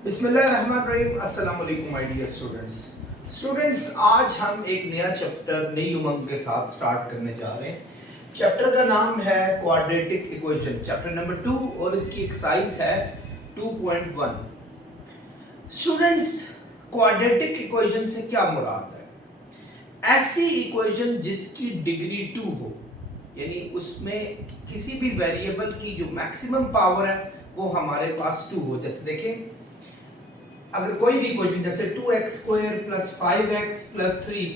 बिस्मिल्लाहिर्रहमानिर्रहीम। अस्सलाम वालेकुम माय डियर स्टूडेंट्स, आज हम एक नया चैप्टर नई उमंग के साथ स्टार्ट करने जा रहे हैं। चैप्टर का नाम है क्वाड्रेटिक इक्वेशन, चैप्टर नंबर 2 और इसकी एक्सरसाइज है 2.1। स्टूडेंट्स, क्वाड्रेटिक इक्वेशन से क्या मुराद है? ऐसी इक्वेशन जिसकी डिग्री 2 हो, यानी उसमें किसी भी वेरिएबल की जो मैक्सिमम पावर है वो हमारे पास 2 हो। जैसे देखें, अगर कोई भी इक्वेशन जैसे 2x² + 5x + 3,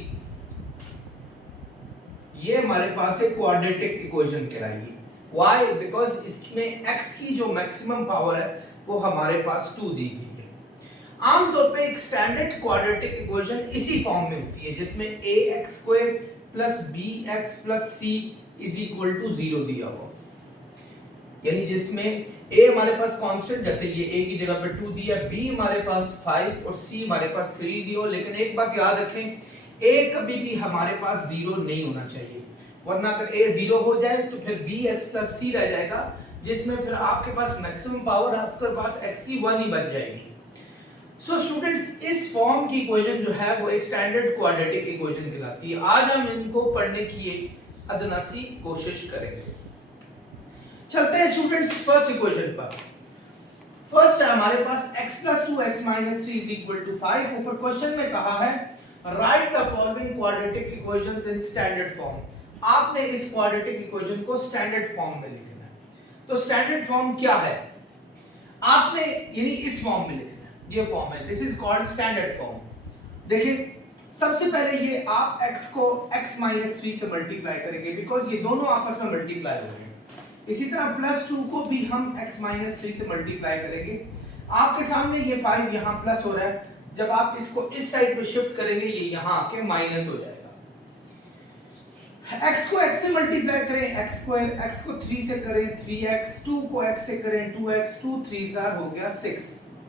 ये हमारे पास एक क्वाड्रेटिक इक्वेशन कहलाएगी। व्हाई? बिकॉज इसमें x की जो मैक्सिमम पावर है वो हमारे पास 2 दी गई है। आमतौर पे एक स्टैंडर्ड क्वाड्रेटिक इक्वेशन इसी फॉर्म में होती है जिसमें ax² + bx + c = 0 दिया हुआ, यानी जिसमें a हमारे पास कांस्टेंट, जैसे ये a की जगह पे 2 दिया, b हमारे पास 5 और c हमारे पास 3 दिया। लेकिन एक बात याद रखें, a कभी भी हमारे पास 0 नहीं होना चाहिए, वरना अगर a 0 हो जाए तो फिर bx + c रह जाएगा, जिसमें फिर आपके पास मैक्सिमम पावर आपके पास x की 1 ही बच जाएगी। सो स्टूडेंट्स, इस फॉर्म की इक्वेशन जो है वो एक स्टैंडर्ड क्वाड्रेटिक इक्वेशन कहलाती है। आज हम इनको पढ़ने की एक अदना सी कोशिश करेंगे। चलते हैं स्टूडेंट्स फर्स्ट इक्वेशन पर। फर्स्ट है हमारे पास x + 2x - 3 = 5। ऊपर क्वेश्चन में कहा है right the following quadratic equations in standard form. आपने इस क्वाड्रेटिक इक्वेशन को स्टैंडर्ड फॉर्म में लिखना है। तो स्टैंडर्ड फॉर्म क्या है? आपने यानी इस फॉर्म में लिखना है। ये फॉर्म है, this is called standard form. देखिए, सबसे पहले ये आप x को x - 3 से मल्टीप्लाई करेंगे, बिकॉज ये दोनों आपस में मल्टीप्लाई हो रहे हैं। इसी तरह +2 को भी हम x - 3 से मल्टीप्लाई करेंगे। आपके सामने ये 5 यहाँ प्लस हो रहा है, जब आप इसको इस साइड पे शिफ्ट करेंगे ये यहाँ आके माइनस हो जाएगा। x को x से मल्टीप्लाई करें, x², x को 3 से करें 3x, 2 को x से करें 2x, 2 3 हो गया 6,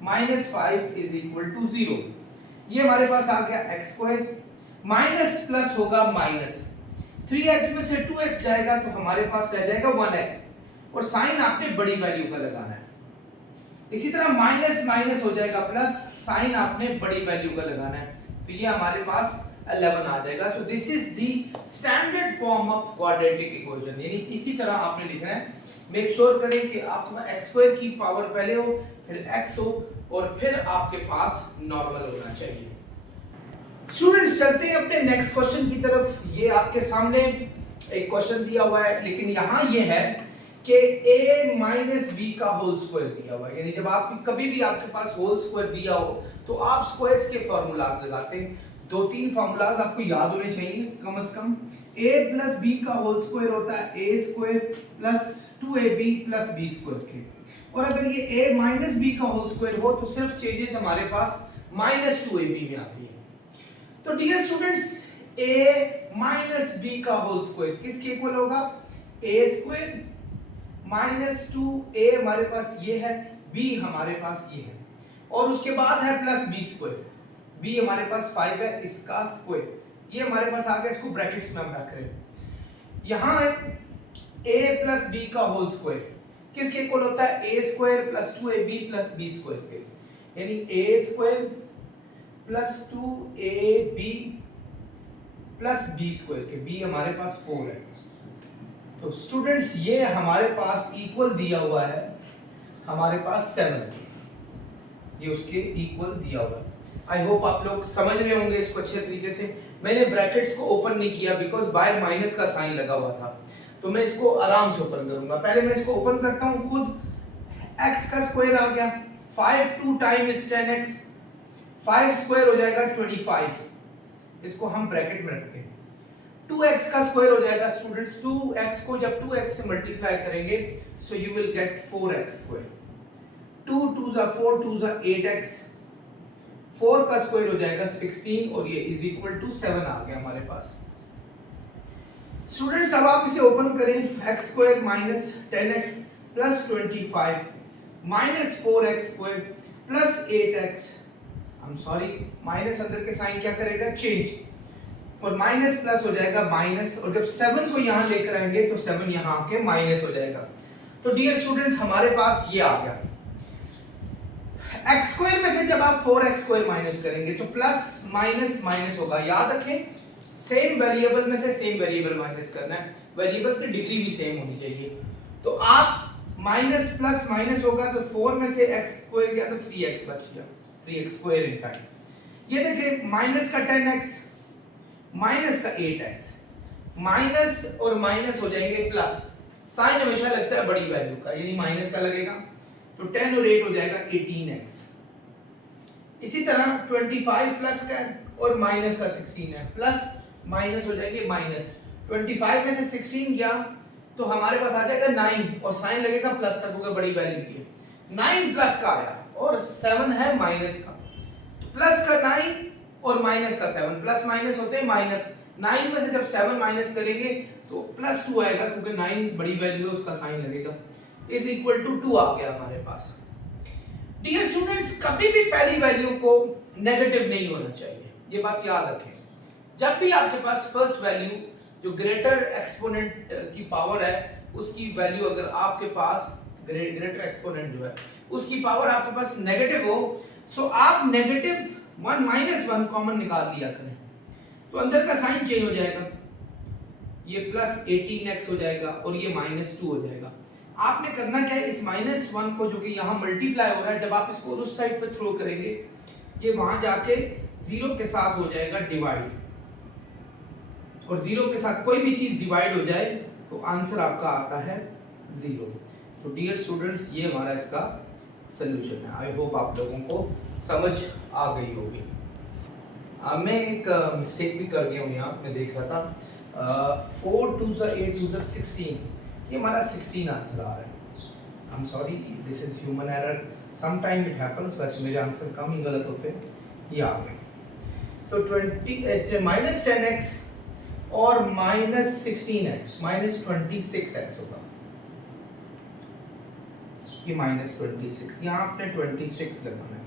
-5 = 0। ये हमारे पास आ गया x², माइनस प्लस होगा माइनस, 3x में से 2x जाएगा तो हमारे पास रह जाएगा 1x, और साइन आपने बड़ी वैल्यू का लगाना है। इसी तरह माइनस माइनस हो जाएगा प्लस, साइन आपने बड़ी वैल्यू का लगाना है, तो ये हमारे पास 11 आ जाएगा। सो this is the standard form of quadratic equation, यानी इसी तरह आपने लिखना है। मेक श्योर करें कि आपका x² की पावर पहले हो, फिर x हो, और फिर आपके पास नॉर्मल होना चाहिए। स्टूडेंट्स, चलते हैं अपने नेक्स्ट क्वेश्चन की तरफ। ये आपके सामने एक क्वेश्चन दिया हुआ है, लेकिन यहाँ ये है कि a - b का होल स्क्वायर दिया हुआ है। यानी जब आप कभी भी आपके पास होल स्क्वायर दिया हो तो आप स्क्वायर्स के फॉर्मूलाज लगाते हैं। 2-3 फॉर्मूलाज आपको याद होने चाहिए कम से कम। a + b का होल स्क्वायर होता है a² + 2ab + b² के, और अगर ये a - b का होल स्क्वायर हो तो सिर्फ चेंजेस हमारे पास -2ab में आती है। तो डियर स्टूडेंट्स, a - b का होल स्क्वायर किसके इक्वल होगा? a² -2a हमारे पास ये है, b हमारे पास ये है, और उसके बाद है +b²। b हमारे पास 5 है, इसका स्क्वायर, ये हमारे पास आ गया। इसको ब्रैकेट्स में हम रख रहे हैं। यहाँ है a + b का होल स्क्वायर किसके इक्वल होता है? a² + 2ab + b² के, यानी a² + 2ab + b² के, b हमारे पास 4 है। तो स्टूडेंट्स, ये हमारे पास इक्वल दिया हुआ है, हमारे पास 7, ये उसके इक्वल दिया हुआ है। आई होप आप लोग समझ रहे होंगे इसको अच्छे तरीके से। मैंने ब्रैकेट्स को ओपन नहीं किया बिकॉज बाय माइनस का साइन लगा हुआ था, तो मैं इसको आराम से ओपन करूंगा। पहले मैं इसको ओपन करता हूं खुद। x का स्क्वायर आ गया, 5 2 टाइम्स 10x, 5² हो जाएगा 25, इसको हम ब्रैकेट में रखते हैं। 2x का स्क्वायर हो जाएगा स्टूडेंट्स, 2x को जब 2x से मल्टीप्लाई करेंगे so you will get 4x²। 2 2 4 2 8x, 4 का स्क्वायर हो जाएगा 16, और ये = 7 आ गया हमारे पास। स्टूडेंट्स, अब आप इसे ओपन करें, x² - 10x + 25 -4x² + 8x, I am sorry, minus अंदर के साइन क्या करेगा? चेंज, और माइनस प्लस हो जाएगा माइनस, और जब 7 को यहां लेकर आएंगे तो 7 यहां आके माइनस हो जाएगा। तो डियर स्टूडेंट्स, हमारे पास ये आ गया एक्स स्क्वायर में से जब आप 4x स्क्वायर माइनस करेंगे तो प्लस माइनस माइनस होगा, याद रखें सेम वेरिएबल में से सेम वेरिएबल माइनस करना है, वेरिएबल की डिग्री भी सेम होनी चाहिए। तो आप माइनस प्लस माइनस होगा तो 4 में से x स्क्वायर गया तो 3x बच गया, 3x स्क्वायर इनफैक्ट। ये देखिए माइनस का 10x माइनस का 8x, माइनस और माइनस हो जाएंगे प्लस, साइन हमेशा लगता है बड़ी वैल्यू का, यानी माइनस का लगेगा तो 10 और 8 हो जाएगा 18x। इसी तरह 25 प्लस का और माइनस का 16 है, प्लस माइनस हो जाएंगे माइनस, 25 में से 16 गया तो हमारे पास आ जाएगा 9 और साइन लगेगा प्लस का क्योंकि बड़ी वैल्यू की है, 9 प्लस का आया और 7 है माइनस का, तो प्लस का 9 और माइनस का 7, प्लस माइनस होते हैं माइनस, 9 में से जब 7 माइनस करेंगे तो प्लस 2 आएगा क्योंकि 9 बड़ी वैल्यू है उसका साइन लगेगा, इज इक्वल टू 2 आ गया हमारे पास। डियर स्टूडेंट्स, कभी भी पहली वैल्यू को नेगेटिव नहीं होना चाहिए, ये बात याद रखें। जब भी आपके पास फर्स्ट वैल्यू जो ग्रेटर एक्सपोनेंट की पावर है उसकी वैल्यू अगर आपके पास ग्रेटर एक्सपोनेंट जो है उसकी पावर आपके पास नेगेटिव हो, सो आप नेगेटिव 1 माइनस 1 कॉमन निकाल लिया करें तो अंदर का साइन चेंज हो जाएगा, ये प्लस 18x हो जाएगा और ये माइनस 2 हो जाएगा। आपने करना क्या है, इस माइनस 1 को जो कि यहाँ मल्टीप्लाई हो रहा है, जब आप इसको उस साइड पे थ्रो करेंगे ये वहां जाके 0 के साथ हो जाएगा डिवाइड, और 0 के साथ कोई भी चीज डिवाइड हो जाए तो आंसर आपका आता है 0। तो डियर स्टूडेंट्स, ये हमारा इसका सलूशन है। आई होप आप लोगों को समझ आ गई होगी। मैं एक मिस्टेक भी कर गया हूँ यहाँ, मैं देख रहा था 4 2 8 2 16, ये हमारा 16 आंसर आ रहा है। I am sorry, this is human error, some time it happens, वैसे मेरे आंसर कम ही गलत होते हैं, ये आ गए। तो 20 माइनस 10x और माइनस 16x माइनस 26x होगा, ये माइनस 26, यहाँ आपने 26 लगाना है।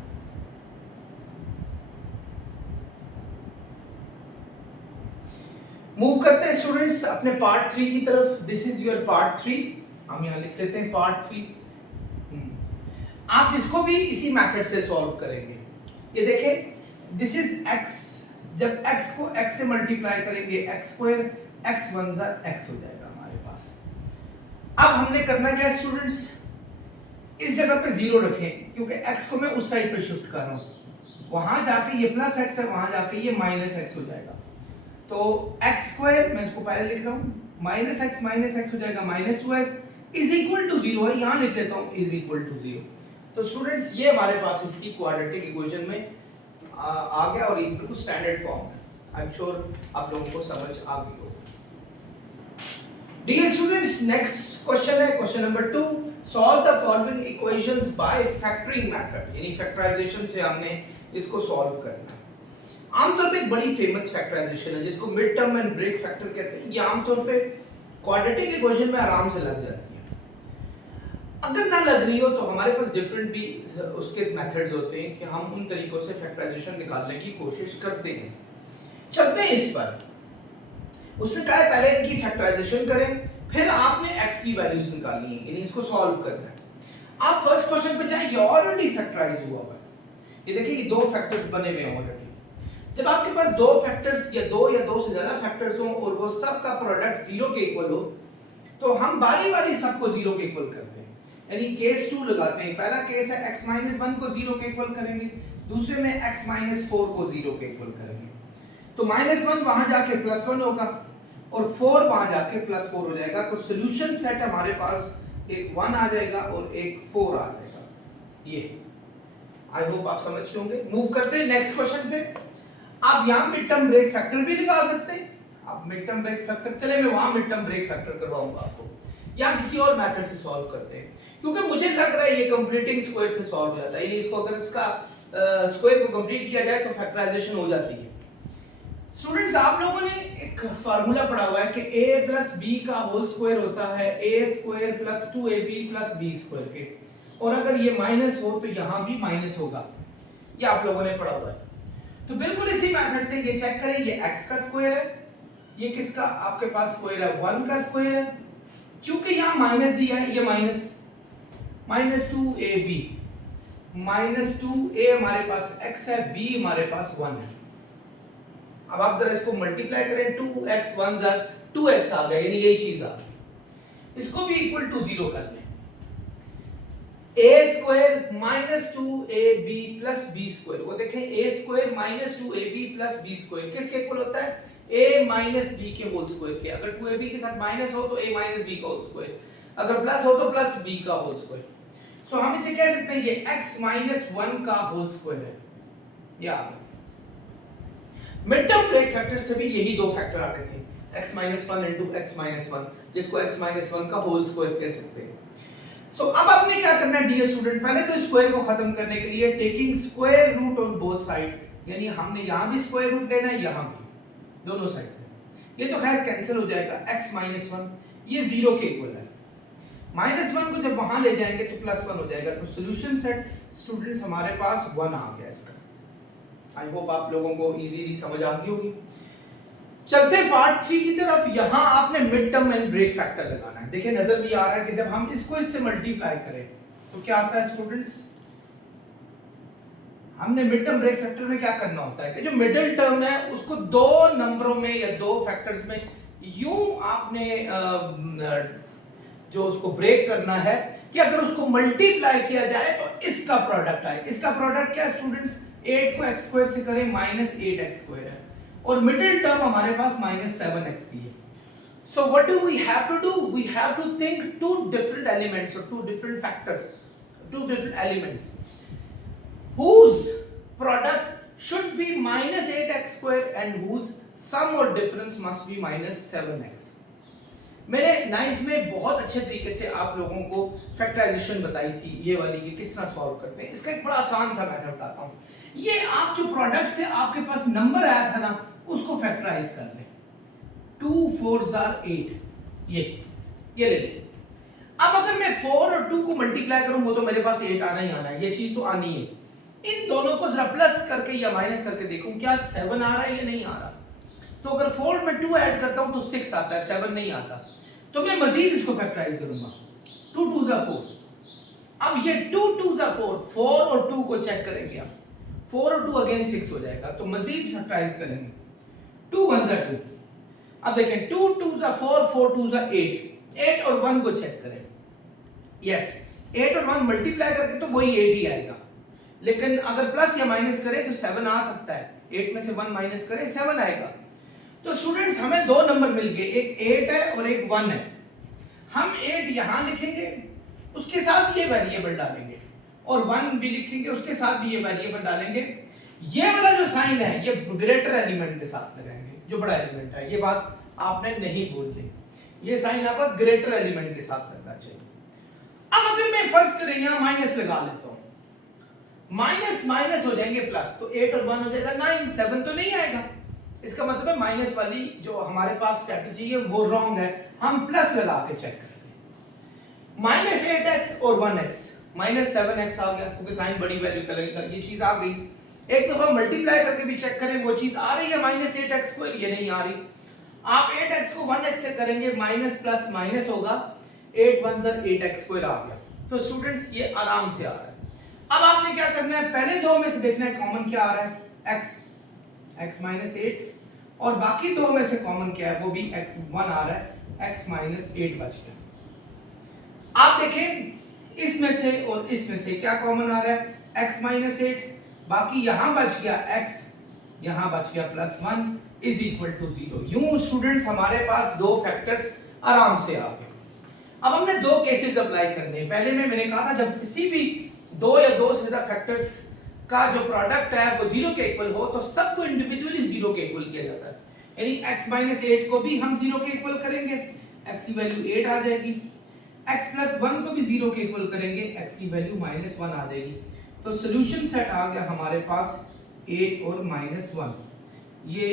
मूव करते हैं स्टूडेंट्स अपने पार्ट 3 की तरफ। दिस इज योर पार्ट 3, हम यहाँ लिख देते हैं पार्ट 3। आप इसको भी इसी मेथड से सॉल्व करेंगे। ये देखें, दिस इज x, जब x को x से मल्टीप्लाई करेंगे x स्क्वायर, x वन जा x हो जाएगा हमारे पास। अब हमने करना क्या है स्टूडेंट्स, इस जगह पे 0 रखें क्योंकि x को मैं उस साइड पे शिफ्ट कर रहा हूं, वहां जाके ये प्लस x है, वहां जाके ये माइनस x हो जाएगा। तो x स्क्वायर मैं इसको पहले लिख रहा हूं, माइनस x हो जाएगा minus 2x is equal to 0 है, यहां लिख लेता हूं इज इक्वल टू 0। तो स्टूडेंट्स, ये हमारे पास इसकी क्वाड्रेटिक इक्वेशन में आ गया और ये बिल्कुल स्टैंडर्ड फॉर्म है। आई एम श्योर आप लोगों को समझ आ गई होगी। डियर स्टूडेंट्स, नेक्स्ट क्वेश्चन है question number 2, solve the following equations bye factoring method, यानी फैक्टराइजेशन से हमने इसको सॉल्व करना है। आमतौर पे एक बड़ी फेमस फैक्टराइजेशन है जिसको mid term and break factor कहते हैं। ये आमतौर पे क्वाड्रेटिक इक्वेशन में आराम से लग जाती है। अगर ना लग रही हो तो हमारे पास डिफरेंट भी उसके मेथड्स होते हैं कि हम उन तरीकों से फैक्टराइजेशन निकालने की कोशिश करते हैं। चलते हैं इस पर। उससे क्या है, पहले इनकी फैक्टराइजेशन करें, फिर आपने x की वैल्यूज निकालनी है, यानी इसको सॉल्व करना है। आप फर्स्ट क्वेश्चन पे जाएं, ये ऑलरेडी फैक्टराइज हुआ हुआ है। ये देखिए, ये दो फैक्टर्स बने हुए हैं ऑलरेडी। जब आपके पास दो फैक्टर्स या दो से ज्यादा फैक्टर्स हो और वो सब का प्रोडक्ट 0 के इक्वल हो, तो हम बारी-बारी सबको 0 के इक्वल करते हैं, यानी केस 2 लगाते हैं। पहला केस है x 1 को 0 के इक्वल करेंगे, दूसरे में x 4 को 0 के इक्वल करेंगे। तो -1 वहां जाके +1 होगा और 4 वहां जाके +4 हो जाएगा। तो सॉल्यूशन सेट हमारे पास एक 1 आ जाएगा और एक 4 आ जाएगा। ये आई होप आप समझते होंगे। मूव करते हैं नेक्स्ट क्वेश्चन पे। आप यहां मिड टर्म ब्रेक फैक्टर भी निकाल सकते हैं। आप मिड टर्म ब्रेक फैक्टर, चले मैं वहां मिड टर्म ब्रेक फैक्टर करवाऊंगा आपको, या किसी और मेथड से सॉल्व करते हैं, क्योंकि मुझे लग रहा है ये कंप्लीटिंग स्क्वायर से सॉल्व हो जाता है। यानी इसको अगर इसका स्क्वायर को कंप्लीट किया जाए तो फैक्टराइजेशन हो जाती है। स्टूडेंट्स, आप लोगों ने एक फार्मूला पढ़ा हुआ है कि a + b का होल स्क्वायर होता है a² + 2ab + b² के, और अगर ये माइनस हो तो यहां भी माइनस होगा। ये आप लोगों ने पढ़ा हुआ है। तो बिल्कुल इसी मेथड से ये चेक करें, ये x का स्क्वायर है, ये किसका आपके पास स्क्वायर है, 1 का स्क्वायर है। क्योंकि यहां माइनस दिया है, ये -2ab -2, a हमारे पास x है, b हमारे पास 1 है। अब आप जरा इसको मल्टीप्लाई करें, 2x 1 जार 2x आ गया, यानी यही चीज आ गई। इसको भी इक्वल टू 0 कर लें। a square -2ab plus b square, वो देखें a square -2ab plus b square किसके इक्वल होता है? a माइनस b के होल स्क्वायर के। अगर 2ab के साथ माइनस हो तो a माइनस b का होल स्क्वायर, अगर प्लस हो तो प्लस b का होल स्क्वायर। सो हम इसे कह सकते हैं ये x माइनस 1 का होल स्क्वायर है। या मिड टर्म ब्रेक फैक्टर से भी यही दो फैक्टर आते थे, x minus 1 into x minus 1, जिसको x माइनस 1 का होल स्क्वायर कह सकते हैं। सो अब आपने क्या करना है डियर स्टूडेंट, पहले तो स्क्वायर को खत्म करने के लिए taking square root on both side, यानी हमने यहां भी स्क्वायर रूट लेना है, यहां भी, दोनों साइड पे। ये तो खैर कैंसिल हो जाएगा, x माइनस 1 ये 0 के इक्वल है, -1 को जब वहां ले जाएंगे तो +1 हो जाएगा। तो सॉल्यूशन सेट स्टूडेंट्स हमारे पास 1 आ गया इसका। आई होप आप लोगों को इजीली समझ आ गई होगी। चलते हैं पार्ट 3 की तरफ। यहां आपने mid term and break factor लगाना है। देखिए नजर भी आ रहा है कि जब हम इसको इससे मल्टीप्लाई करें तो क्या आता है स्टूडेंट्स, हमने मिड टर्म ब्रेक फैक्टर में क्या करना होता है कि जो मिडिल टर्म है उसको दो नंबरों में या दो फैक्टर्स में यूं आपने जो उसको ब्रेक करना है कि अगर उसको मल्टीप्लाई किया जाए तो इसका प्रोडक्ट आए। इसका प्रोडक्ट क्या है स्टूडेंट्स, 8 को x स्क्वायर से करें -8x स्क्वायर है, और मिडिल टर्म हमारे पास -7x की है। So what do we have to do? We have to think two different elements or two different factors, two different elements whose product should be -8x square and whose sum or difference must be -7x. मैंने 9th में बहुत अच्छे तरीके से आप लोगों को factorisation बताई थी ये वाली, कि किस तरह सॉल्व करते हैं। इसका एक बड़ा आसान सा मेथड बताता हूं। ये आप जो प्रोडक्ट से आपके पास नंबर आया था ना, उसको फैक्टराइज कर लें। 2 4s are 8, ये ले लें। अब अगर मैं 4 और 2 को मल्टीप्लाई करूं वो तो मेरे पास 8 आना ही आना है, ये चीज तो आनी है। इन दोनों को जरा प्लस करके या माइनस करके देखूं क्या 7 आ रहा है या नहीं आ रहा। तो अगर 4 में 2 ऐड करता हूं तो 6 आता है, 7 नहीं आता। तो मैं मजीद इसको फैक्टराइज करूंगा, 2 2s are 4। अब ये 2 2s are 4, 4 और 2 को चेक करेंगे आप, 4 और 2 अगेन 6 हो जाएगा, तो मजीद फैक्टराइज करेंगे, 2 1s are 2। अब देखें 2 2s are 4, 4 2s are 8, 8 और 1 को चेक करें। यस 8 और 1 मल्टीप्लाई करके तो वही 8 ही आएगा, लेकिन अगर प्लस या माइनस करें तो 7 आ सकता है। 8 में से 1 माइनस करें 7 आएगा। तो स्टूडेंट्स हमें दो नंबर मिल गए, एक 8 है और एक 1 है। हम 8 यहां लिखेंगे, उसके साथ ये वेरिएबल डालेंगे, और 1 भी लिखेंगे, उसके साथ भी ये वेरिएबल डालेंगे। ये वाला जो साइन है ये ग्रेटर एलिमेंट के साथ लगाएंगे, जो बड़ा एलिमेंट है। ये बात आपने नहीं बोलनी, ये साइन आपका ग्रेटर एलिमेंट के साथ लगना चाहिए। अब अगर मैं फर्ज करें यहां माइनस लगा लेता हूं, माइनस माइनस हो जाएंगे प्लस, तो 8 और 1 हो जाएगा 9, 7 तो नहीं आएगा। इसका मतलब है माइनस वाली जो हमारे पास स्ट्रेटजी है वो रॉन्ग है, हम प्लस लगा के चेक करते हैं। -8x और 1x, -7x आ गया क्योंकि साइन बड़ी वैल्यू का लगेगा, ये चीज आ गई। एक दफा मल्टीप्लाई करके भी चेक करें, वो चीज आ रही है -8x स्क्वायर, ये नहीं आ रही। आप 8x को 1x से करेंगे, माइनस प्लस माइनस होगा, 8 1s are 8x स्क्वायर आ गया। तो स्टूडेंट्स ये आराम से आ रहा है। अब आपने क्या करना है, पहले दो में से देखना है कॉमन क्या आ रहा है, x -8, और बाकी दो में से कॉमन क्या है, वो भी x1 आ रहा है, x -8 बच गया। आप देखें इसमें से और इसमें से क्या कॉमन आ रहा है, x -8, बाकी यहां बच गया x, यहां बच गया +1 इज इक्वल टू 0। यूं स्टूडेंट्स हमारे पास दो फैक्टर्स आराम से आ गए। अब हमने दो केसेस अप्लाई करने हैं। पहले में मैंने कहा था जब किसी भी दो या दो से ज्यादा फैक्टर्स का जो प्रोडक्ट है वो 0 के इक्वल हो तो सबको इंडिविजुअली 0 के इक्वल किया जाता है। यानी x -8 को भी हम 0 के इक्वल करेंगे, x की वैल्यू 8 आ जाएगी। x + 1 को भी 0 के इक्वल करेंगे, x की वैल्यू -1 आ जाएगी। तो सॉल्यूशन सेट आ गया हमारे पास 8 और -1। ये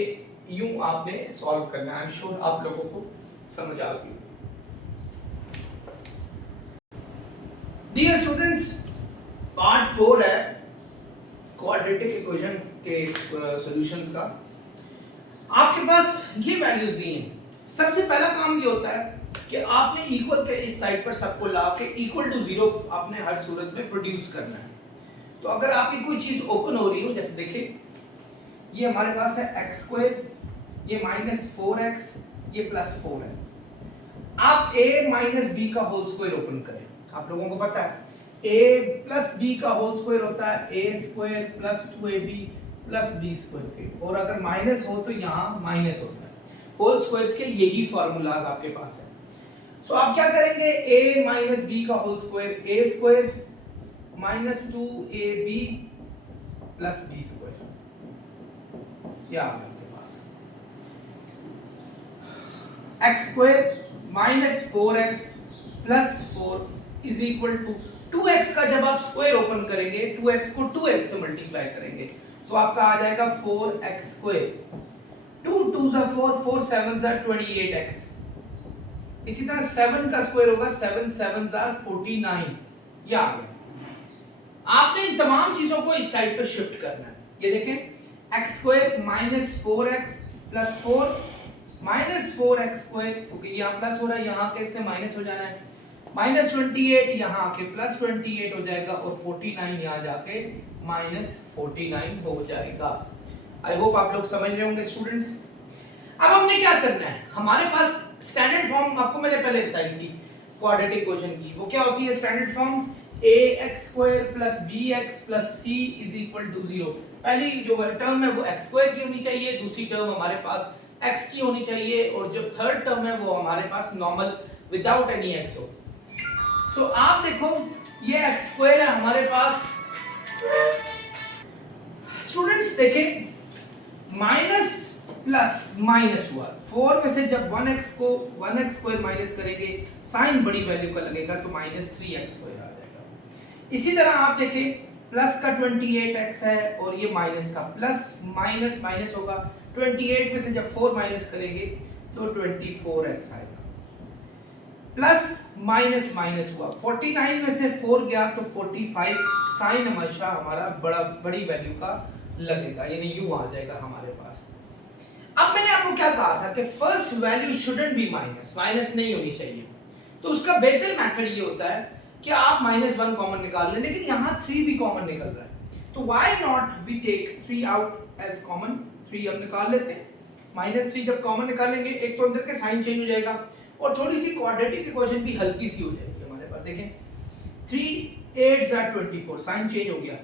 यूं आपने सॉल्व करना है। आई एम श्योर आप लोगों को समझ आ गई। डियर स्टूडेंट्स, पार्ट 4 है क्वाड्रेटिक इक्वेशन के सॉल्यूशंस का। आपके पास ये वैल्यूज दी हैं। सबसे पहला काम ये होता है कि आपने इक्वल के इस साइड पर सबको ला के इक्वल टू 0 आपने हर सूरत में प्रोड्यूस करना है। तो अगर आपकी कोई चीज ओपन हो रही हो, जैसे देखिए ये हमारे पास है x स्क्वायर, ये -4x, ये +4 है। आप a माइनस बी का होल स्क्वायर ओपन करें, आप लोगों को पता है a प्लस बी का होल स्क्वायर होता है a square plus 2ab plus B square, और अगर माइनस हो तो यहाँ माइनस होता है। होल स्क्वायर्स के यही फॉर्मूलाज आपके पास है। सो आप क्या करेंगे, a माइनस बी का whole square, a square minus 2ab plus B square, ये आ गया आपके पास। x square minus 4x plus 4 is equal to 2x का जब आप स्क्वायर ओपन करेंगे 2x को 2x से मल्टीप्लाई करेंगे तो आपका आ जाएगा 4x स्क्वायर, 2 2 जा 4, 4 7 जा 28x। इसी तरह 7 का स्क्वायर होगा 7 7 जा 49, ये आ गया। आपने इन तमाम चीजों को इस साइड पे शिफ्ट करना है। ये देखें x square minus 4x plus 4 minus 4x square, क्योंकि यहाँ प्लस हो रहा है यहाँ कैसे माइनस हो जाना है, माइनस 28 यहाँ आके प्लस 28 हो जाएगा और 49 यहाँ जाके माइनस 49 हो जाएगा। आई होप आप लोग समझ रहे होंगे स्टूडेंट्स। अब हमने क्या करना है, हमारे पास स्टैंडर्ड फॉर्म आपको मैंने पहले बताई थी क्वाड्रेटिक इक्वेशन की, वो क्या होती है standard form, ax square plus bx plus c is equal to 0। पहली जो टर्म है वो x स्क्वायर की होनी चाहिए, दूसरी टर्म हमारे पास x की होनी चाहिए, और जो थर्ड टर्म है वो हमारे पास नॉर्मल विदाउट एनी x हो। सो आप देखो ये x स्क्वायर है हमारे पास, स्टूडेंट्स देखें माइनस प्लस माइनस हुआ, 4 में से जब 1x को 1x स्क्वायर माइनस करेंगे साइन बड़ी वैल्यू का लगेगा तो माइनस 3x स्क्वायर आ जाएगा। इसी तरह आप देखें प्लस का 28x है और ये माइनस का, प्लस माइनस माइनस होगा, 28 में से जब 4 माइनस करेंगे तो 24x आएगा, प्लस माइनस माइनस हुआ, 49 में से 4 गया तो 45, साइन हमेशा हमारा बड़ी वैल्यू का लगेगा, यानी यू आ जाएगा हमारे पास। अब मैंने आपको क्या कहा था कि first value shouldn't be minus, minus नहीं होनी चाहिए, तो उसका बेहतर मेथड ये होता है कि आप -1 कॉमन निकाल लें, लेकिन यहाँ 3 भी कॉमन निकल रहा है, तो why not we take 3 out as common, 3 हम निकाल लेते हैं। -3 जब कॉमन निकालेंगे एक तो अंदर के साइन चेंज हो जाएगा और थोड़ी सी क्वाड्रेटिक इक्वेशन भी हल्की सी हो जाएगी हमारे पास। देखें 3 8s are 24, साइन चेंज हो गया,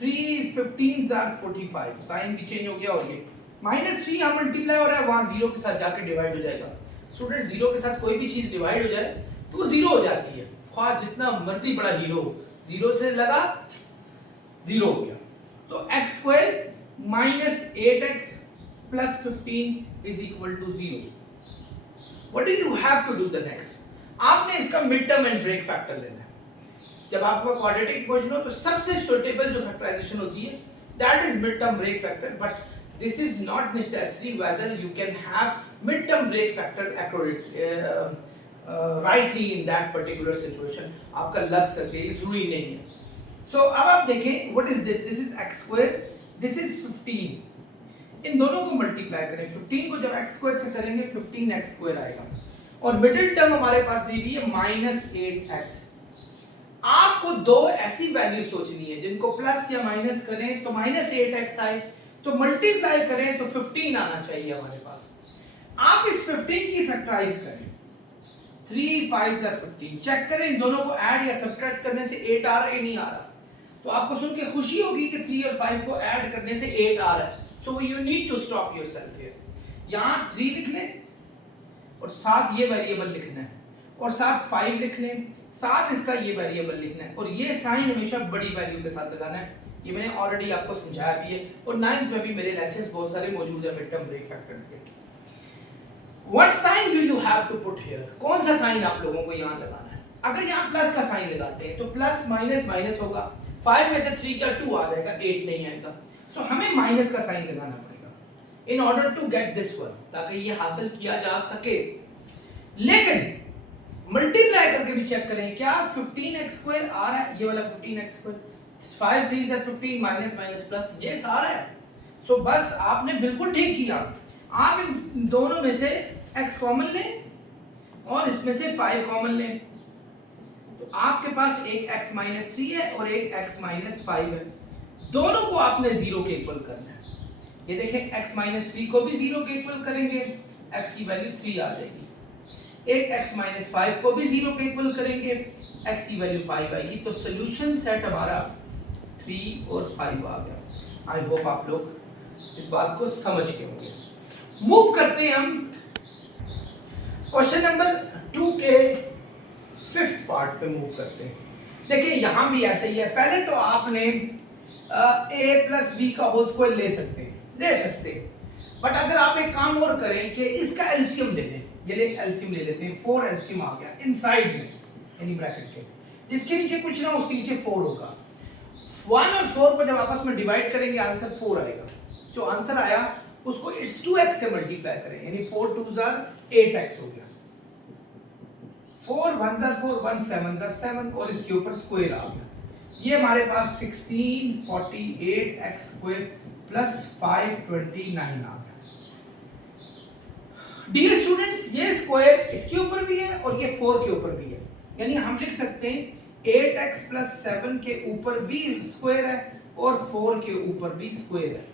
3 15s are 45, साइन भी चेंज हो गया, और ये -3 यहाँ मल्टीप्लाई हो रहा है, वहां 0 के साथ जाके डिवाइड हो जाएगा। स्टूडेंट 0 के साथ कोई भी चीज डिवाइड हो जाए तो वो 0 हो जाती है, ख्वाह जितना मर्जी बड़ा हीरो, 0 से लगा 0 हो गया। तो x square minus 8x plus 15 is equal to 0। What do you have to do the next? आपने इसका mid term and break factor लेना है। जब आपका क्वाड्रेटिक इक्वेशन हो तो सबसे सुटेबल जो फैक्टराइजेशन होती है that is mid term break factor, but this is not necessary whether you can have mid-term break factor rightly in that particular situation, आपका लग सके ये जरूरी नहीं है। So अब आप देखें what is this, this is x square, this is 15, इन दोनों को मल्टीप्लाई करें, 15 को जब x स्क्वायर से करेंगे 15x स्क्वायर आएगा, और मिडिल टर्म हमारे पास दी हुई है -8x। आपको दो ऐसी वैल्यू सोचनी है जिनको प्लस या माइनस करें तो -8x आए, तो मल्टीप्लाई करें तो 15 आना चाहिए हमारे पास। आप इस 15 की फैक्टराइज करें, 3 5 are 15, चेक करें इन दोनों को ऐड या सब्ट्रैक्ट करने से 8 आ रहा है नहीं आ रहा, तो आपको सुन के खुशी होगी कि 3 और 5 को ऐड करने से 8 आ रहा है। So you need to stop yourself here, यहां 3 लिख लें और साथ ये वेरिएबल लिखना है, और साथ 5 लिख लें, साथ इसका ये वेरिएबल लिखना है, और ये साइन हमेशा बड़ी वैल्यू के साथ लगाना है। ये मैंने ऑलरेडी आपको समझाया भी है, और 9th में भी मेरे लेक्चर्स बहुत सारे मौजूद है मिड टर्म ब्रेक फैक्टर्स के। What sign do you have to put here, कौन सा साइन आप लोगों को यहां लगाना है। अगर यहां प्लस का साइन लगाते हैं तो प्लस माइनस माइनस होगा, 5 में से 3 का 2 आ जाएगा, 8 नहीं आएगा, सो हमें माइनस का साइन लगाना पड़ेगा in order to get this one, ताकि ये हासिल किया जा सके। लेकिन मल्टीप्लाई करके भी चेक करें क्या 15x स्क्वायर आ रहा है, ये वाला 15x स्क्वायर, 5 3 से 15 माइनस माइनस प्लस, ये सारा है। सो बस आपने बिल्कुल ठीक किया, आप इन दोनों में से x कॉमन लें और इसमें से 5 कॉमन लें, तो आपके पास एक x माइनस 3 है और एक x माइनस 5 है, दोनों को आपने 0 के इक्वल करना है। ये देखें x माइनस 3 को भी 0 के इक्वल करेंगे, x की वैल्यू 3 आ जाएगी। एक x माइनस 5 को भी 0 के इक्वल करेंगे, x की वैल्यू 5 आएगी। तो सॉल्यूशन सेट हमारा 3 और 5 आ गया। आई होप आप लोग इस बात को समझ गए होंगे। मूव करते हैं हम क्वेश्चन नंबर 2 के 5th पार्ट पे मूव करते हैं। देखिए यहां भी ऐसे ही है। पहले तो आपने a प्लस बी का होल स्क्वायर ले सकते हैं, बट अगर आप एक काम और करें कि इसका एलसीएम ले लें, ये एलसीएम ले लेते हैं। 4 एलसीएम आ गया इनसाइड में यानी ब्रैकेट के, जिसके नीचे कुछ ना उसके नीचे 4 होगा। 1 और 4 को जब आपस में डिवाइड करेंगे आंसर 4 आएगा। जो आंसर आया उसको इट्स 2x से मल्टीप्लाई करें, यानी 4 2s are 8x हो गया। 4 1s are 4, 1 7s are 7 और इसके ऊपर स्क्वायर आ गया। ये हमारे पास 16 48x स्क्वायर प्लस 529 आ गया। डियर स्टूडेंट्स, ये स्क्वायर इसके ऊपर भी है और ये 4 के ऊपर भी है, यानी हम लिख सकते हैं 8x प्लस 7 के ऊपर भी स्क्वायर है और 4 के ऊपर भी स्क्वायर है।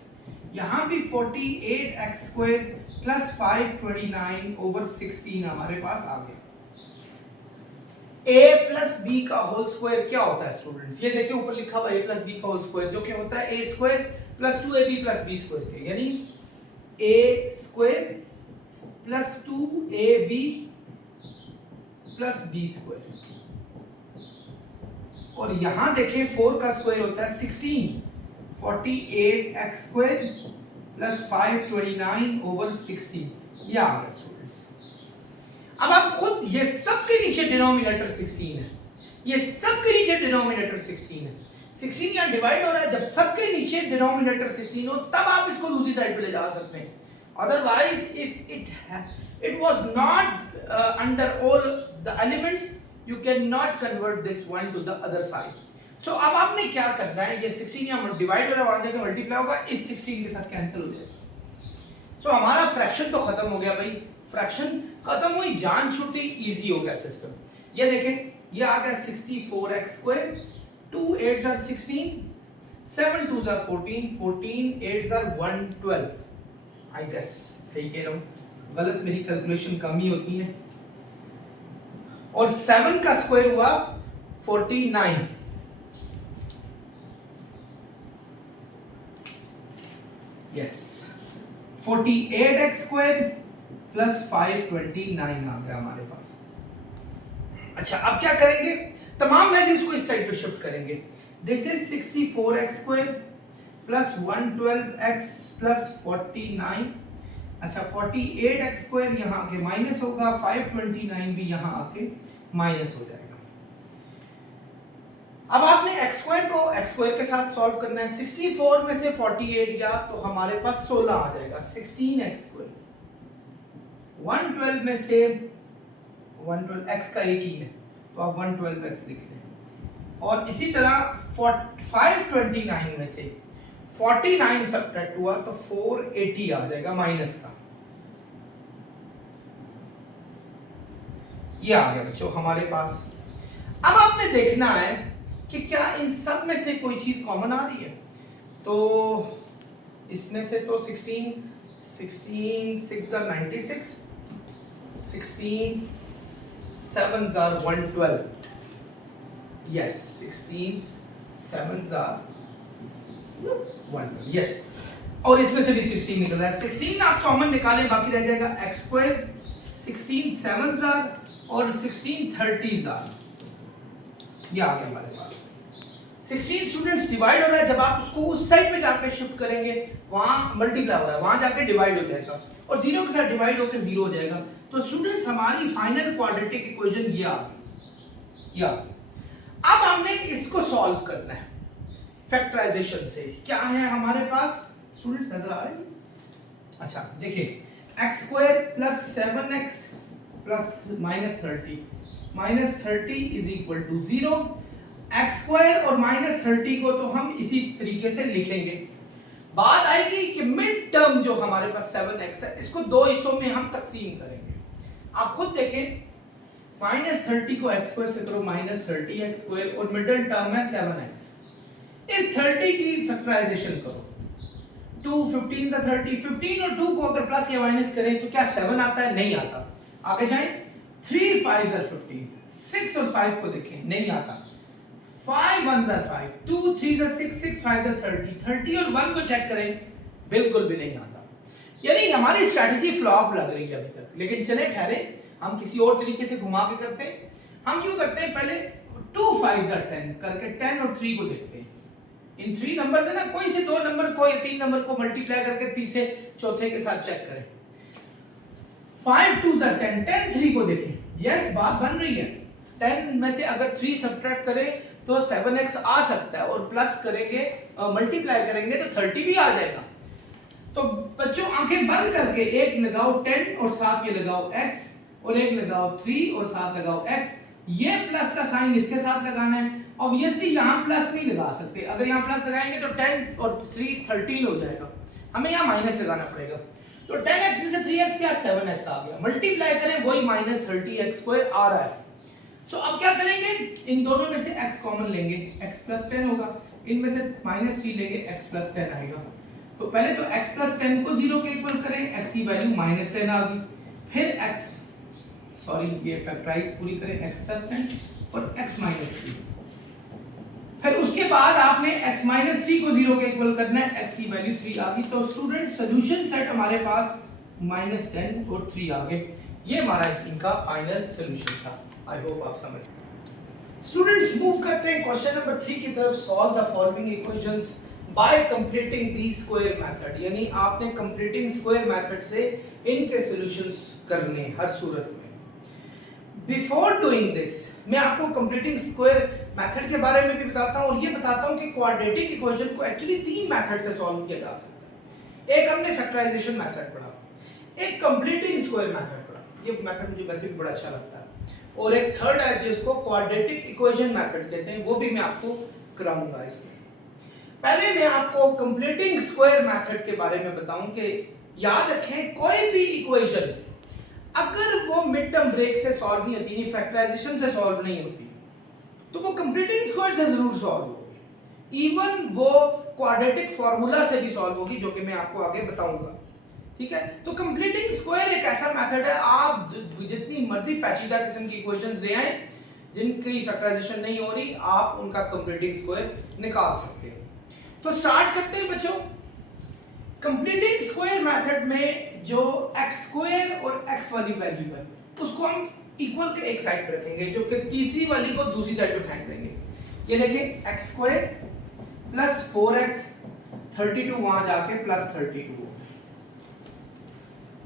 यहां भी 48x स्क्वायर प्लस 529 ओवर 16 हमारे पास आ गया। a प्लस बी का होल स्क्वायर क्या होता है स्टूडेंट्स? ये देखिए ऊपर लिखा हुआ a प्लस बी का होल स्क्वायर, जो क्या होता है a square plus 2ab plus b square, यानी a square plus 2ab plus b square. और यहां देखें 4 का स्क्वायर होता है 16, 48x स्क्वायर प्लस 529 ओवर 16, ये आ गया स्टूडेंट्स। अब आप खुद, ये सब के नीचे डिनोमिनेटर 16 है, ये सब के नीचे डिनोमिनेटर 16 है। 16 यहां डिवाइड हो रहा है, जब सब के नीचे डिनोमिनेटर 16 हो तब आप इसको दूसरी साइड पे ले जा सकते हैं। Otherwise if it was not under all the elements, you can not convert this one to the other side. So अब आपने क्या करना है, ये 16 यहां डिवाइड हो रहा है, वहां जाके मल्टीप्लाई होगा, इस 16 के साथ कैंसिल हो जाएगा। सो हमारा फ्रैक्शन तो खत्म हो गया भाई, फ्रैक्शन खत्म हुई, जान छूटी, इजी हो गया सिस्टम। ये देखें, ये आ गया 64x square, 2 8s are 16, 7 2s are 14, 14 8s are 112। I guess सही कह रहा हूं, गलत मेरी कैलकुलेशन कम ही होती है। और 7 का स्क्वायर हुआ 49, यस 48x स्क्वायर प्लस 529 आ गया हमारे पास। अच्छा अब क्या करेंगे, तमाम वैल्यूज को इस साइड पे शिफ्ट करेंगे। This is 64x square plus 112x plus 49। अच्छा 48x स्क्वायर यहां आके माइनस होगा, 529 भी यहां आके माइनस हो जाएगा। अब आपने x स्क्वायर को x स्क्वायर के साथ सॉल्व करना है। 64 में से 48 गया तो हमारे पास 16 आ जाएगा, 16x स्क्वायर। 112 में से 112 x का एक ही है तो आप 112x लिख लें। और इसी तरह 529 में से 49 सब्ट्रैक्ट हुआ तो 480 आ जाएगा माइनस का। ये आ गया बच्चों हमारे पास। अब आपने देखना है कि क्या इन सब में से कोई चीज कॉमन आ रही है। तो इसमें से तो 16 6 are 96, 16 7s are 112, yes 16 7s are 112, yes। और इसमें से भी 16 निकल रहा है। 16 आप कॉमन निकालें, बाकी रह जाएगा x स्क्वायर, 16 7s are और 16 30s are, ये आ गया हमारे पास। 16 स्टूडेंट्स डिवाइड हो रहा है, जब आप उसको उस साइड पे जाकर शिफ्ट करेंगे वहां मल्टीप्लाई हो रहा है, वहां जाके डिवाइड हो जाएगा और 0 के साथ डिवाइड होकर 0 हो जाएगा। तो स्टूडेंट्स हमारी फाइनल क्वाड्रेटिक इक्वेशन ये आ गई। अब हमने इसको सॉल्व करना है फैक्टराइजेशन से। क्या है हमारे पास स्टूडेंट्स, नजर आ रहे हैं? अच्छा देखिए, x square plus 7x plus minus 30 is equal to 0। x square और माइनस 30 को तो हम इसी तरीके से लिखेंगे। बात आएगी कि मिड टर्म जो हमारे पास 7x है, इसको दो हिस्सों में हम तकसीम करेंगे। आप खुद देखें, -30 को x स्क्वायर से करो -30x² और मिडिल टर्म है 7x। इस 30 की फैक्टराइजेशन करो, 2 15 का 30, 15 और 2 को अगर प्लस या माइनस करें तो क्या 7 आता है? नहीं आता। आगे जाएं, 3 5 are 15, 6 और 5 को देखें, नहीं आता। 5 1 are 5, 2 3 are 6, 6 5 are 30, 30 और 1 को चेक करें, बिल्कुल भी नहीं आता। यानी हमारी स्ट्रेटजी फ्लॉप लग रही है अभी तक। लेकिन चले ठहरे, हम किसी और तरीके से घुमा के करते हैं। हम यूं करते हैं, पहले 2 5 are 10 करके 10 और 3 को देखते हैं। इन 3 नंबर से ना कोई से 2 नंबर को या 3 नंबर को मल्टीप्लाई करके तीसरे चौथे के साथ चेक करें। 5 2 are 10, 10 3 को देखें। यस, बात बन रही है। 10 में से अगर 3 सब्ट्रैक्ट करें तो 7x आ सकता है, और प्लस करेंगे मल्टीप्लाई करेंगे तो 30 भी आ जाएगा। तो बच्चों आंखें बंद करके एक लगाओ 10 और साथ ये लगाओ x, और एक लगाओ 3 और साथ लगाओ x। ये प्लस का साइन इसके साथ लगाना है। ऑब्वियसली यहां प्लस नहीं लगा सकते, अगर यहां प्लस लगाएंगे तो 10 और 3 13 हो जाएगा, हमें यहां माइनस लगाना पड़ेगा। तो 10x में से 3x क्या 7x आ गया, मल्टीप्लाई करें वही -30x² आ रहा है। सो अब क्या करेंगे, इन दोनों में से x कॉमन लेंगे, x + 10 होगा, इनमें से -3 लेंगे, x + 10 आएगा। तो पहले तो x + 10 को 0 के इक्वल करें, x की वैल्यू -10 आ गई। फिर ये फैक्टराइज पूरी करें, x + 10 और x - 3। फिर उसके बाद आपने x - 3 को 0 के इक्वल करना है, x की वैल्यू 3 आ गई। तो स्टूडेंट सॉल्यूशन सेट हमारे पास -10 और 3 आ गए। ये हमारा इनका फाइनल सॉल्यूशन था। आई होप आप समझ गए। स्टूडेंट्स मूव करते हैं क्वेश्चन नंबर 3 की तरफ। Solve the following equations bye completing the square method. यानी आपने कंप्लीटिंग स्क्वायर मेथड से इनके सॉल्यूशंस करने हर सूरत में। बिफोर डूइंग दिस मैं आपको कंप्लीटिंग स्क्वायर मेथड के बारे में भी बताता हूं, और ये बताता हूं कि क्वाड्रेटिक इक्वेशन को एक्चुअली 3 मेथड से सॉल्व किया जा सकता है। एक हमने फैक्टराइजेशन मेथड पढ़ा, एक कंप्लीटिंग स्क्वायर मेथड पढ़ा, ये मेथड मुझे वैसे भी बड़ा अच्छा लगता है, और एक थर्ड है जिसको क्वाड्रेटिक इक्वेशन मेथड कहते हैं, वो भी मैं आपको कराऊंगा इसमें। पहले मैं आपको कंप्लीटिंग स्क्वायर मेथड के बारे में बताऊं कि याद रखें कोई भी इक्वेशन अगर वो मिड टर्म ब्रेक से सॉल्व नहीं होती, फैक्टराइजेशन से सॉल्व नहीं होती, तो वो कंप्लीटिंग स्क्वायर से जरूर सॉल्व होगी। इवन वो क्वाड्रेटिक फार्मूला से भी सॉल्व होगी, जो कि मैं आपको आगे बताऊंगा। ठीक है, तो कंप्लीटिंग स्क्वायर एक ऐसा मेथड है, आप जितनी मर्जी पेचीदा किस्म की इक्वेशंस ले आए जिनकी फैक्टराइजेशन नहीं हो रही, आप उनका कंप्लीटिंग स्क्वायर निकाल सकते हैं। तो स्टार्ट करते हैं बच्चों। कंप्लीटिंग स्क्वायर मेथड में जो x² और x वाली वैल्यू है उसको हम इक्वल के एक साइड पे रखेंगे, जो कि तीसरी वाली को दूसरी साइड पे फेंक देंगे। ये देखिए x² + 4x 32 वहां जाके +32।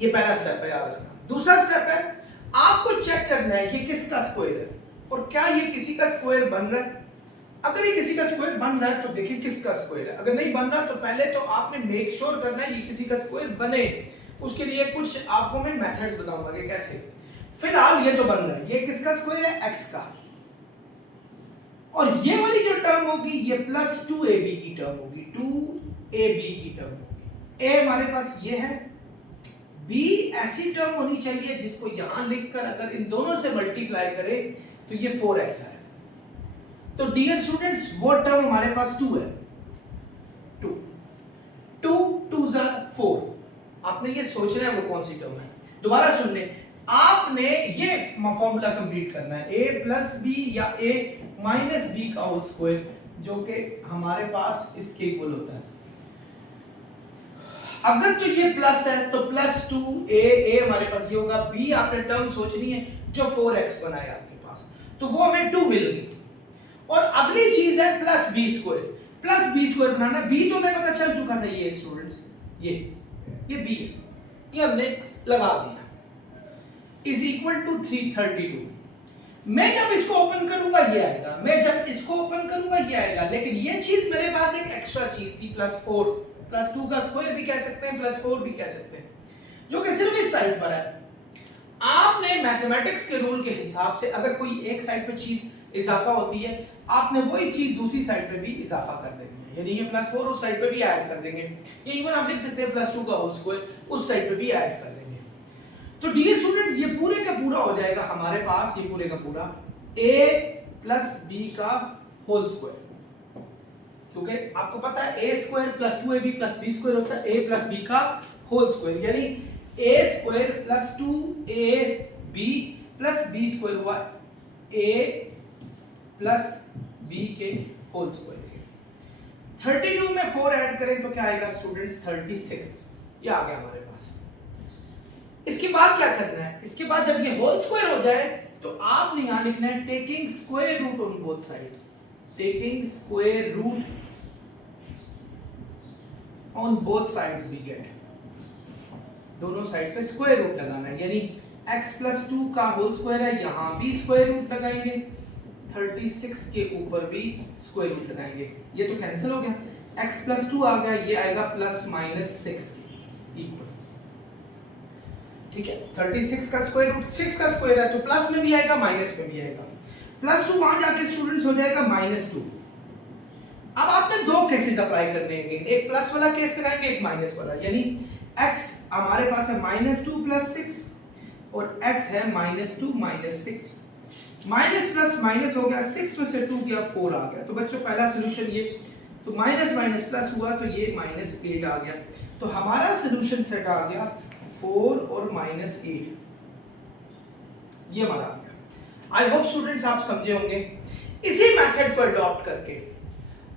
ये पहला स्टेप है, याद रखना। दूसरा स्टेप है आपको चेक करना है कि किसका स्क्वायर है और क्या ये किसी का स्क्वायर बन रहा है। अगर ये किसी का स्क्वायर बन रहा है तो देखिए किसका स्क्वायर है, अगर नहीं बन रहा तो पहले तो आपने मेक श्योर करना है ये किसी का स्क्वायर बने। उसके लिए कुछ आपको मैं मेथड्स बताऊंगा कि कैसे। फिलहाल ये तो बन रहा है, ये किसका स्क्वायर है, x का, और ये वाली जो टर्म होगी ये +2ab की टर्म होगी, 2ab की टर्म होगी। a हमारे पास ये है, b ऐसी टर्म होनी चाहिए जिसको यहां लिखकर अगर इन दोनों से मल्टीप्लाई करें तो ये 4x है। तो डियर स्टूडेंट्स वो टर्म हमारे पास 2 है, 2 2 4। आपने ये सोचना है वो कौन सी टर्म है। दोबारा सुन ले, आपने ये फॉर्मूला कंप्लीट करना है, a + b या a - b का होल स्क्वायर, जो कि हमारे पास इसके इक्वल होता है। अगर तो ये प्लस है तो +2a हमारे पास ये होगा, b आपने टर्म सोचनी है जो 4x बना है आपके पास, तो वो हमें 2 मिल गई। और अगली चीज है +b² बनाना। b तो हमें पता चल चुका था, ये स्टूडेंट्स ये b है, ये हमने लगा दिया, = 332। मैं जब इसको ओपन करूंगा ये आएगा, मैं जब इसको ओपन करूंगा ये आएगा, लेकिन ये चीज मेरे पास एक एक्स्ट्रा चीज थी, +4, +2 का स्क्वायर भी कह सकते हैं, +4 भी कह सकते हैं, जो कि सिर्फ इस साइड पर है। आपने मैथमेटिक्स के रूल के हिसाब से अगर कोई एक साइड पे चीज इजाफा होती है, आपने वही चीज दूसरी साइड पे भी इजाफा कर देनी है, यानी ये +4 उस साइड पे भी ऐड कर देंगे। ये इवन आप लिख सकते हैं +2 का होल स्क्वायर उस साइड पे भी ऐड कर देंगे। तो डियर स्टूडेंट्स ये पूरे का पूरा हो जाएगा हमारे पास, ये पूरे का पूरा a प्लस बी का होल स्क्वायर, क्योंकि आपको पता है a square plus 2ab plus b square होता है a प्लस b का होल स्क्वायर, यानी a square plus 2ab plus b square हुआ a प्लस b के होल स्क्वायर के। 32 में 4 ऐड करें तो क्या आएगा स्टूडेंट्स 36, ये आ गया हमारे पास। इसके बाद क्या करना है, इसके बाद जब ये होल स्क्वायर हो जाए तो आपने यहां लिखना है taking square root on both side, taking square root on both sides we get, दोनों साइड पे स्क्वायर रूट लगाना है, यानी x प्लस 2 का होल स्क्वायर है, यहां भी स्क्वायर रूट लगाएंगे, 36 के ऊपर भी स्क्वायर रूट लगाएंगे, ये तो कैंसिल हो गया, x प्लस 2 आ गया, ये आएगा प्लस माइनस 6 इक्वल, ठीक है। 36 का स्क्वायर रूट 6 का स्क्वायर है तो प्लस में भी आएगा माइनस में भी आएगा, प्लस 2 वहां जाके स्टूडेंट्स हो जाएगा माइनस 2। अब आपने दो केसेस अप्लाई करने हैं, एक प्लस वाला केस लगाएंगे, एक माइनस वाला, यानी x हमारे पास है -2 प्लस 6 और x है -2 माइनस 6, माइनस प्लस माइनस हो गया, 6 में से 2 गया 4 आ गया, तो बच्चों पहला सॉल्यूशन ये, तो माइनस माइनस प्लस हुआ तो ये -8 आ गया, तो हमारा सॉल्यूशन सेट आ गया 4 और -8, ये हमारा आ गया। आई होप स्टूडेंट्स आप समझे होंगे। इसी मेथड को अडॉप्ट करके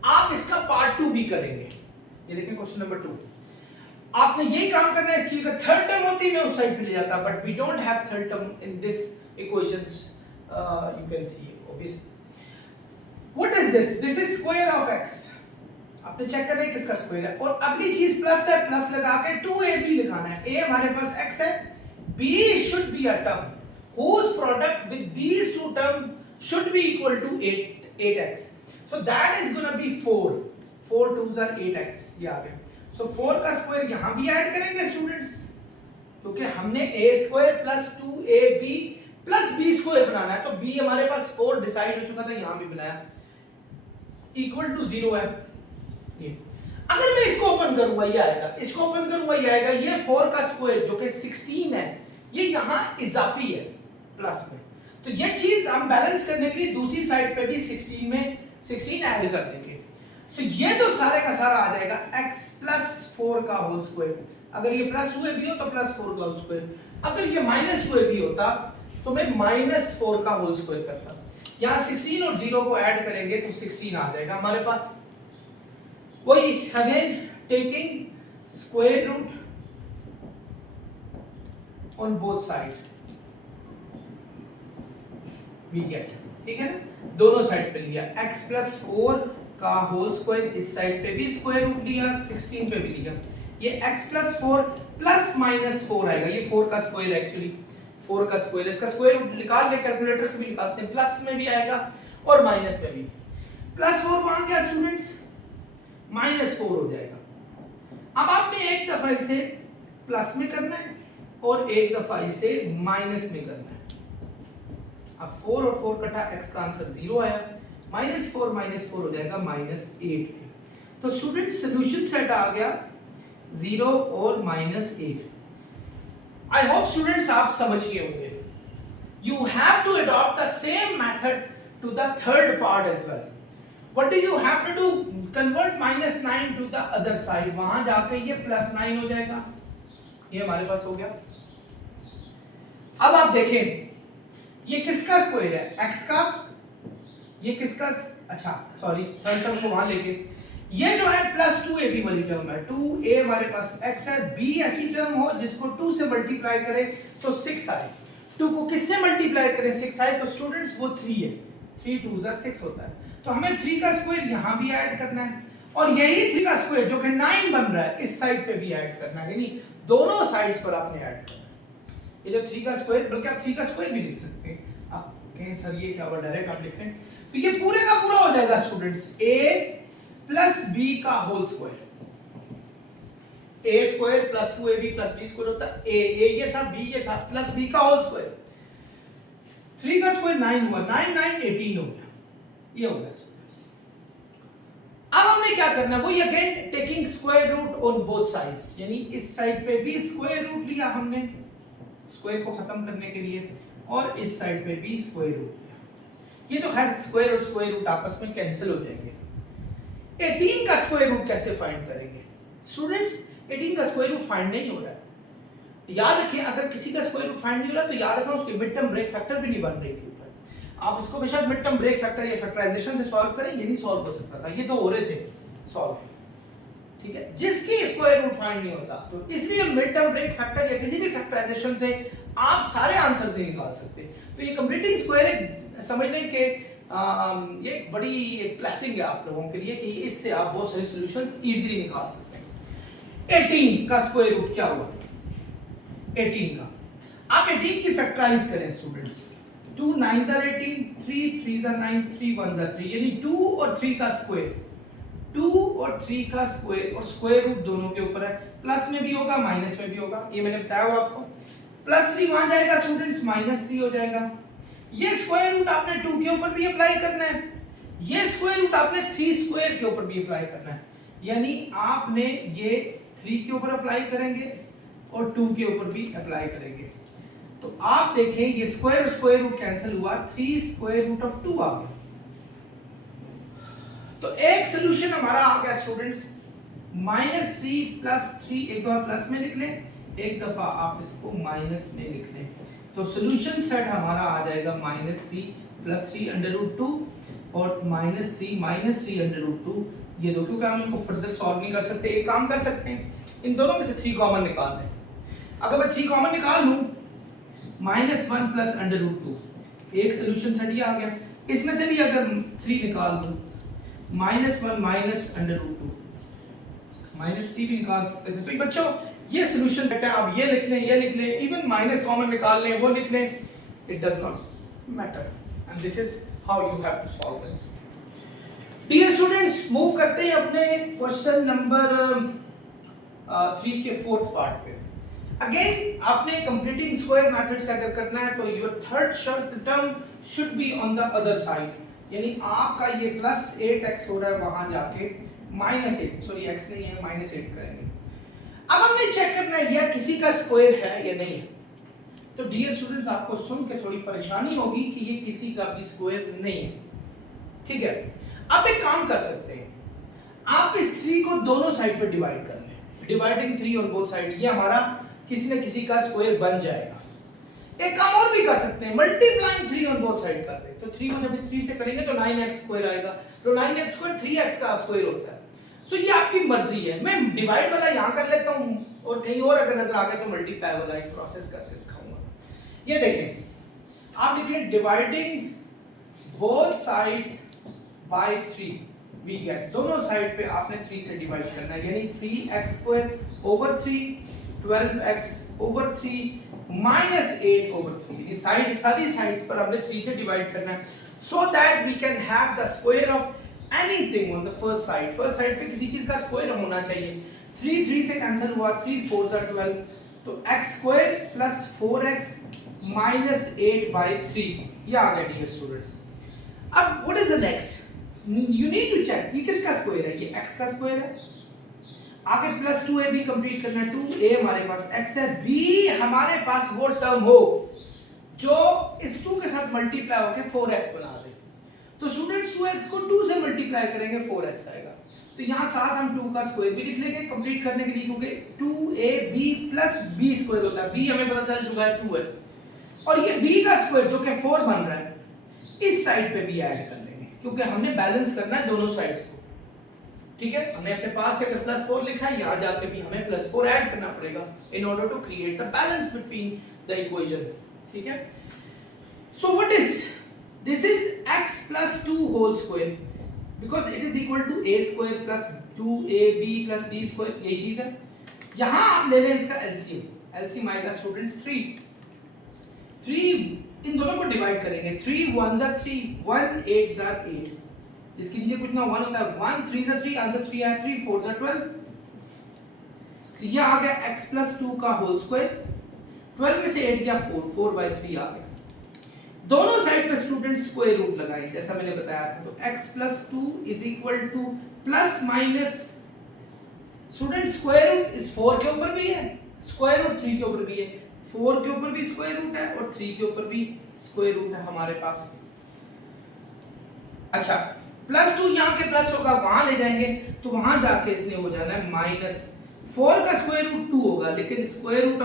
आप इसका पार्ट 2 भी करेंगे। ये देखिए क्वेश्चन नंबर 2, आपने यही काम करना है, इसकी अगर थर्ड टर्म होती मैं उस साइड पे ले जाता, but we don't have third term in this equations, you can see obviously. What is this, this is square of x, आपने चेक करना है किसका स्क्वायर है, और अगली चीज प्लस है, प्लस लगा के 2ab लिखाना है, a हमारे पास x है, b should be a term whose product with these two term should be equal to 8x, so that is going to be 4, 4 2s are 8x, ये आ गया। so 4 का स्क्वायर यहां भी ऐड करेंगे स्टूडेंट्स, क्योंकि हमने a square plus 2ab plus b square बनाना है, तो b हमारे पास 4 डिसाइड हो चुका था, यहां भी बनाया, इक्वल टू 0 है ये। अगर मैं इसको ओपन करूंगा ये आएगा, इसको ओपन करूंगा ये आएगा, ये 4 का स्क्वायर जो कि 16 है, ये यहां इजाफी है प्लस में, तो ये चीज हम बैलेंस करने के लिए दूसरी साइड पे भी 16 में 16 ऐड कर देंगे, सो ये तो सारे का सारा आ जाएगा x प्लस 4 का होल स्क्वायर, अगर ये प्लस 2ab हो तो प्लस 4 का होल स्क्वायर, अगर ये माइनस 2ab होता तो मैं माइनस 4 का होल स्क्वायर करता, यहां 16 और 0 को ऐड करेंगे तो 16 आ जाएगा हमारे पास। वही again taking square root on both side we get, ठीक है ना, दोनों साइड पे लिया, x प्लस 4 का होल स्क्वायर, इस साइड पे भी स्क्वायर रूट लिया, 16 पे भी लिया, ये x प्लस 4 प्लस माइनस 4 आएगा, ये 4 का स्क्वायर एक्चुअली 4 का स्क्वायर, इसका स्क्वायर रूट निकाल ले, कैलकुलेटर से भी निकाल सकते हैं, प्लस में भी आएगा और माइनस में भी, प्लस 4 वहां गया स्टूडेंट्स, -4 हो जाएगा। अब आपने एक दफा इसे प्लस में करना है और एक दफा इसे माइनस में करना है, अब 4 और 4 कटा, x का आंसर 0 आया, -4 हो जाएगा -8, तो स्टूडेंट सॉल्यूशन सेट आ गया 0 और -8। आई होप स्टूडेंट्स आप समझ गए होंगे। You have to adopt the same method to the third part as well. What do you have to do? Convert -9 to the other side, वहां जाके ये +9 हो जाएगा, ये हमारे पास हो गया। अब आप देखें ये किसका स्क्वायर है, x का, ये किसका, अच्छा सॉरी थर्ड टर्म को वहां लेके, ये जो है +2ab वाली टर्म है, 2a हमारे पास x है, b ऐसी टर्म हो जिसको 2 से मल्टीप्लाई करें तो 6 आए, 2 को किससे मल्टीप्लाई करें 6 आए, तो स्टूडेंट्स वो 3 है, 3 2s are 6 होता है, तो हमें 3 का स्क्वायर यहां भी ऐड करना है, और यही 3 का स्क्वायर जो कि 9 बन रहा है इस साइड पे भी ऐड करना है, यानी दोनों साइड्स पर आपने ऐड करना है। ये जो 3 का स्क्वायर, बल्कि आप 3 का स्क्वायर भी लिख सकते हैं, आप कहें सर ये क्या हुआ, डायरेक्ट आप लिख रहे हैं, तो ये पूरे का पूरा हो जाएगा स्टूडेंट्स a प्लस b का whole square, a square plus 2ab plus b square होता है, a ये था, b ये था, प्लस b का होल स्क्वायर, 3 का स्क्वायर 9 हुआ, 9 9 18 हो गया, ये हो गया स्टूडेंट्स। अब हमने क्या करना है, वो again taking square root on both sides, यानी इस साइड पे भी स्क्वायर रूट लिया हमने स्क्वायर को खत्म करने के लिए, और इस साइड पे भी स्क्वायर रूट लिया। ये तो खैर स्क्वायर और स्क्वायर रूट आपस में कैंसिल हो जाएंगे। 18 का स्क्वायर रूट कैसे फाइंड करेंगे स्टूडेंट्स? 18 का स्क्वायर रूट फाइंड नहीं हो रहा है। याद रखें, अगर किसी का स्क्वायर रूट फाइंड नहीं हो रहा तो याद रखना उसकी मिड टर्म ब्रेक फैक्टर भी नहीं बन रही थी ऊपर। आप इसको बेशक मिड टर्म ब्रेक फैक्टर या फैक्टराइजेशन से सॉल्व करें, ये नहीं सॉल्व हो सकता था, ये तो हो रहे थे सॉल्व। ठीक है, जिसकी स्क्वायर रूट फाइंड नहीं होता तो इसलिए मिड टर्म ब्रेक फैक्टर या किसी भी फैक्टराइजेशन से आप सारे आंसर्स नहीं निकाल सकते। तो ये कंप्लीटिंग स्क्वायर एक समझने के ये बड़ी एक ब्लेसिंग है आप लोगों के लिए कि इससे आप बहुत सारे सॉल्यूशंस इजीली निकाल सकते हैं। 18 का स्क्वायर रूट क्या हुआ? 18 का आप 18 की फैक्टराइज करें students. 2 9s are 18, 3 3s are 9, 3 1s are 3, यानी 2 और 3 का स्क्वायर, 2 और 3 का स्क्वायर, और स्क्वायर रूट दोनों के ऊपर है, प्लस में भी होगा माइनस में भी होगा, ये मैंने बताया हुआ आपको। +3 वहां जाएगा स्टूडेंट्स, -3 हो जाएगा। ये स्क्वायर रूट आपने 2 के ऊपर भी अप्लाई करना है, ये स्क्वायर रूट आपने 3 स्क्वायर के ऊपर भी अप्लाई करना है, यानी आपने ये 3 के ऊपर अप्लाई करेंगे और 2 के ऊपर भी अप्लाई करेंगे। तो आप देखें ये स्क्वायर स्क्वायर रूट कैंसिल हुआ, 3 स्क्वायर रूट ऑफ 2 आ गया। तो एक सॉल्यूशन हमारा आ गया स्टूडेंट्स, -3 +3, एक दफा प्लस में लिख लें, एक दफा आप इसको माइनस में लिख लें, तो सॉल्यूशन सेट हमारा आ जाएगा -3 +3 √2 और -3 √2। ये दो, क्योंकि हम इनको फर्दर सॉल्व नहीं कर सकते, एक काम कर सकते हैं, इन दोनों में से 3 कॉमन निकाल लें। अगर मैं 3 कॉमन निकाल लूं, -1 + √2, एक सॉल्यूशन सेट ये आ गया। इसमें से भी अगर 3 निकाल दूं, -1 -√2, -3 भी निकाल सकते थे। तो बच्चों ये सॉल्यूशन सेट है, आप ये लिख लें, ये लिख लें, इवन माइनस कॉमन निकाल लें, वो लिख लें, it does not matter, and this is how you have to solve it. Dear students, move करते हैं अपने क्वेश्चन नंबर 3 के 4th पार्ट पे। अगेन आपने कंप्लीटिंग स्क्वायर मेथड से अगर करना है तो your third term should be on the other side, यानी आपका ये +8x हो रहा है, वहां जाके -8, सॉरी x नहीं है, -8 करेंगे। अब हमने चेक करना है यह किसी का स्क्वायर है या नहीं है। तो डियर स्टूडेंट्स, आपको सुन के थोड़ी परेशानी होगी कि ये किसी का भी स्क्वायर नहीं है, ठीक है। आप एक काम कर सकते हैं, आप इस 3 को दोनों साइड पर डिवाइड कर लें, डिवाइडिंग 3 ऑन बोथ साइड, ये हमारा किसी न किसी का स्क्वायर बन जाएगा। एक काम और भी कर सकते हैं, मल्टीप्लाइंग 3 ऑन बोथ साइड कर लें, तो 3 को जब इस 3 से करेंगे तो 9x² आएगा, तो 9x² 3x का स्क्वायर होता है। सो ये आपकी मर्जी है, मैं डिवाइड वाला यहां कर लेता हूं और कहीं और अगर नजर आ गया तो मल्टीप्लाई वाला एक प्रोसेस करके दिखाऊंगा। ये देखें, आप लिखें dividing both sides by 3, we get, दोनों साइड पे आपने 3 से डिवाइड करना है, यानी 3x² over 3, 12x over 3 -8 over 3, ये साइड सारी साइड्स पर हमने 3 से डिवाइड करना है, so that we can have the square of anything on the first side. First side पे किसी चीज का स्क्वायर होना चाहिए। 3 3 से कैंसिल हुआ, 3 4s are 12, तो x² + 4x -8/3, ये आ गया डियर स्टूडेंट्स। अब what is the next, you need to check ये किसका स्क्वायर है, ये x का स्क्वायर है। आगे +2ab कंप्लीट करना है, 2a हमारे पास x है, b हमारे पास वो टर्म हो जो इस 2 के साथ मल्टीप्लाई होकर 4x बना दे। तो स्टूडेंट्स 2x को 2 से मल्टीप्लाई करेंगे 4x आएगा, तो यहां साथ हम 2 का स्क्वायर भी लिख लेंगे कंप्लीट करने के लिए, क्योंकि 2ab + b स्क्वायर होता है, b हमें पता चल चुका है 2 है, और ये b का स्क्वायर जो कि 4 बन रहा है, इस साइड पे भी ऐड कर लेंगे, क्योंकि हमने बैलेंस करना है दोनों साइड्स को, ठीक है। हमने अपने पास से अगर +4 लिखा है, यहां जाके भी हमें +4 ऐड करना पड़ेगा in order to create the balance between the equation, ठीक है। So what is this is x + 2 whole square because it is equal to a² + 2ab + b², यही चीज है। यहां आप ले लें इसका एलसीएम आएगा स्टूडेंट्स 3 इन दोनों को डिवाइड करेंगे, 3 1s are 3, 1 8s are 8, इसके नीचे कुछ ना 1 होता है, 1 3s are 3, आंसर 3 आया, 3 4s are 12, तो ये आ गया x + 2 का होल स्क्वायर, 12 में से 8 गया 4, 4/3 आ गया। दोनों साइड पे स्टूडेंट स्क्वायर रूट लगाएंगे जैसा मैंने बताया था, तो x + 2 ± स्टूडेंट स्क्वायर रूट इस 4 के ऊपर भी है, स्क्वायर रूट 3 के ऊपर भी है, 4 के ऊपर भी स्क्वायर रूट है और 3 के ऊपर भी स्क्वायर रूट है हमारे पास। अच्छा, +2 यहाँ के प्लस होगा, वहां ले जाएंगे तो वहां जाके इसने हो जाना है -4 का स्क्वायर रूट 2 होगा, लेकिन स्क्वायर रूट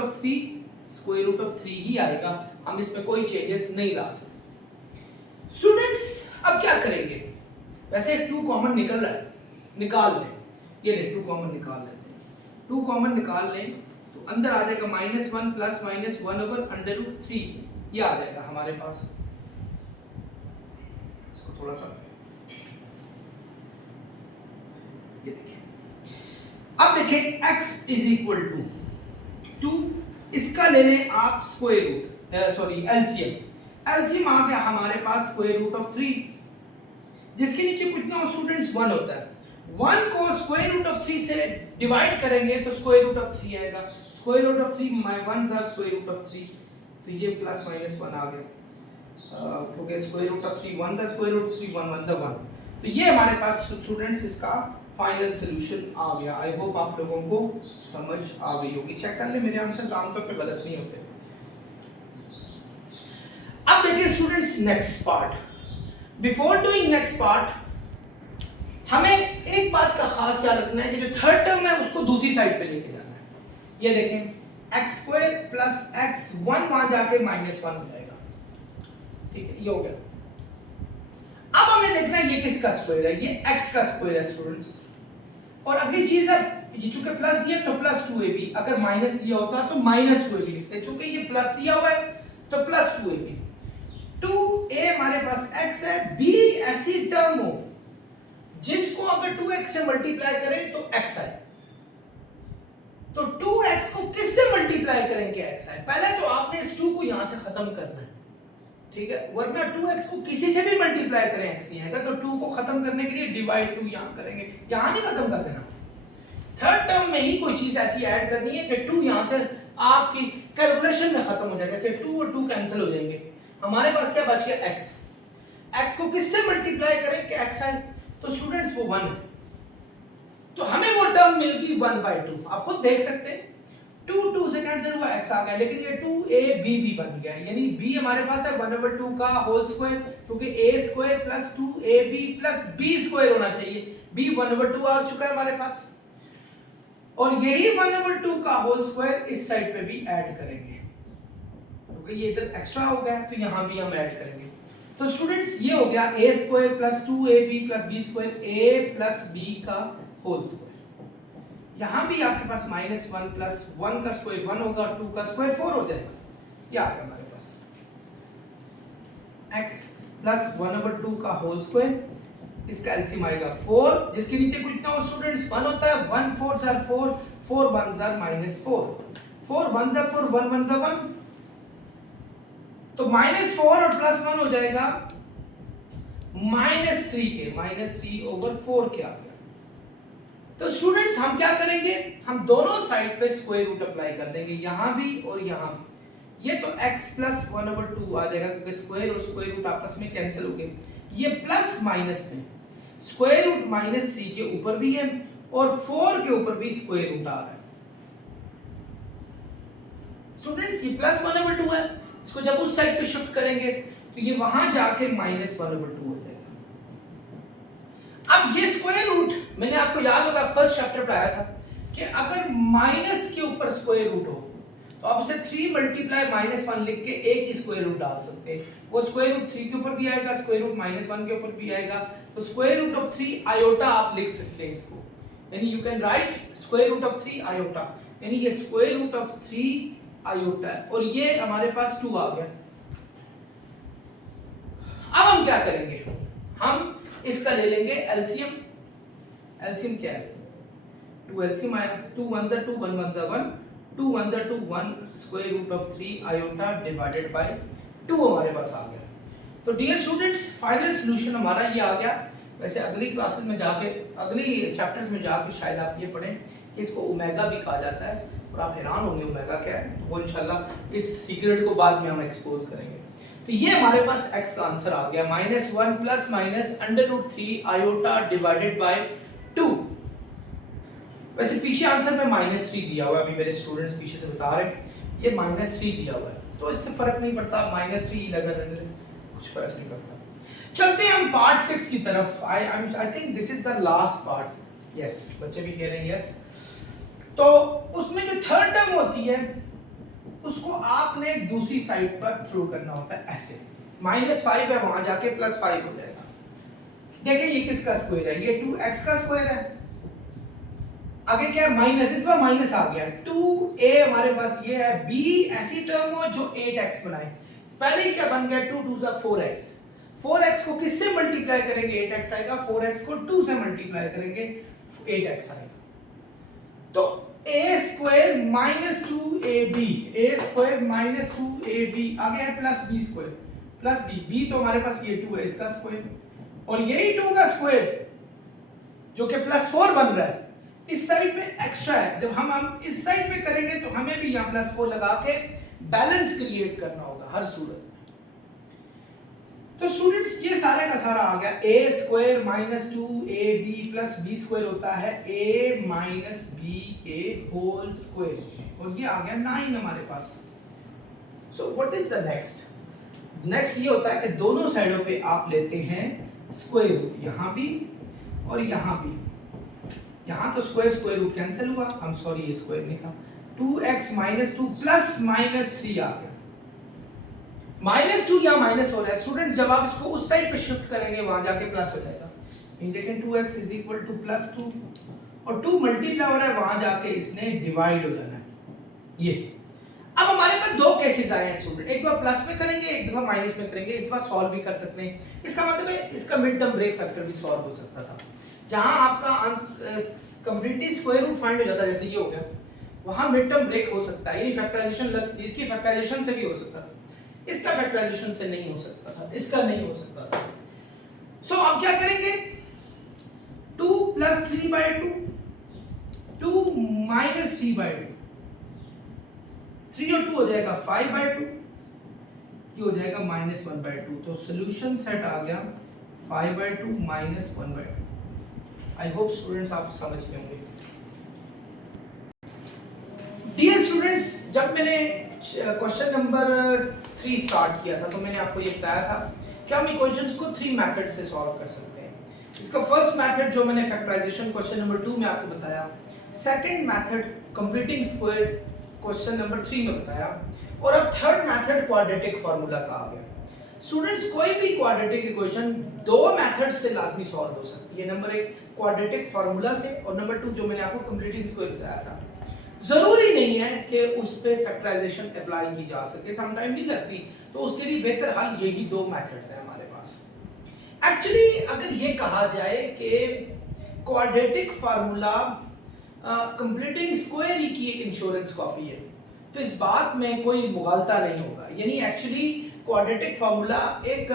ऑफ 3 ही आएगा, हम इसमें कोई चेंजेस नहीं ला सकते। स्टूडेंट्स अब क्या करेंगे, वैसे 2 कॉमन निकल रहा है, निकाल लें, ये ले 2 कॉमन निकाल लेते हैं। 2 कॉमन निकाल लें तो अंदर आ जाएगा -1 प्लस -1/√3, ये आ जाएगा हमारे पास। इसको थोड़ा सा ये देखिए, अब देखें x = 2, इसका ले लें आप स्क्वायर रूट, सॉरी एलसीएम आ गया हमारे पास स्क्वायर रूट ऑफ 3, जिसके नीचे कितना हो स्टूडेंट्स 1 होता है। 1 को स्क्वायर रूट ऑफ 3 से डिवाइड करेंगे तो स्क्वायर रूट ऑफ 3 आएगा, square root of 3 1s are square root of 3, तो ये प्लस -1 आ गया, क्योंकि square root of 3 1s are square root 3 1 1s are 1, तो ये हमारे पास स्टूडेंट्स इसका फाइनल सॉल्यूशन आ गया। आई होप आप लोगों को समझ आ गई होगी, चेक कर ले मेरे आंसर्स आमतौर पे गलत नहीं होते। अब देखिए students next part, before doing next part हमें एक बात का खास ख्याल रखना है कि जो थर्ड टर्म है उसको दूसरी साइड पे लेके जाना है। ये देखें x² + x1 वहां जाके -1 हो जाएगा, ठीक है, ये हो गया। अब हमें देखना है ये किसका स्क्वायर है, ये x का स्क्वायर है स्टूडेंट्स। और अगली चीज है, ये चूंकि प्लस दिया तो +2ab, अगर माइनस दिया होता तो -2ab लिखते, चूंकि ये प्लस दिया हुआ है तो +2ab। 2a हमारे पास x है, b ऐसी टर्म हो जिसको अगर 2x से मल्टीप्लाई करें तो x आए, तो 2x को किससे मल्टीप्लाई करेंगे x आए। पहले तो आपने इस 2 को यहां से खत्म करना है, ठीक है, वरना 2x को किसी से भी मल्टीप्लाई करें x नहीं आएगा, तो 2 को खत्म करने के लिए डिवाइड 2 यहां करेंगे, यहां नहीं खत्म कर देना, थर्ड टर्म में ही कोई चीज ऐसी ऐड करनी है कि 2 यहां से आपकी कैलकुलेशन में खत्म हो जाएगा, जैसे 2 और 2 कैंसिल हो जाएंगे, हमारे पास क्या बच गया x को किससे मल्टीप्लाई करें कि x आए, तो स्टूडेंट्स वो 1 है, तो हमें वो टर्म मिल गई 1/2, आप खुद देख सकते हैं 2 से कैंसिल हुआ, x आ गया, लेकिन ये 2ab भी बन गया, यानी b हमारे पास है 1/2 का होल स्क्वायर, क्योंकि a² + 2ab + b² होना चाहिए, b 1/2 आ चुका है हमारे पास, और यही 1/2 का होल स्क्वायर इस साइड पे भी ऐड करेंगे, क्योंकि ये इधर एक्स्ट्रा हो गया तो यहां भी हम ऐड करेंगे। तो स्टूडेंट्स ये हो गया a² + 2ab + b², a + b का होल स्क्वायर, यहां भी आपके पास -1 + 1 का स्क्वायर 1 होगा, 2 का स्क्वायर 4 हो जाएगा, ये आ गया हमारे पास x + 1/2 का होल स्क्वायर, इसका एलसीएम आएगा 4, जिसके नीचे कितना हो स्टूडेंट्स 1 होता है, 1 4s are 4, 4 1s are -4, 4 1s are 4, 1 1s are 1, तो -4 और +1 हो जाएगा -3 के, -3/4 के आ गया। तो स्टूडेंट्स हम क्या करेंगे, हम दोनों साइड पे स्क्वायर रूट अप्लाई कर देंगे, यहां भी और यहां भी, ये तो x + 1/2 आ जाएगा, क्योंकि स्क्वायर और स्क्वायर रूट आपस में कैंसिल हो गए, ये प्लस माइनस में स्क्वायर रूट -3 के ऊपर भी है और 4 के ऊपर भी स्क्वायर रूट आ रहा है। स्टूडेंट्स ये +1/2 है, इसको जब उस साइड पे शिफ्ट करेंगे तो ये वहां जाके -1/2 हो जाएगा। अब ये स्क्वायर रूट मैंने आपको याद होगा फर्स्ट चैप्टर पढ़ाया था कि अगर माइनस के ऊपर स्क्वायर रूट हो तो आप उसे 3 × -1 लिख के एक ही स्क्वायर रूट डाल सकते हैं, वो स्क्वायर रूट 3 के ऊपर भी आएगा, स्क्वायर रूट -1 के ऊपर भी आएगा, तो स्क्वायर रूट ऑफ 3 आयोटा आप लिख सकते हैं इसको, यानी you can write square root of 3 iota, यानी ये स्क्वायर रूट ऑफ 3 आयोटा है, और ये हमारे पास 2 आ गया। अब हम क्या करेंगे, हम इसका ले लेंगे एलसीएम, एलसीएम क्या है 2, एलसीएम आया 2 1s are 2, 1 1s are 1, 2 1s are 2, 1 square root of 3 iota divided by 2 हमारे पास आ गया। तो डियर स्टूडेंट्स फाइनल सॉल्यूशन हमारा ये आ गया। वैसे अगली क्लासेस में जाके, अगली चैप्टर्स में जाके शायद आप ये पढ़ें कि इसको ओमेगा भी कहा जाता है, और आप हैरान होंगे ओमेगा क्या है, तो वो इंशाल्लाह इस सीक्रेट को बाद में हम एक्सपोज करेंगे। तो ये हमारे पास x का आंसर आ गया -1 ± √3 आयोटा डिवाइडेड बाय 2। वैसे पीछे आंसर में -3 दिया हुआ है, अभी मेरे स्टूडेंट्स पीछे से बता रहे हैं ये -3 दिया हुआ है, तो इससे फर्क नहीं पड़ता, -3 लगा रहने दें, कुछ फर्क नहीं पड़ता। चलते हैं हम पार्ट 6 की तरफ। I think this is the last part. Yes, बच्चे भी कह रहे हैं यस। तो उसमें जो थर्ड टर्म होती है उसको आपने दूसरी साइड पर थ्रो करना होता है, ऐसे -5 है, वहां जाके +5 हो जाएगा। देखिए ये किसका स्क्वायर है, ये 2x का स्क्वायर है। आगे क्या है, माइनस, इस बार माइनस आ गया। 2a हमारे पास ये है, b ऐसी टर्म हो जो 8x बनाए। पहले ही क्या बन गया, 2 2 = 4x। 4x को किससे मल्टीप्लाई करेंगे, 8x आएगा। 4x को 2 से मल्टीप्लाई करेंगे, 8x आएगा। तो a square -2ab, a square -2ab आ गया है, plus b square, plus b तो हमारे पास ये 2 है, इसका स्क्वायर, और यही 2 का स्क्वायर जो कि +4 बन रहा है, इस साइड में एक्स्ट्रा है। जब हम इस साइड में करेंगे तो हमें भी यहाँ +4 लगा के बैलेंस क्रिएट करना होगा हर सूरत में। तो स्टूडेंट्स ये सारे का सारा आ गया। a square -2ab plus b square होता है a माइनस b के होल स्क्वायर, और ये आ गया 9 हमारे पास। So what is the next? Next ये होता है कि दोनों साइडों पे आप लेते हैं स्क्वायर रूट, यहां भी और यहां भी। यहां तो स्क्वायर रूट कैंसिल हुआ, हम सॉरी ये स्क्वायर नहीं था। 2x -2 प्लस -3 आ गया। -2 या माइनस हो रहा है स्टूडेंट, जब आप इसको उस साइड पे शिफ्ट करेंगे वहां जाके प्लस हो जाएगा। इन देखें 2x = +2 और 2 मल्टीप्लाई हो रहा है, वहां जाके इसने डिवाइड हो जाना है। ये अब हमारे पास दो केसेस आए हैं स्टूडेंट, एक बार प्लस में करेंगे, एक दफा माइनस में करेंगे। इस बार सॉल्व भी कर सकते हैं, इसका मतलब है इसका मिड टर्म ब्रेक फैक्टर भी सॉल्व हो सकता था। जहां आपका कंप्लीटली स्क्वायर रूट फाइंड हो जाता है, जैसे ये हो गया, वहां मिड टर्म ब्रेक हो सकता है, यानी फैक्टराइजेशन लग, इसकी फैक्टराइजेशन से भी हो सकता था, इसका फैक्टराइजेशन से नहीं हो सकता था, इसका नहीं हो सकता था। सो अब क्या करेंगे, 2 + 3/2, 2 - 3/2, 3 और 2 हो जाएगा 5/2, ये हो जाएगा -1/2। तो सॉल्यूशन सेट आ गया 5/2 -1/2। आई होप स्टूडेंट्स आप समझ गए होंगे। डियर स्टूडेंट्स, जब मैंने क्वेश्चन नंबर 3 स्टार्ट किया था तो मैंने आपको ये बताया था कि हम इक्वेशंस को 3 मेथड से सॉल्व कर सकते हैं। इसका फर्स्ट मेथड जो मैंने फैक्टराइजेशन क्वेश्चन नंबर 2 में आपको बताया, second method completing square question number 3 में बताया, और अब थर्ड मेथड क्वाड्रेटिक फार्मूला का आ गया। स्टूडेंट्स, कोई भी क्वाड्रेटिक इक्वेशन दो मेथड से लाजमी सॉल्व हो सकती है। नंबर 1 क्वाड्रेटिक फार्मूला से, और नंबर 2 जो मैंने आपको कंप्लीटिंग स्क्वायर बताया था। जरूरी नहीं है कि उस पे फैक्टराइजेशन अप्लाई की जा सके, सम टाइम नहीं लगती, तो उसके लिए बेहतर हल यही दो मेथड्स हैं हमारे पास। एक्चुअली अगर ये कहा जाए कि क्वाड्रेटिक फार्मूला कंप्लीटिंग स्क्वायर ही की एक इंश्योरेंस कॉपी है, तो इस बात में कोई मुगालता नहीं होगा। यानी एक्चुअली क्वाड्रेटिक फार्मूला एक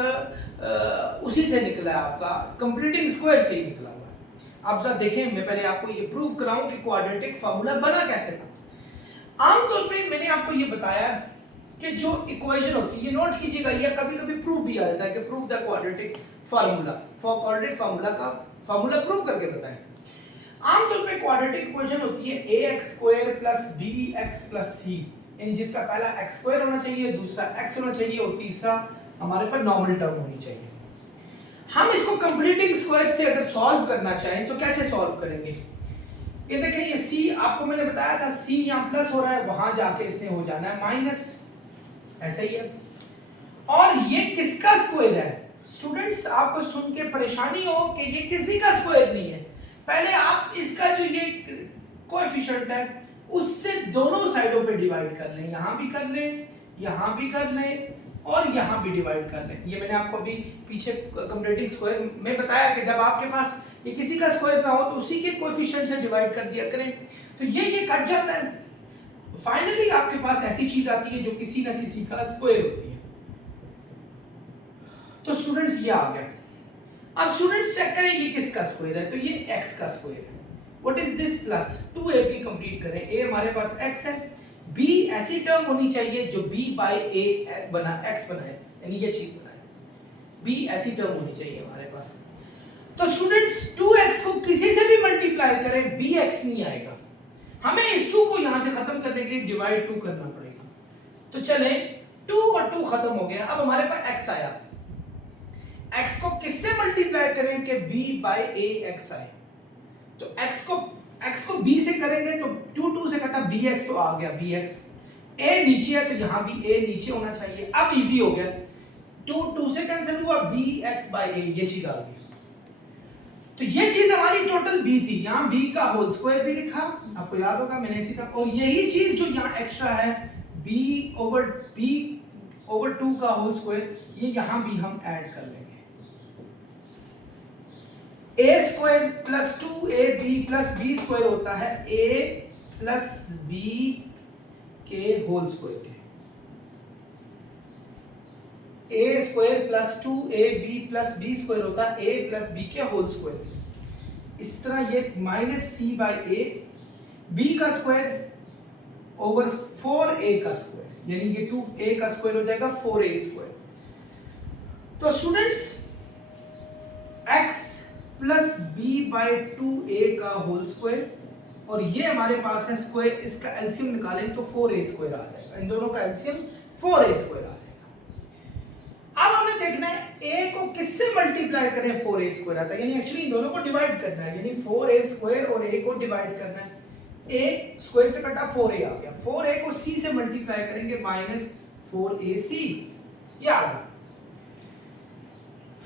उसी से निकला है, आपका कंप्लीटिंग स्क्वायर से ही निकला हुआ है। आप जरा देखें, मैं पहले आपको ये प्रूव कराऊं कि क्वाड्रेटिक फार्मूला बना कैसे था। आमतौर पे मैंने आपको ये बताया कि जो इक्वेशन होती है, ये नोट कीजिएगा, ये कभी-कभी प्रूव भी आ जाता है कि prove the quadratic formula. For quadratic formula का फार्मूला प्रूव करके बताएं। आमतौर पे क्वाड्रेटिक इक्वेशन होती है ax² + bx + c, यानी जिसका पहला x² होना चाहिए, दूसरा x होना चाहिए, और तीसरा हमारे पास नॉर्मल टर्म होनी चाहिए। हम इसको कंप्लीटिंग स्क्वायर से अगर सॉल्व करना चाहें तो कैसे सॉल्व करेंगे? ये देखें, ये c आपको मैंने बताया था, c यहाँ प्लस हो रहा है, वहां जाके इसने हो जाना है माइनस, ऐसे ही है। और ये किसका स्क्वायर है? स्टूडेंट्स, आपको सुन के परेशानी हो कि ये किसी का स्क्वायर नहीं है, पहले आप इसका जो ये कोएफिशिएंट है उससे दोनों साइडों पे डिवाइड कर लें, यहां भी कर लें, यहां भी कर लें, और यहां भी डिवाइड कर लें। ये मैंने आपको अभी पीछे कंप्लीटिंग स्क्वायर में बताया कि जब आपके पास ये किसी का स्क्वायर ना हो तो उसी के कोएफिशिएंट से डिवाइड कर दिया करें, तो ये कट जाता है। फाइनली आपके पास ऐसी चीज आती है जो किसी ना किसी का स्क्वायर होती है। तो स्टूडेंट्स, ये आ गया। अब स्टूडेंट्स चेक करें ये किसका स्क्वायर है, तो ये x का स्क्वायर है। What is this plus 2ab complete करें, a हमारे पास x है, b ऐसी टर्म होनी चाहिए जो b/a बना x बनाए, यानी ये चीज बनाए, b ऐसी टर्म होनी चाहिए हमारे पास। तो स्टूडेंट्स 2x को किसी से भी मल्टीप्लाई करें bx नहीं आएगा, हमें इस 2 को यहां से खत्म करने के लिए डिवाइड 2 करना पड़ेगा। तो चले 2 और 2 खत्म हो गया, अब हमारे पास x आया। x को किससे मल्टीप्लाई करें कि b बाय a x आए, तो x को b से करेंगे तो 2 2 से कटा bx तो आ गया bx, a नीचे है तो यहां भी a नीचे होना चाहिए। अब इजी हो गया, 2 2 से कैंसिल हुआ, bx बाय a ये चीज आ गई। तो ये चीज हमारी टोटल b थी, यहां b का होल स्क्वायर भी लिखा, आपको याद होगा मैंने इसी का, और यही चीज जो यहां एक्स्ट्रा है b ओवर 2 का होल स्क्वायर, ये यहां भी हम ऐड कर लेंगे। a square plus 2ab plus b square होता है a प्लस b के होल स्क्वायर के। a square plus 2ab plus b square होता है a प्लस b के होल स्क्वायर। इस तरह ये minus c by a, b का स्क्वायर ओवर 4a का स्क्वायर, यानी ये 2a का स्क्वायर हो जाएगा 4a स्क्वायर। तो students x plus b by 2a का होल स्क्वायर, और ये हमारे पास है स्क्वायर, इसका एलसीएम निकालें तो 4a स्क्वायर आ जाएगा, इन दोनों का एलसीएम 4a स्क्वायर आ जाएगा। अब हमने देखना है a को किससे मल्टीप्लाई करें 4a स्क्वायर आता है, यानी एक्चुअली इन दोनों को डिवाइड करना है, यानी 4a स्क्वायर और a को डिवाइड करना है। a स्क्वायर से कटा 4a आ गया, 4a को c से मल्टीप्लाई करेंगे माइनस 4ac, ये आ गया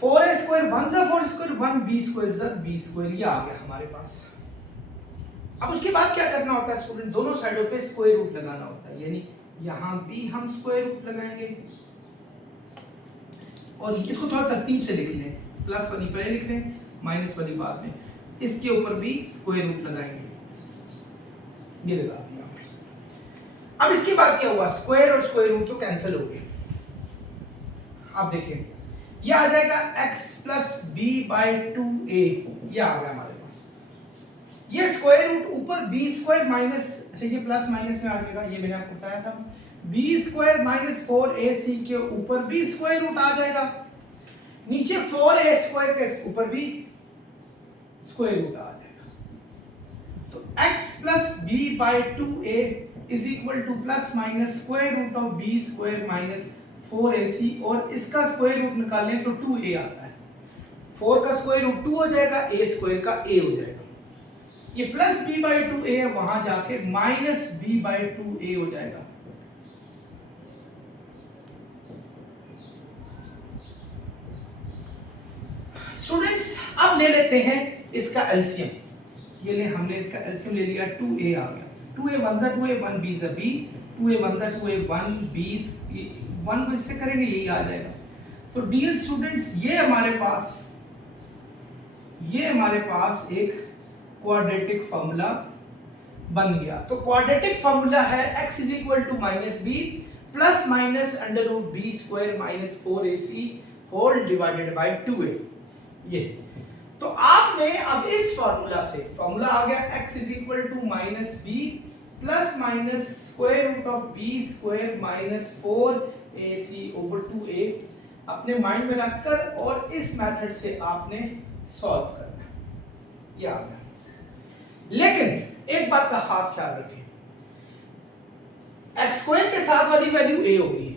4a स्क्वायर 1 सा 4 स्क्वायर 1b स्क्वायर सा b स्क्वायर, ये आ गया हमारे पास। अब उसके बाद क्या करना होता है स्टूडेंट, दोनों साइडों पे स्क्वायर रूट लगाना होता है, यानी यहां भी हम स्क्वायर रूट लगाएंगे, और इसको थोड़ा तरतीब से लिख लें, प्लस वाली पहले लिख लें माइनस वाली बाद में, इसके ऊपर भी स्क्वायर रूट लगाएंगे, ये लगा दिया। अब इसके बाद क्या हुआ, स्क्वायर और स्क्वायर रूट तो कैंसिल हो गए। अब देखें ये आ जाएगा x plus b by 2a, ये आ गया हमारे पास। ये स्क्वायर रूट ऊपर b स्क्वायर माइनस, अच्छा ये प्लस माइनस में आ जाएगा, ये मैंने आपको बताया था, b स्क्वायर माइनस 4ac के ऊपर b स्क्वायर रूट आ जाएगा, नीचे 4a स्क्वायर के ऊपर भी स्क्वायर रूट आ जाएगा। तो x plus b by 2a is equal to plus minus square root of b square minus 4ac, और इसका स्क्वायर रूट निकालें तो 2a आता है, 4 का स्क्वायर रूट 2 हो जाएगा, a स्क्वायर का a हो जाएगा, ये प्लस b बाय 2a है, वहां जाके माइनस b बाय 2a हो जाएगा। स्टूडेंट्स अब ले लेते हैं इसका एलसीएम, ये ले हमने इसका एलसीएम ले लिया, 2a आ गया, 2a 1 सा 2a 1 b सा b, 2a 1 सा 2a 1 b, 1 को इससे करेंगे यही आ जाएगा। तो डियर स्टूडेंट्स ये हमारे पास एक क्वाड्रेटिक फार्मूला बन गया। तो क्वाड्रेटिक फार्मूला है x is equal to minus B plus minus under root B square minus 4ac whole divided by 2a। ये तो आपने अब इस फार्मूला से, फार्मूला आ गया x is equal to minus B plus minus square root of B square minus 4ac over 2a, अपने mind में रखकर और इस मेथड से आपने सॉल्व करना है, ये आ गया। लेकिन एक बात का खास ख्याल रखें, x स्क्वायर के साथ वाली वैल्यू a होगी,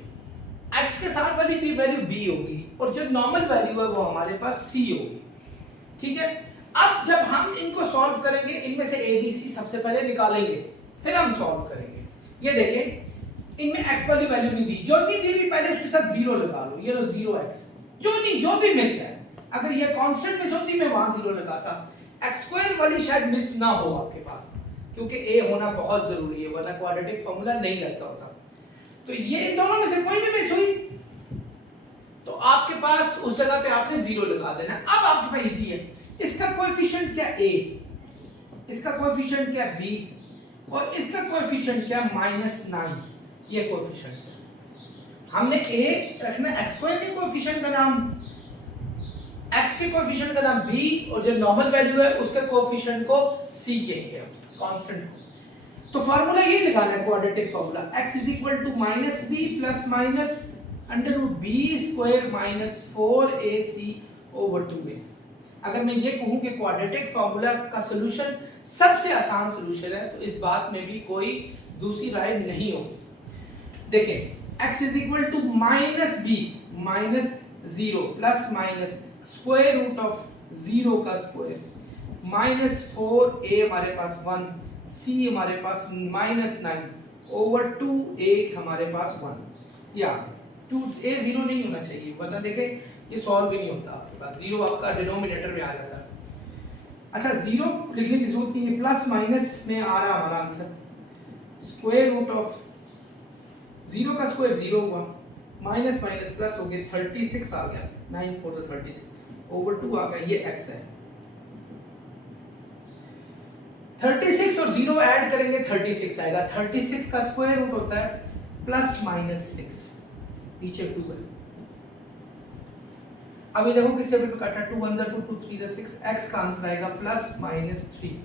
x के साथ वाली भी वैल्यू b होगी, और जो नॉर्मल वैल्यू है वो हमारे पास c होगी, ठीक है। अब जब हम इनको सॉल्व करेंगे, इनमें से a b c सबसे पहले निकालेंगे, फिर हम सॉल्व करेंगे। ये देखें इनमें x वाली वैल्यू नहीं दी, जो नहीं दी हुई पहले उसके साथ 0 लगा लो, ये लो 0x, जो भी मिस है, अगर ये कांस्टेंट मिस होती मैं वहां 0 लगाता, x स्क्वायर वाली शायद मिस ना हो आपके पास, क्योंकि a होना बहुत जरूरी है, वरना क्वाड्रेटिक फार्मूला नहीं लगता होता। तो ये इन दोनों में से कोई भी मिस हुई तो आपके पास उस जगह पे आपने 0 लगा देना। अब आपके पास इजी है, इसका कोएफिशिएंट क्या a, इसका कोएफिशिएंट क्या b, और इसका कोएफिशिएंट क्या -9, ये कोएफिशिएंट्स है। हमने a रखना x स्क्वायर के कोएफिशिएंट का नाम, x के कोएफिशिएंट का नाम b, और जो नॉर्मल वैल्यू है उसके कोएफिशिएंट को c कहेंगे, कांस्टेंट को। तो फार्मूला यही लगाना है quadratic formula, x is equal to minus B plus minus under root B square minus 4ac over 2a। अगर मैं ये कहूं कि क्वाड्रेटिक फार्मूला का सॉल्यूशन सबसे आसान सॉल्यूशन है, तो इस बात में भी कोई दूसरी राय नहीं होगी। देखें x is equal to minus B minus 0 plus minus square root of 0 का स्क्वायर माइनस 4a हमारे पास 1 c हमारे पास माइनस 9 ओवर 2a हमारे पास 1। या 2a 0 नहीं होना चाहिए, वरना देखें ये सॉल्व भी नहीं होता आपके पास, 0 आपका डिनोमिनेटर में आ जाता है। अच्छा 0 लिखने की जरूरत नहीं है, प्लस माइनस में आ रहा हमारा आंसर, स्क्वायर रूट ऑफ 0 का स्क्वायर 0 हुआ, माइनस माइनस प्लस हो गया 36 आ गया, 9 4 तो 36 ओवर 2 आ गया, ये x है। 36 और 0 ऐड करेंगे 36 आएगा, 36 का स्क्वायर रूट होता है प्लस माइनस 6, पीछे 2 है। अब ये देखो किस टेबल पे काटा, 2 1 2 2 3 6, x का आंसर आएगा प्लस माइनस 3।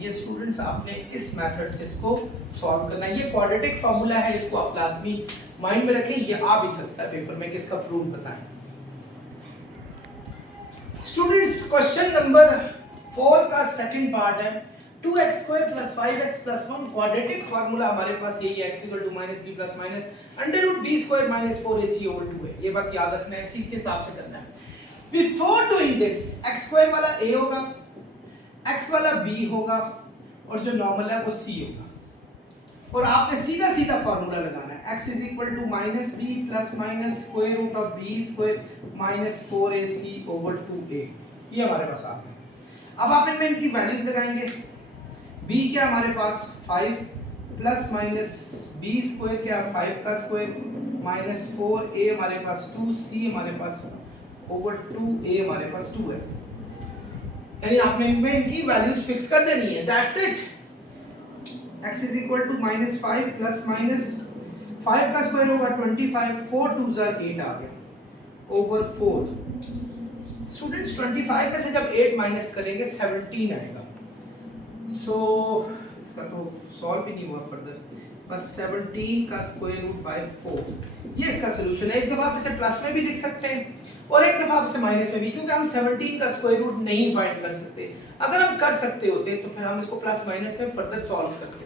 ये स्टूडेंट्स आपने इस मेथड से इसको सॉल्व करना है। ये क्वाड्रेटिक फार्मूला है, इसको आप लाजमी माइंड में रखें, ये आ भी सकता है पेपर में, किसका प्रूफ बताएं। स्टूडेंट्स क्वेश्चन नंबर 4 का सेकंड पार्ट है, 2x² + 5x + 1 क्वाड्रेटिक फार्मूला हमारे पास यही है, x = -b + minus √b² - 4ac / 2 है। ये बात याद रखना है, इसी के हिसाब से करना है। बिफोर डूइंग दिस, x² वाला a होगा, x वाला b होगा और जो नॉर्मल है वो c होगा, और आपने सीधा सीधा फार्मूला लगाना है, x = -b + minus √b² - 4ac / 2a। ये हमारे पास आ गया। अब आप इनमें इनकी वैल्यूज लगाएंगे, b क्या हमारे पास 5 प्लस माइनस b² क्या 5 का स्क्वायर माइनस 4a हमारे पास 2, c हमारे पास ओवर 2a हमारे पास 2 है। यानी आपने इनमें इनकी वैल्यूज फिक्स कर देनी है, that's it. x = -5 plus minus 5 का स्क्वायर होगा 25, 4 2 8 आ गया ओवर 4। स्टूडेंट्स 25 में से जब 8 माइनस करेंगे 17 आएगा। सो इसका तो सॉल्व भी नहीं हुआ फर्दर, बस 17 का स्क्वायर रूट बाय 4, ये इसका सॉल्यूशन है। एक दफा आप इसे प्लस में भी लिख सकते हैं और एक दफा आप इसे माइनस में भी, क्योंकि हम 17 का स्क्वायर रूट नहीं फाइंड कर सकते। अगर हम कर सकते होते तो फिर हम इसको प्लस माइनस में फर्दर सॉल्व करते।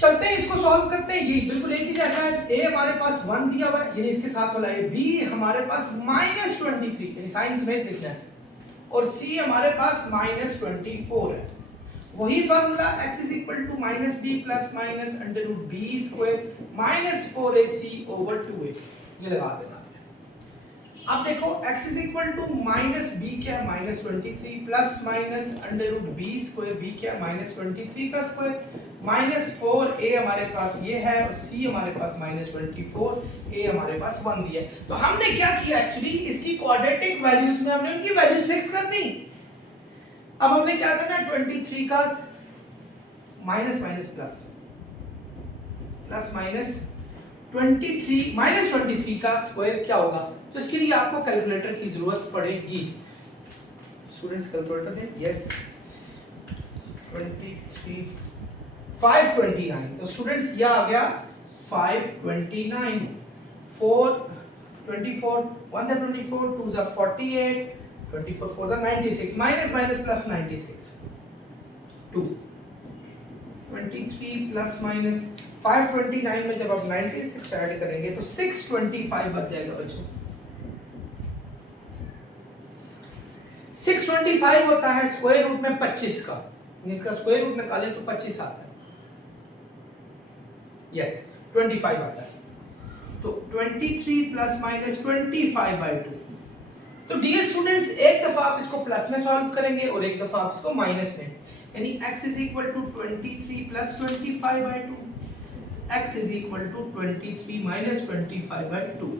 चलते हैं इसको सॉल्व करते हैं। ये बिल्कुल एक ही जैसा है, a हमारे पास 1 दिया हुआ है, यानी इसके साथ वाला है, b हमारे पास -23 यानी साइन समेत लिखना है, और c हमारे पास -24 है। वही formula x = -b + minus √b² - 4ac / 2a, ये लगा देना। अब देखो x = -b क्या -23 प्लस माइनस √b² b क्या -23 का स्क्वायर माइनस 4a हमारे पास ये है, और c हमारे पास -24, a हमारे पास 1 दिया है। तो हमने क्या किया एक्चुअली, इसकी क्वाड्रेटिक वैल्यूज में हमने उनकी वैल्यूज फिक्स कर दी। अब हमने क्या करना है, 23 का minus minus plus plus minus 23 -23 का स्क्वायर क्या होगा, तो इसके लिए आपको कैलकुलेटर की जरूरत पड़ेगी। स्टूडेंट्स कैलकुलेटर है, यस 23 529, तो स्टूडेंट्स ये आ गया 529, 4 24 1 24 2 48 24 4 96 minus minus plus 96 2 23 plus minus 529 में जब आप 96 ऐड करेंगे तो 625 बच जाएगा बच्चों। 625 होता है स्क्वायर रूट में 25 का, इसका स्क्वायर रूट निकालें तो 25 आता है, यस 25 आता है। तो 23 प्लस माइनस 25/2। तो डियर स्टूडेंट्स, एक दफा आप इसको प्लस में सॉल्व करेंगे और एक दफा आप इसको माइनस में, यानी x = 23 प्लस 25/2, x = 23 माइनस 25/2।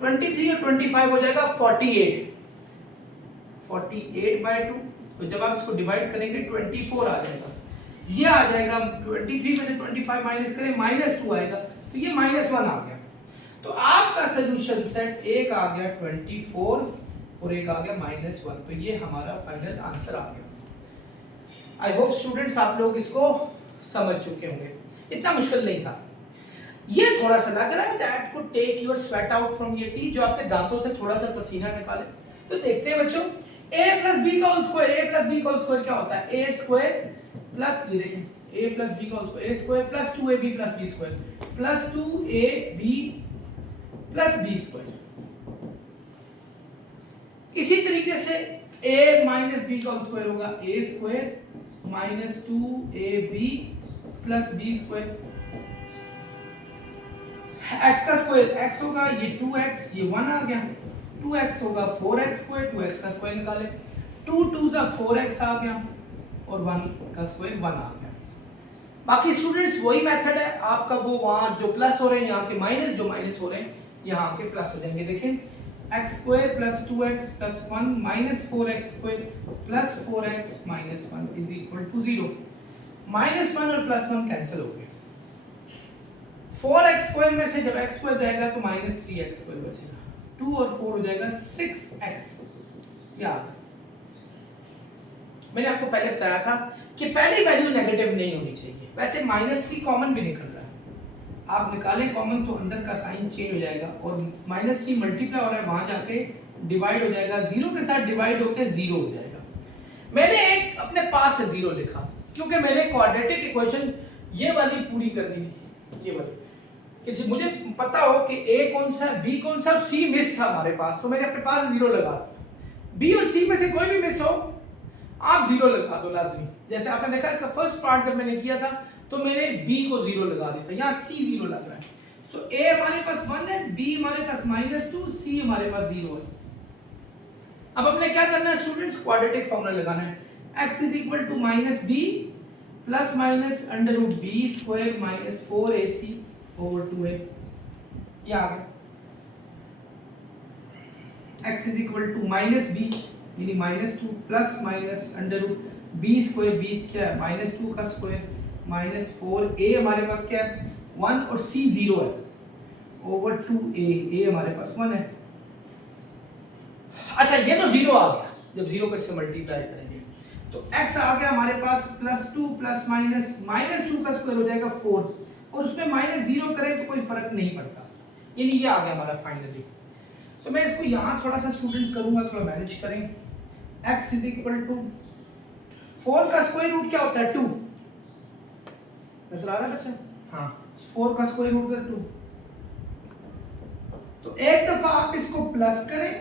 23 और 25 हो जाएगा 48/2। तो जब आप इसको डिवाइड करेंगे 24 आ जाएगा, ये आ जाएगा 23 में से 25 माइनस करें -2 आएगा, तो ये -1 आ गया। तो आपका सॉल्यूशन सेट एक आ गया 24 और एक आ गया -1, तो ये हमारा फाइनल आंसर आ गया। आई होप स्टूडेंट्स आप लोग इसको समझ चुके होंगे, इतना मुश्किल नहीं था। ये थोड़ा सा लग रहा है that could take your sweat out from your teeth, जो आपके दांतों से थोड़ा सा पसीना निकाले। तो देखते हैं बच्चों, a + b का होल स्क्वायर, a + b का होल स्क्वायर क्या होता है, a² प्लस ये देखें a + b का whole square, a² + 2ab + b², plus 2ab plus B square. इसी तरीके से a माइनस बी का स्क्वायर होगा a square minus 2ab plus B square. x का स्क्वायर x होगा, ये 2x, ये 1 आ गया, 2x होगा 4x स्क्वायर, 2x का स्क्वायर निकाले, 2 2 जा 4x आ गया और 1 का स्क्वायर 1 आ गया। बाकी स्टूडेंट्स वही मेथड है आपका, वो वहां जो प्लस हो रहे हैं यहाँ के माइनस, जो माइनस हो रहे हैं यहाँ के प्लस हो जाएंगे। देखें x square plus 2x plus 1 minus 4x square plus 4x minus 1 is equal to 0। Minus 1 और प्लस 1 कैंसिल हो गए। 4x स्क्वायर में से जब x स्क्वायर जाएगा तो माइनस 3x स्क्वायर बचेगा, 2 और 4 हो जाएगा 6x। याद मैंने आपको पहले बताया था कि पहली वैल्यू नेगेटिव नहीं होनी चाहिए। वैसे -3 कॉमन भी निकल रहा है, आप निकालें कॉमन तो अंदर का साइन चेंज हो जाएगा और -3 मल्टीप्लाई हो रहा है, वहां जाके डिवाइड हो जाएगा, 0 के साथ डिवाइड होकर 0 हो जाएगा। मैंने एक अपने पास से 0 लिखा क्योंकि मैंने क्वाड्रेटिक इक्वेशन ये वाली पूरी करनी थी, ये वाली कि मुझे पता हो कि a कौन सा है, b कौन सा है और c मिस था हमारे पास, तो मैंने अपने पास 0 लगा दिया। b और c में से कोई भी मिस हो आप 0 लगा दो लाजमी। जैसे आपने देखा इसका फर्स्ट पार्ट जब मैंने किया था तो मैंने b को 0 लगा दिया था, यहाँ c 0 लग रहा है। सो a हमारे पास 1 है, b हमारे पास -2, c हमारे पास 0 है। अब अपने क्या करना है स्टूडेंट्स, क्वाड्रेटिक फॉर्मूला लगाना है। x is equal to -b plus minus under root b square minus 4ac over 2a। ये आ गया x is equal to -b यानी -2 plus minus under root b square, b क्या है -2 का स्क्वायर माइनस 4a हमारे पास क्या है 1 और c 0 है ओवर 2a, a हमारे पास 1 है। अच्छा ये तो 0 आ गया, जब 0 को इससे मल्टीप्लाई करेंगे तो x आ गया हमारे पास +2 प्लस माइनस -2 का स्क्वायर हो जाएगा 4 और उसमें -0 करें तो कोई फर्क नहीं पड़ता, यानी ये आ गया हमारा फाइनली। तो मैं इसको यहाँ थोड़ा सा स्टूडेंट्स करूंगा, थोड़ा मैनेज करें। x इज इक्वल टू 4 का स्क्वायर रूट क्या होता है 2, नजर आ रहा है बच्चा? हाँ 4 का स्क्वायर रूट है 2। तो एक दफा आप इसको प्लस करें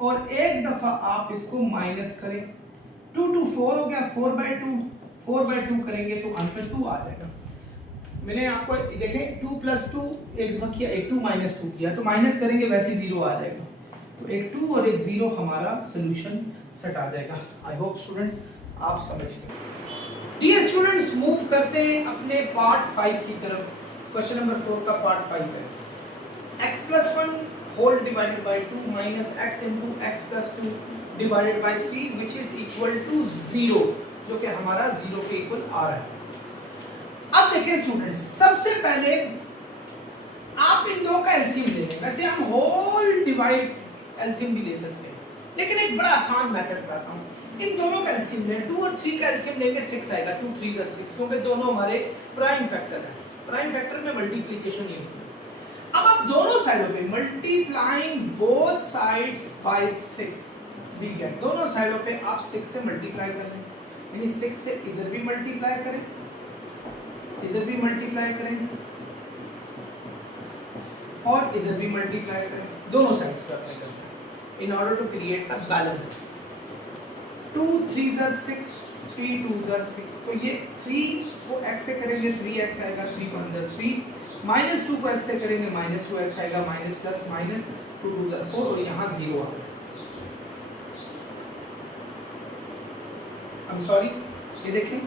और एक दफा आप इसको माइनस करें। 2 2 4 हो गया, 4/2 4/2 करेंगे तो आंसर 2 आ जाएगा। मैंने आपको देखें 2 + 2 एक दफा किया, एक 2 -2 किया तो माइनस करेंगे वैसे 0 आ जाएगा। तो एक 2 और एक 0 हमारा सॉल्यूशन सेट आ जाएगा। आई होप स्टूडेंट्स आप समझ गए। डियर स्टूडेंट्स मूव करते हैं अपने पार्ट 5 की तरफ। क्वेश्चन नंबर 4 का पार्ट 5 है x + 1 whole divided by 2 minus x into x + 2 divided by 3 which is equal to 0, जो कि हमारा 0 के इक्वल आ रहा है। अब देखिए स्टूडेंट्स, सबसे पहले आप इन दो का एलसीएम ले लें। वैसे हम होल डिवाइड एलसीएम भी ले सकते हैं, लेकिन एक बड़ा आसान मेथड बताता हूं। इन दोनों का एलसीएम लें, 2 और 3 का एलसीएम लेंगे 6 आएगा, 2 3 = 6 क्योंकि दोनों हमारे प्राइम फैक्टर हैं। प्राइम फैक्टर में मल्टीप्लिकेशन नहीं होती। अब आप दोनों साइडों पे multiplying both sides by 6 we get, दोनों साइडों पे आप 6 से मल्टीप्लाई कर लें, यानी 6 से इधर भी मल्टीप्लाई करें, इधर भी मल्टीप्लाई करें और इधर भी मल्टीप्लाई करें, दोनों साइड्स पे अप्लाई करना है in order to create a balance. 2 3 = 6, 3 2 = 6। तो ये 3 को x से करेंगे 3x आएगा, 3 1 = 3, -2 को x से करेंगे -2x आएगा, माइनस प्लस माइनस 2 2 = 4 और यहाँ 0 आ गया। I'm sorry, ये देखें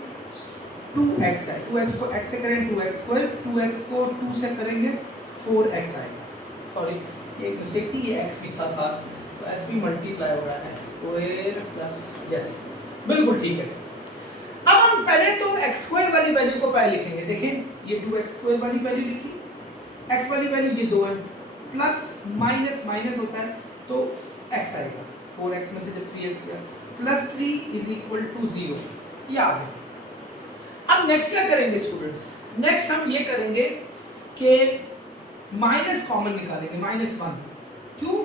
2x है, 2x को x से करें 2x², 2x को 2 से करेंगे 4x आएगा। सॉरी ये एक मिस्टेक थी, ये x भी था साथ, तो x भी मल्टीप्लाई हो रहा है x² प्लस, यस बिल्कुल ठीक है। अब हम पहले तो x² वाली वैल्यू को पहले लिखेंगे। देखें ये 2x² वाली वैल्यू लिखी, x वाली वैल्यू ये 2 है, प्लस माइनस माइनस होता है तो x आएगा, 4x में से जब 3x गया +3 इज इक्वल टू 0, ये आ गया। अब नेक्स्ट क्या करेंगे स्टूडेंट्स, नेक्स्ट हम ये करेंगे कि माइनस कॉमन निकालेंगे, -1। क्यों?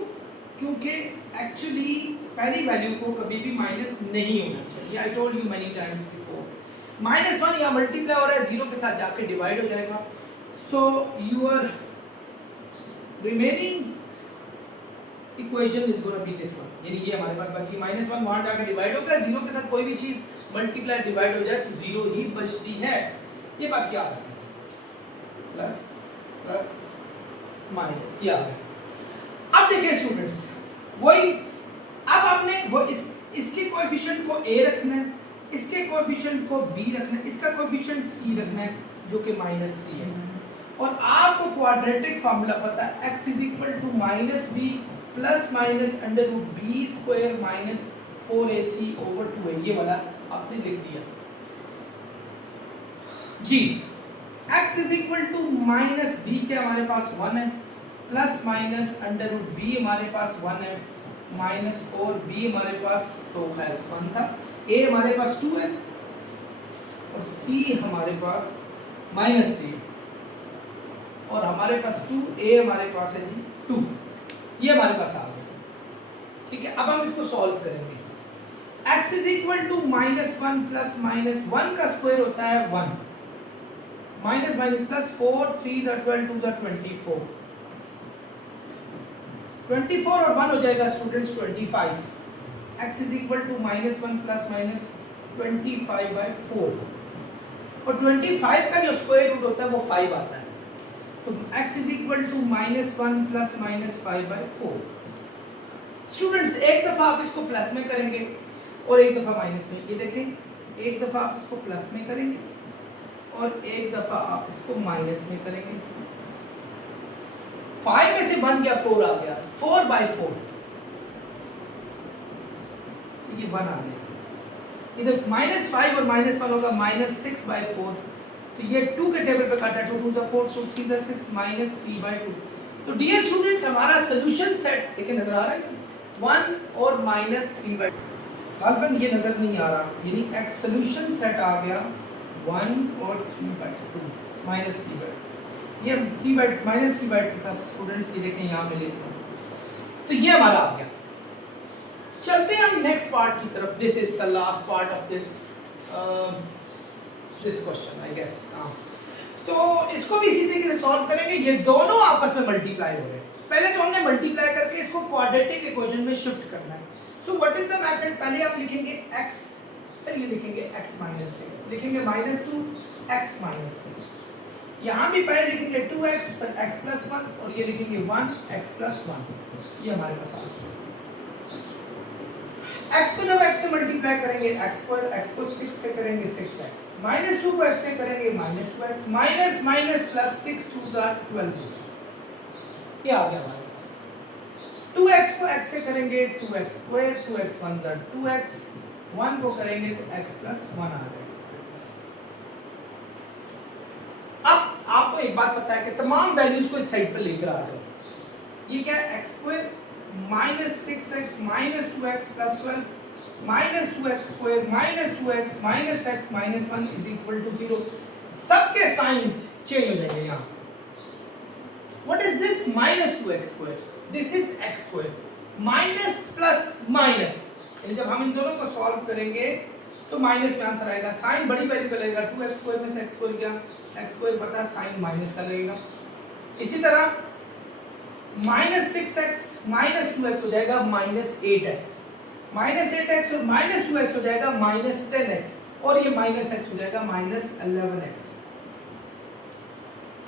क्योंकि एक्चुअली पहली वैल्यू को कभी भी माइनस नहीं होना चाहिए। I told you many times before. -1 यहाँ मल्टीप्लाई हो रहा है, 0 के साथ जाके डिवाइड हो जाएगा, so your remaining equation is gonna be this one, यानी ये हमारे पास बाकी -1 वहां जाकर डिवाइड होगा, जीरो के साथ कोई भी चीज मल्टीप्लाई डिवाइड हो जाए तो जीरो ही बचती है, ये बात याद रखना, प्लस प्लस माइनस याद है। अब देखिए स्टूडेंट्स, वही अब आपने वो इसके कोएफिशिएंट को a रखना है, इसके कोएफिशिएंट को b रखना है, इसका कोएफिशिएंट c रखना है जो कि -3 है, और आपको क्वाड्रेटिक फार्मूला पता है x -b plus minus under root B square minus 4ac over 2a, ये वाला आपने लिख दिया जी। x -b के हमारे पास 1 है, plus minus under root b हमारे पास 1 है, -4b हमारे पास तो खैर 1 था, a हमारे पास 2 है और c हमारे पास -3 और हमारे पास 2, a हमारे पास है जी 2, ये हमारे पास आ गया। ठीक है, अब हम इसको सॉल्व करेंगे। x -1 प्लस -1 का स्क्वायर होता है 1, माइनस माइनस प्लस 4 3 12 2 24, 24 और 1 हो जाएगा स्टूडेंट्स 25। x -1 प्लस माइनस 25/4 और 25 का जो स्क्वायर रूट होता है वो 5 आता है, तो x -1 प्लस माइनस 5/4। स्टूडेंट्स एक दफा आप इसको प्लस में करेंगे और एक दफा माइनस में, ये देखें, एक दफा आप इसको प्लस में करेंगे और एक दफा आप इसको माइनस में करेंगे। 5 में से बन गया 4 आ गया, 4/4, ये 1 आ गया, इधर -5 और -1 होगा -6/4, तो ये 2 के टेबल पे काटा, 2 2 4 2 3 6 -3/2। तो डियर स्टूडेंट्स हमारा सॉल्यूशन सेट देखिए नजर आ रहा है 1 और -3/2, गालिबन ये नजर नहीं आ रहा, यानी एक सॉल्यूशन सेट आ गया 1 और 3/2 -3/2, ये -3/2 था स्टूडेंट्स, ये देखें यहाँ पे लिखा, तो ये हमारा आ गया। चलते हैं हम नेक्स्ट पार्ट की तरफ, this is the last part of this question I guess. तो इसको भी इसी तरीके से सॉल्व करेंगे, ये दोनों आपस में मल्टीप्लाई हो रहे हैं, पहले तो हमने मल्टीप्लाई करके इसको क्वाड्रेटिक इक्वेशन में शिफ्ट करना है। So what is the method, पहले आप लिखेंगे x, फिर ये लिखेंगे x -6, लिखेंगे -2 x -6, यहाँ भी पहले लिखेंगे 2x फिर x + 1 और ये लिखेंगे 1 x + 1, ये हमारे पास आ गया। x को जब x से मल्टीप्लाई करेंगे x को 6 से करेंगे 6x, -2 को x से करेंगे -2x, माइनस माइनस प्लस 6 2 12, ये आ गया हमारे पास। 2x को x से करेंगे 2x², 2x 1 2x, 1 को करेंगे तो x + 1 आ जाएगा। अब आपको एक बात पता है कि तमाम वैल्यूज को इस साइड पर लेकर आ जाओ, ये क्या है x² -6x -2x + 12 -2x² -2x -x -1 = 0, सबके साइंस चेंज हो जाएंगे यहाँ। What is this -2x²? This is x², minus plus minus, यानी जब हम इन दोनों को सॉल्व करेंगे तो माइनस में आंसर आएगा, साइन बड़ी वैल्यू का लगेगा, 2x² में से x² गया, x² बटा साइन माइनस का लगेगा। इसी तरह -6x -2x हो जाएगा -8x, -8x और -2x हो जाएगा -10x, और ये -x हो जाएगा -11x।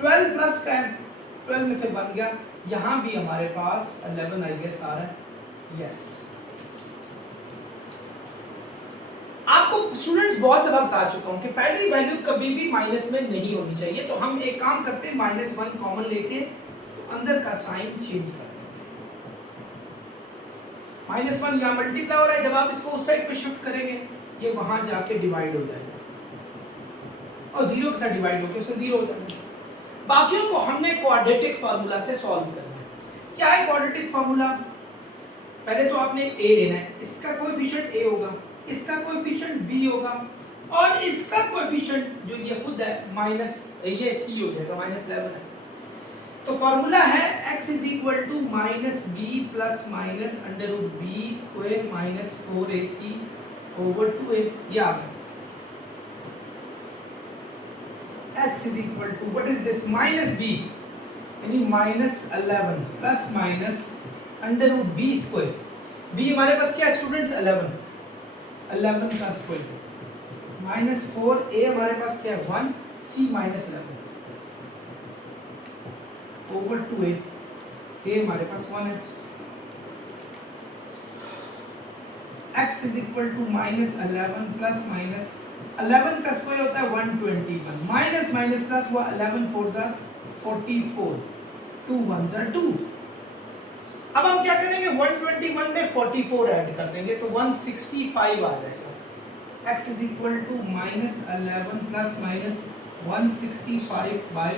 12 प्लस का 12 में से बन गया, यहाँ भी हमारे पास 11 आई गेस आ रहा है, यस। आपको स्टूडेंट्स बहुत दफा बता चुका हूँ कि पहली वैल्यू कभी भी माइनस में नहीं होनी चाहिए, तो हम एक काम करते हैं -1 कॉमन लेके अंदर का साइन चेंज कर देंगे। -1 यहाँ मल्टीप्लाई हो रहा है, जब आप इसको उस साइड पे शिफ्ट करेंगे ये वहां जाके डिवाइड हो जाएगा और 0 के साथ डिवाइड होकर उससे 0 हो जाएगा। बाकियों को हमने क्वाड्रेटिक फार्मूला से सॉल्व करना है। क्या है क्वाड्रेटिक फार्मूला? पहले तो आपने a लेना है, इसका कोएफिशिएंट a होगा, इसका कोएफिशिएंट b होगा और इसका कोएफिशिएंट जो ये खुद है माइनस ये c हो जाएगा, -11 है। तो फार्मूला है x = -b plus minus √b² -4ac over 2a, ये आ गया। x is equal to what is this minus b, यानी -11 plus minus under root b square. b हमारे पास क्या है स्टूडेंट्स 11 का स्क्वायर -4a हमारे पास क्या है 1 c -11 ओवर 2a, a हमारे पास 1 है। x is equal to -11 plus minus 11 का स्क्वायर होता है 121 माइनस माइनस प्लस हुआ 11 4 जा 44 2 1 जा 2। अब हम क्या करेंगे 121 में 44 ऐड कर देंगे तो 165 आ जाएगा। x is equal to -11 plus minus 165 by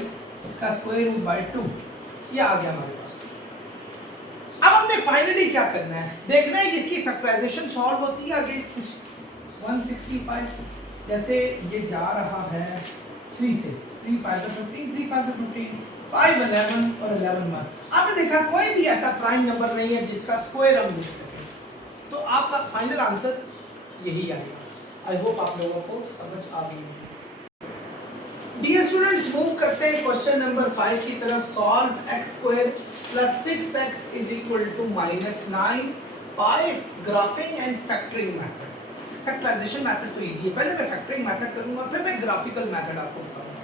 का स्क्वायर रूट बाई 2, ये आ गया हमारे पास। अब हमने फाइनली क्या करना है, देखना है इसकी फैक्टराइजेशन सॉल्व होती है आगे। 165 जैसे ये जा रहा है 3 से 3 5 15 3 5 15 5 11 और 11 1। आपने देखा कोई भी ऐसा प्राइम नंबर नहीं है जिसका स्क्वायर हम लिख सकें, तो आपका फाइनल आंसर यही आएगा। आई होप आप लोगों को समझ आ गई है। डियर स्टूडेंट्स, मूव करते हैं क्वेश्चन नंबर 5 की तरफ। Solve x square plus 6x is equal to -9 by graphing and factoring method. Factorization method तो इजी है, पहले मैं फैक्टरिंग मेथड करूंगा फिर मैं ग्राफिकल मेथड आपको बताऊंगा।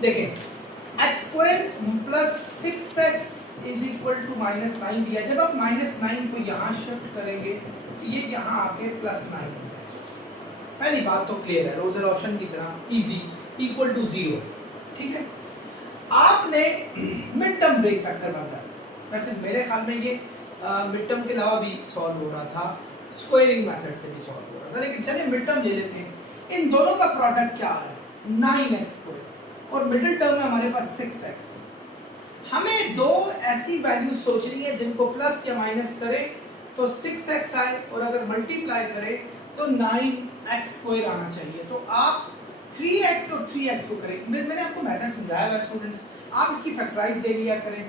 देखें x square plus 6x is equal to -9 दिया। जब आप -9 को यहाँ शिफ्ट करेंगे तो ये यहाँ आके +9। पहली बात तो क्लियर है, रोजर ऑप्शन की तरह इजी इक्वल टू 0, ठीक है। आपने मिड टर्म ब्रेक फैक्टर बन रहा है, वैसे मेरे ख्याल में ये मिड टर्म के अलावा भी सॉल्व हो रहा था, स्क्वायरिंग मेथड से भी सॉल्व हो रहा था, लेकिन चलिए मिड टर्म ले लेते हैं। इन दोनों का प्रोडक्ट क्या है 9x स्क्वायर और मिडिल टर्म में हमारे पास 6x। हमें दो ऐसी वैल्यू सोचनी है जिनको प्लस या माइनस करें तो 6x आए और अगर मल्टीप्लाई करें तो 9x स्क्वायर आना चाहिए। तो आप 3x और 3x को करें, मैंने आपको मेथड समझाया हुआ स्टूडेंट्स, आप इसकी फैक्टराइज ले लिया करें।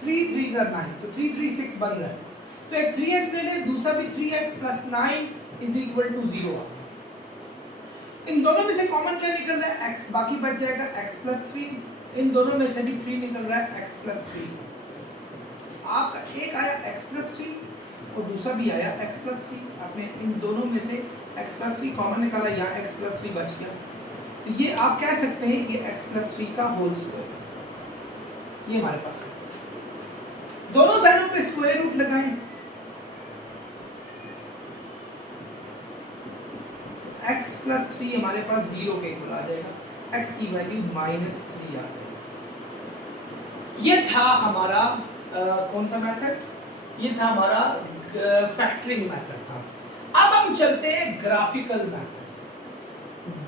3 3 are 9 तो 3 3 6 बन रहा है, तो एक 3x ले लें, दूसरा भी 3x plus 9 is equal to 0। इन दोनों में से कॉमन क्या निकल रहा है x, बाकी बच जाएगा x प्लस 3। इन दोनों में से भी 3 निकल रहा है x प्लस 3। आपका एक आया x प्लस 3 और दूसरा भी आया x प्लस 3। आपने इन दोनों में से x प्लस 3 कॉमन निकाला, यहाँ x प्लस 3 बच गया। तो ये आप कह सकते हैं ये x प्लस 3 का होल स्क्वायर ये हमारे पास है। दोनों साइडों पे स्क्वायर रूट लगाएं, तो x प्लस 3 हमारे पास 0 के इक्वल आ जाएगा, x की वैल्यू -3 आ जाएगी। ये था हमारा कौन सा मेथड, ये था हमारा फैक्टरिंग मेथड था। अब हम चलते हैं ग्राफिकल मेथड।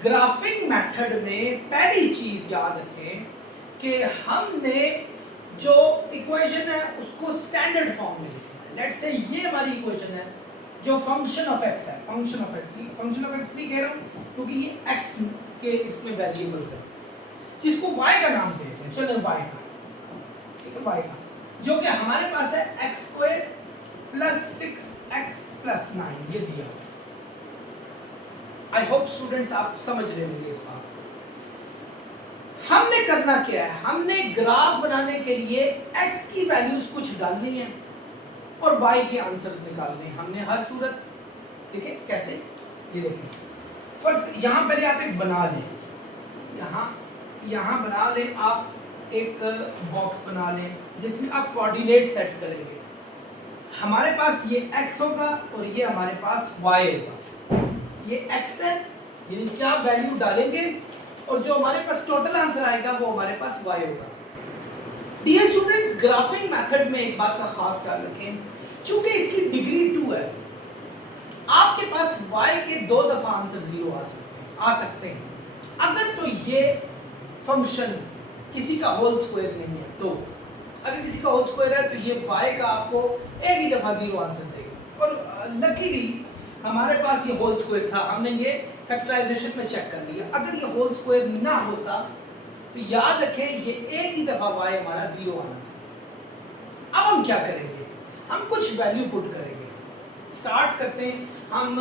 ग्राफिंग मेथड में पहली चीज याद रखें कि हमने जो इक्वेशन है उसको स्टैंडर्ड फॉर्म में लिखना है। लेट्स से ये हमारी इक्वेशन है जो फंक्शन ऑफ x है, फंक्शन ऑफ x नहीं कह रहा हूं क्योंकि ये x के इसमें वेरिएबल्स है, जिसको y का नाम देते हैं, चलो y का, ठीक है, y का, जो कि हमारे पास है x square plus 6x plus 9 ये दिया हुआ है। आई होप स्टूडेंट्स आप समझ रहे होंगे इस बात को। हमने करना क्या है, हमने ग्राफ बनाने के लिए x की वैल्यूज कुछ डालनी है और y के आंसर्स निकालने हैं हमने हर सूरत। ठीक है, कैसे, ये देखें फर्स्ट यहाँ पहले आप एक बना लें, यहाँ बना लें, आप एक बॉक्स बना लें जिसमें आप कोऑर्डिनेट सेट करेंगे। हमारे पास ये x होगा और ये हमारे पास y होगा। ये x है, यानी क्या वैल्यू डालेंगे और जो हमारे पास टोटल आंसर आएगा वो हमारे पास y होगा। डियर स्टूडेंट्स, ग्राफिंग मेथड में एक बात का खास ख्याल रखें, चूंकि इसकी डिग्री 2 है, आपके पास y के 2 दफा आंसर 0 आ सकते हैं। अगर तो ये फंक्शन किसी का होल स्क्वायर नहीं है, तो अगर किसी का होल स्क्वायर है तो ये y का आपको एक ही दफा 0 आंसर देगा। और लकीली हमारे पास ये होल स्क्वायर था, हमने ये फैक्टराइजेशन में चेक कर लिया। अगर ये होल स्क्वायर ना होता तो याद रखें ये एक ही दफा y हमारा 0 आना था। अब हम क्या करेंगे, हम कुछ वैल्यू पुट करेंगे। स्टार्ट करते हैं, हम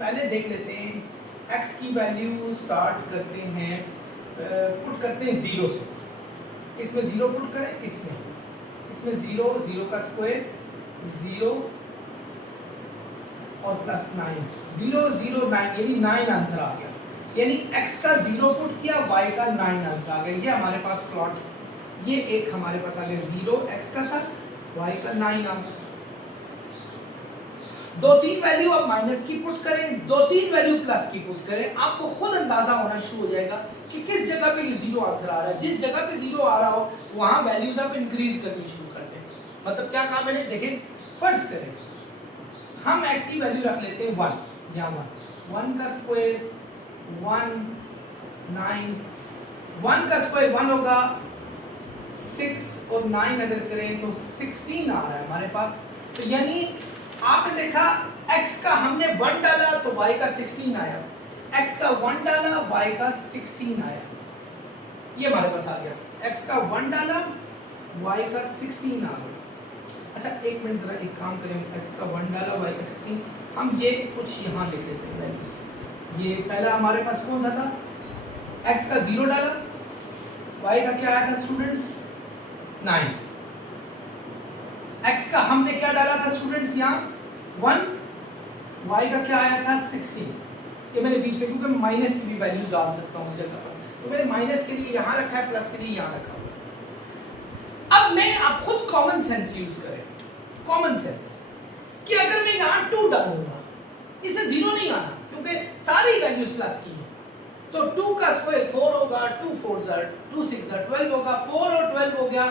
पहले देख लेते हैं x की वैल्यू, स्टार्ट करते हैं पुट करते हैं 0 से, इसमें 0 पुट करें, इसमें 0, 0 का स्क्वायर 0 और प्लस 9, 0 0 9 यानी 9 आंसर आ गया। यानी x का 0 पुट किया, y का 9 आंसर आ गया। ये हमारे पास प्लॉट, ये एक हमारे पास आ गया 0 x का था, y का 9 आ गया। 2-3 वैल्यू आप माइनस की पुट करें, 2-3 वैल्यू प्लस की पुट करें, आपको खुद अंदाजा होना शुरू हो जाएगा कि किस जगह पे ये 0 आंसर आ रहा है। जिस जगह पे 0 आ रहा हो वहां वैल्यूज आप इंक्रीज करनी शुरू कर दें। मतलब क्या कहा मैंने, देखें फर्स्ट करें, हम x की वैल्यू रख लेते हैं 1, यहाँ 1 का स्क्वायर 1 9, 1 का स्क्वायर 1 होगा, 6 और 9 अगर करें तो 16 आ रहा है हमारे पास। तो यानी आपने देखा x का हमने 1 डाला तो y का 16 आया, x का 1 डाला y का 16 आया, ये हमारे पास आ गया। x का 1 डाला y का 16 आ गया। अच्छा एक मिनट जरा एक काम करें, x का 1 डाला y का 16, हम ये कुछ यहाँ लिख लेते हैं वैल्यूज। ये पहला हमारे पास कौन सा था, x का 0 डाला, y का क्या आया था स्टूडेंट्स 9, x का हमने क्या डाला था स्टूडेंट्स यहाँ 1, y का क्या आया था 16। ये मैंने बीच में, क्योंकि माइनस की भी वैल्यूज डाल सकता हूँ इस जगह पर, तो मैंने माइनस के लिए यहाँ रखा है, प्लस के लिए यहाँ रखा हुआ। अब मैं आप खुद कॉमन सेंस यूज करें, कॉमन सेंस, कि अगर मैं यहाँ 2 डालूंगा, इसे 0 नहीं आना क्योंकि सारी वैल्यूज प्लस की है, तो 2 का स्क्वायर 4 होगा, 2 4 2 6 12 होगा, 4 और 12 हो गया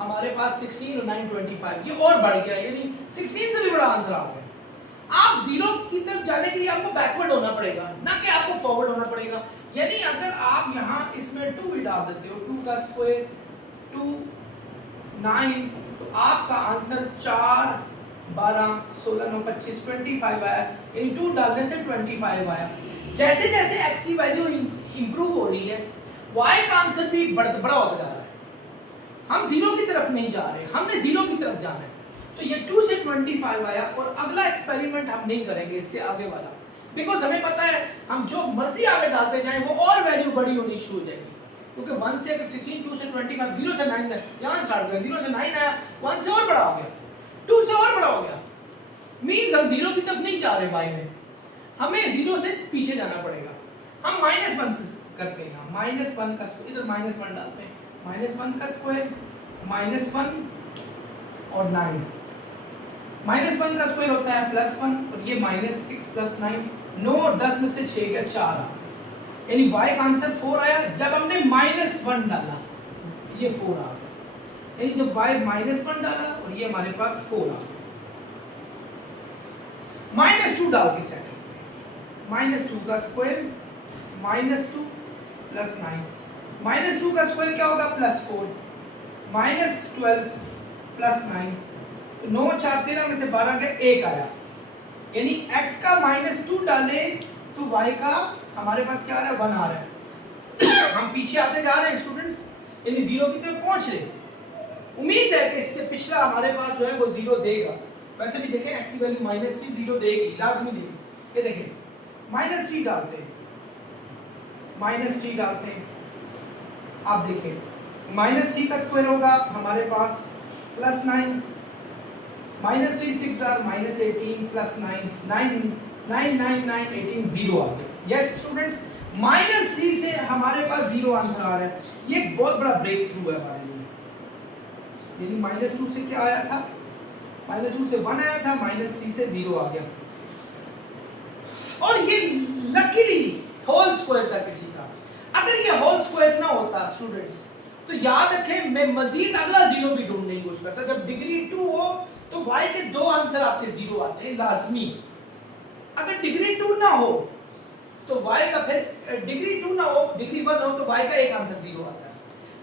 हमारे पास 16 और 9 25, ये और बढ़ गया, यानी 16 से भी बड़ा आंसर आ गया। आप 0 की तरफ जाने के लिए आपको बैकवर्ड होना पड़ेगा, ना कि आपको फॉरवर्ड होना पड़ेगा। यानी अगर आप यहाँ इसमें 2 भी डाल देते हो, 2 का स्क्वायर 2 9, तो आपका आंसर 4 12 16 9 25 25 आया, यानी 2 डालने से 25 आया। जैसे जैसे x की वैल्यू इंप्रूव हो रही है, y का आंसर भी बड़ा होता जा रहा है। हम 0 की तरफ नहीं जा रहे, हमने 0 की तरफ जाना है। तो ये 2 से 25 आया, और अगला एक्सपेरिमेंट हम नहीं करेंगे इससे आगे वाला, बिकॉज हमें पता है हम जो मर्जी आगे डालते जाएं वो और वैल्यू बड़ी होनी शुरू हो जाएगी। क्योंकि 1 से 16, 2 से 25, 0 से 9 यहाँ स्टार्ट करें, 0 से 9 आया, 1 से और बड़ा हो गया, 2 से और बड़ा हो गया, मीन्स हम 0 की तरफ नहीं जा रहे भाई में, हमें 0 से पीछे जाना पड़ेगा। हम -1 से करते हैं, -1 का स्क्वायर, इधर -1 डालते हैं, -1 का स्क्वायर -1 और 9, -1 का स्क्वायर होता है +1, और ये -6 + 9 9, 10 में से 6 गया 4 आ, यानी y का आंसर 4 आया। जब हमने -1 डाला ये 4 आ गया, यानी जब y -1 डाला और ये हमारे पास 4 आ गया। -2 डाल के चेक करते हैं, -2 का स्क्वायर -2 + 9, -2 का स्क्वायर क्या होगा +4, -12 + 9, 9 4 13 में से 12 गए, 1 आया, यानी x का -2 डाले तो y का हमारे पास क्या आ रहा है 1 आ रहा है। हम पीछे आते जा रहे हैं स्टूडेंट्स, यानी 0 की तरफ पहुंच रहे। उम्मीद है कि इससे पिछला हमारे पास जो है वो 0 देगा। वैसे भी देखें x की वैल्यू -3 0 देगी, लाजमी देगी। ये देखें -3 डालते हैं, -3 डालते हैं, आप देखें -3 का स्क्वायर होगा हमारे पास +9, -3 6 आर -18 + 9 9 9 9 9 18 0 आ गया। यस स्टूडेंट्स, -3 से हमारे पास 0 आंसर आ रहा है। ये एक बहुत बड़ा ब्रेक थ्रू है हमारे लिए। यानी -2 से क्या आया था, -2 से 1 आया था, -3 से 0 आ गया, और ये लकीली होल स्क्वायर था किसी का। अगर ये होल स्क्वायर ना होता स्टूडेंट्स, तो याद रखें मैं मजीद अगला 0 भी ढूंढने की कोशिश करता। जब डिग्री 2 हो तो y के 2 आंसर आपके 0 आते हैं लाजमी। अगर डिग्री 2 ना हो तो y का, फिर डिग्री 2 ना हो, डिग्री 1 हो तो y का एक आंसर 0 आता है।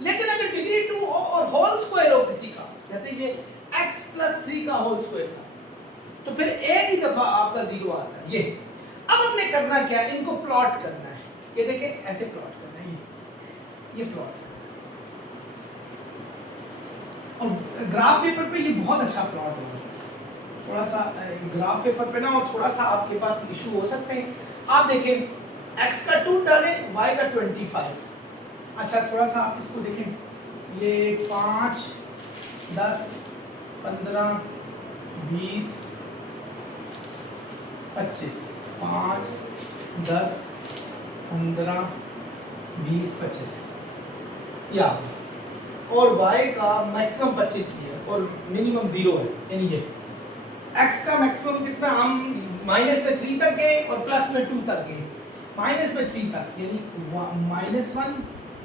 लेकिन अगर डिग्री 2 हो और होल स्क्वायर हो किसी का, जैसे ये x + 3 का होल स्क्वायर था, तो फिर एक ही दफा आपका 0 आता है। ये अब हमने करना क्या है, इनको प्लॉट करना है। ये देखें ऐसे प्लॉट करना है, ये प्लॉट, और ग्राफ पेपर पे ये बहुत अच्छा प्लॉट होगा। थोड़ा सा ग्राफ पेपर पे ना और थोड़ा सा आपके पास इशू हो सकते हैं। आप देखें x का 2 डालें, y का 25, अच्छा थोड़ा सा आप इसको देखें, ये 5 10 15 20 25, 5 10 15 20 25 या, और y का मैक्सिमम 25 ही है और मिनिमम 0 है, यानी ये x का मैक्सिमम कितना, हम माइनस में 3 तक गए और प्लस में 2 तक गए, माइनस में 3 तक यानी -1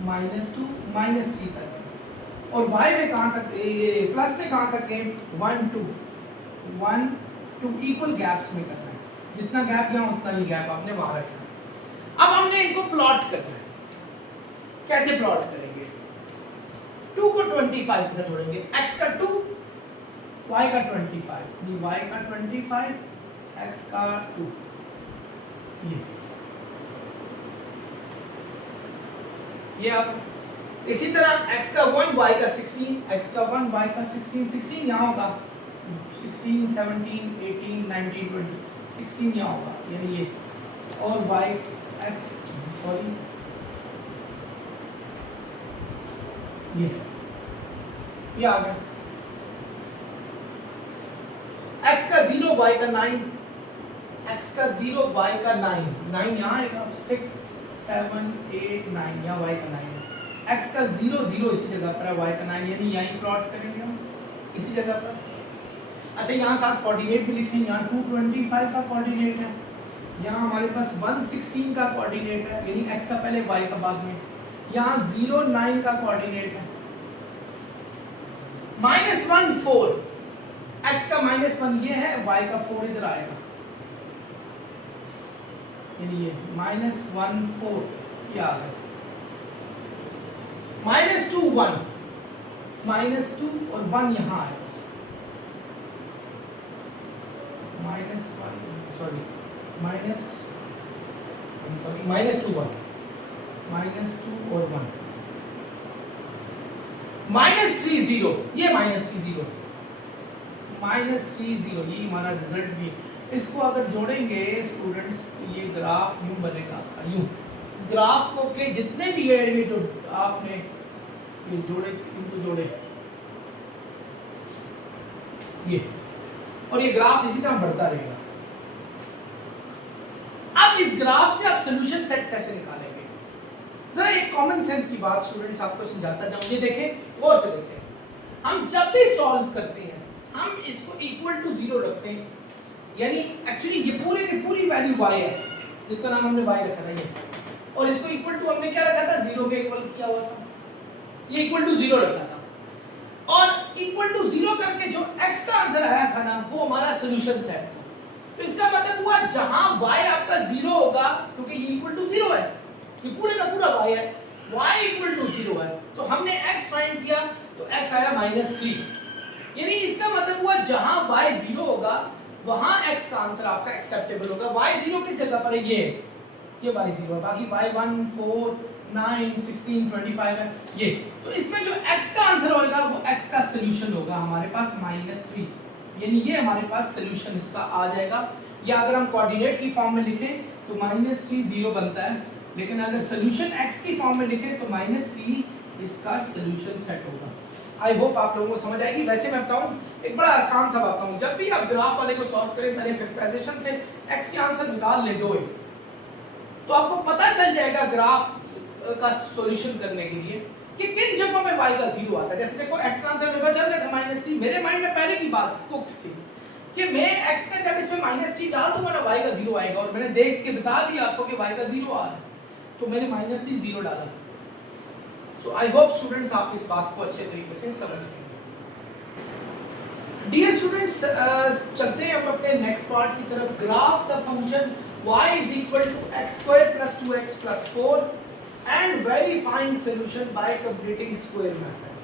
-2 -3 तक, और y में कहाँ तक, प्लस में कहाँ तक गए, 1 2 इक्वल गैप्स में करना है, जितना गैप यहाँ उतना ही गैप आपने वहां रखना है। अब हमने इनको प्लॉट करना है, कैसे प्लॉट करेंगे, 2 को 25 के साथ जोड़ेंगे, x का 2 y का 25, y का 25 x का 2, ये आप इसी तरह x का 1 y का 16, x का 1 y का 16 यहाँ होगा, 16 17 18 19 20 16 यहाँ होगा, यानी ये, और y x सॉरी ये आ गया, x का 0 y का 9, x का 0 y का 9 यहाँ आएगा, 6 7 8 9 यहाँ y का 9 है, x का 0 0 इसी जगह पर है, y का 9 यानी यहीं प्लॉट करेंगे हम इसी जगह पर। अच्छा यहाँ साथ कोऑर्डिनेट भी लिखें, यहाँ 225 का कोऑर्डिनेट है, यहाँ हमारे पास 116 का कोऑर्डिनेट है, यानी x का पहले y का बाद में, यहाँ 0 9 का कोऑर्डिनेट है, -1 4, x का -1 ये है, y का 4 इधर आएगा, यानी ये -1 4 ये आ गया, -2 1 -2 और 1 यहाँ आएगा, -1 सॉरी -2 1 -2 और 1 -3 0, ये -3 0 -3 0, ये हमारा रिजल्ट भी है। इसको अगर जोड़ेंगे स्टूडेंट्स तो ये ग्राफ यूं बनेगा आपका, यूं, इस ग्राफ को के जितने भी एरिया जो आपने ये जोड़े, इनको जोड़े ये, और ये ग्राफ इसी तरह बढ़ता रहेगा। अब इस ग्राफ से आप सॉल्यूशन सेट कैसे निकालेंगे, जरा एक कॉमन सेंस की बात स्टूडेंट्स आपको समझाता जाऊं, ये देखें, गौर से देखें, हम जब भी सॉल्व करते हैं हम इसको इक्वल टू 0 रखते हैं, यानी एक्चुअली ये पूरे की पूरी वैल्यू y है जिसका नाम हमने y रखा था ये, और इसको इक्वल टू हमने क्या रखा था, 0 के इक्वल किया हुआ था, ये इक्वल टू 0 रखा था, और इक्वल टू 0 करके जो x का आंसर आया था ना वो हमारा सॉल्यूशन सेट था। तो इसका मतलब हुआ जहां y आपका 0 होगा, क्योंकि ये इक्वल टू 0 है, ये पूरे का पूरा y है, y इक्वल टू 0 है, तो हमने x फाइंड किया तो x आया -3, यानी इसका मतलब हुआ जहां y 0 होगा वहां x का आंसर आपका एक्सेप्टेबल होगा। y 0 किस जगह पर है, ये y 0 है, बाकी y 1 4 9 16 25 है ये, तो इसमें जो x का आंसर होगा वो x का सॉल्यूशन होगा हमारे पास -3, यानी ये हमारे पास सॉल्यूशन इसका आ जाएगा। या अगर हम कोऑर्डिनेट की फॉर्म में लिखें तो -3 0 बनता है, लेकिन अगर सॉल्यूशन x की फॉर्म में लिखें तो -3 इसका सॉल्यूशन सेट होगा। आई होप आप लोगों को समझ आएगी। वैसे मैं बताऊं एक बड़ा आसान सा बात बताऊं, जब भी आप ग्राफ वाले को सॉल्व करें पहले फैक्टराइजेशन से x के आंसर निकाल ले दो, तो आपको पता चल जाएगा ग्राफ का सॉल्यूशन करने के लिए कि किन जगहों में y का 0 आता है। जैसे देखो x का आंसर मेरे पास चल रहा था -3, मेरे माइंड में पहले की बात कुक थी कि मैं x का जब इसमें -3 डाल दूंगा ना y का 0 आएगा, और मैंने देख के बता दिया आपको कि y का 0 आ रहा है, तो मैंने -3 0 डाला। सो आई होप स्टूडेंट्स आप इस बात को अच्छे तरीके से समझ गए। डियर स्टूडेंट्स चलते हैं हम अपने नेक्स्ट पार्ट की तरफ। Graph the function y is equal to x² plus 2x plus 4 and verifying solution by completing square method।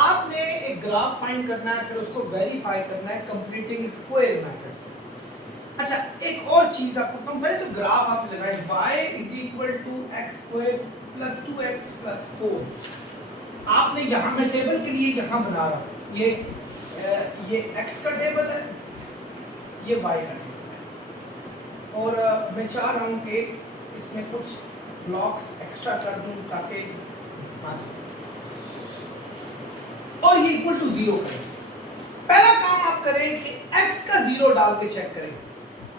आपने एक ग्राफ फाइंड करना है, फिर उसको वेरीफाई करना है कंप्लीटिंग स्क्वायर मेथड से। अच्छा एक और चीज आपको पहले तो ग्राफ आप लगाएं, y is equal to x² plus 2x plus 4। आपने यहाँ मैं टेबल के लिए यहाँ बना रहा हूँ, ये x का टेबल है, ये y का टेबल है, और मैं चाह रहा हूँ कि इसमें कुछ ब्लॉक्स एक्स्ट्रा कर दूँ ताकि इक्वल टू 0 करें। पहला काम आप करें कि x का 0 डाल के चेक करें,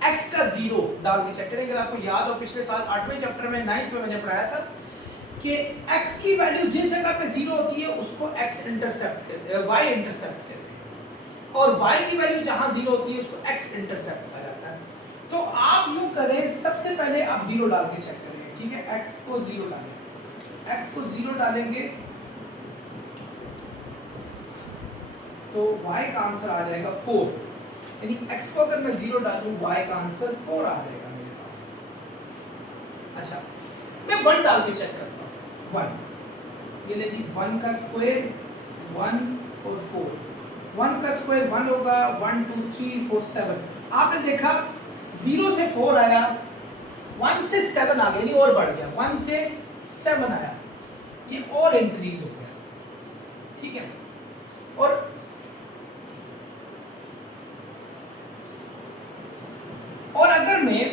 x का 0 डाल के चेक करें। अगर आपको याद हो पिछले साल 8वें चैप्टर में 9th में मैंने पढ़ाया था कि x की वैल्यू जिस जगह पे 0 होती है उसको x इंटरसेप्ट y इंटरसेप्ट कहते हैं, और y की वैल्यू जहां 0 होती है उसको x इंटरसेप्ट कहा जाता है। तो आप यूं करें, सबसे पहले आप 0 डाल के चेक करें, ठीक है। x को 0 डालें, x को 0 डालेंगे तो y का आंसर आ जाएगा 4, यानी x को अगर मैं 0 डालूं y का आंसर 4 आ जाएगा मेरे पास। अच्छा, मैं 1 डाल के चेक करता हूं। 1, ये ले जी, 1 का स्क्वायर 1 और 4, 1 का स्क्वायर 1 होगा, 1 2 3 4 7। आपने देखा 0 से 4 आया, 1 से 7 आ गया, यानी और बढ़ गया, 1 से 7 आया, ये और इंक्रीज हो गया, ठीक है। और अगर मैं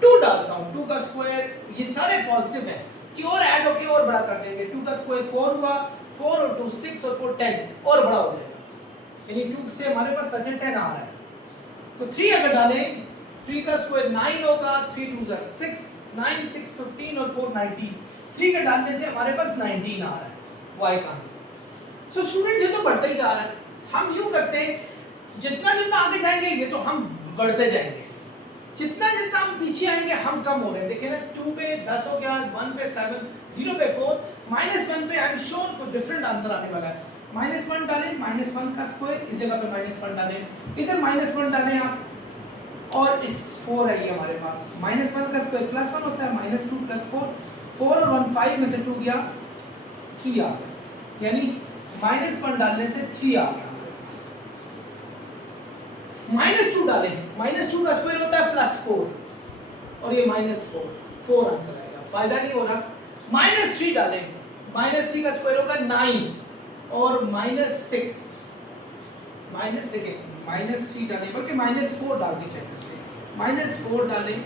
2 डालता हूं, 2 का स्क्वायर, ये सारे पॉजिटिव है, ये और ऐड होके और बड़ा कर देंगे। 2 का स्क्वायर 4 हुआ, 4 और 2 6 और 4 10, और बड़ा हो जाएगा, यानी 2 से हमारे पास वैसे 10 आ रहा है। तो 3 अगर डालें, 3 का स्क्वायर 9 होगा, 3 2 6, 9 6 15 और 4 19, 3 का डालने से हमारे पास 19 आ रहा है y का आंसर। सो स्टूडेंट्स, ये तो बढ़ता ही जा रहा है। हम यूं करते हैं, जितना जितना आगे जाएंगे ये तो हम बढ़ते जाएंगे, जितना जितना हम पीछे आएंगे हम कम हो रहे हैं। देखिए ना, 2 पे 10 हो गया, 1 पे 7, 0 पे 4, -1 पे आई एम श्योर कोई डिफरेंट आंसर आने वाला है। -1 डालें, -1 का स्क्वायर, इस जगह पे -1 डालें, इधर -1 डालें आप, और इस 4 है ये हमारे पास। -1 का स्क्वायर +1 होता है, -2 + 4, 4 और 1 5 में से 2 गया, 3 आ गया, यानी -1 डालने से 3 आ गया हमारे पास। -2 डालें, -2 का स्क्वायर होता है +4, और ये -4, 4 आंसर आएगा, फायदा नहीं हो रहा। -3 डालें, -3 का स्क्वायर होगा 9, और -6, देखिए -3 डालें, बल्कि -4 डाल के चेक करते हैं। -4 डालें,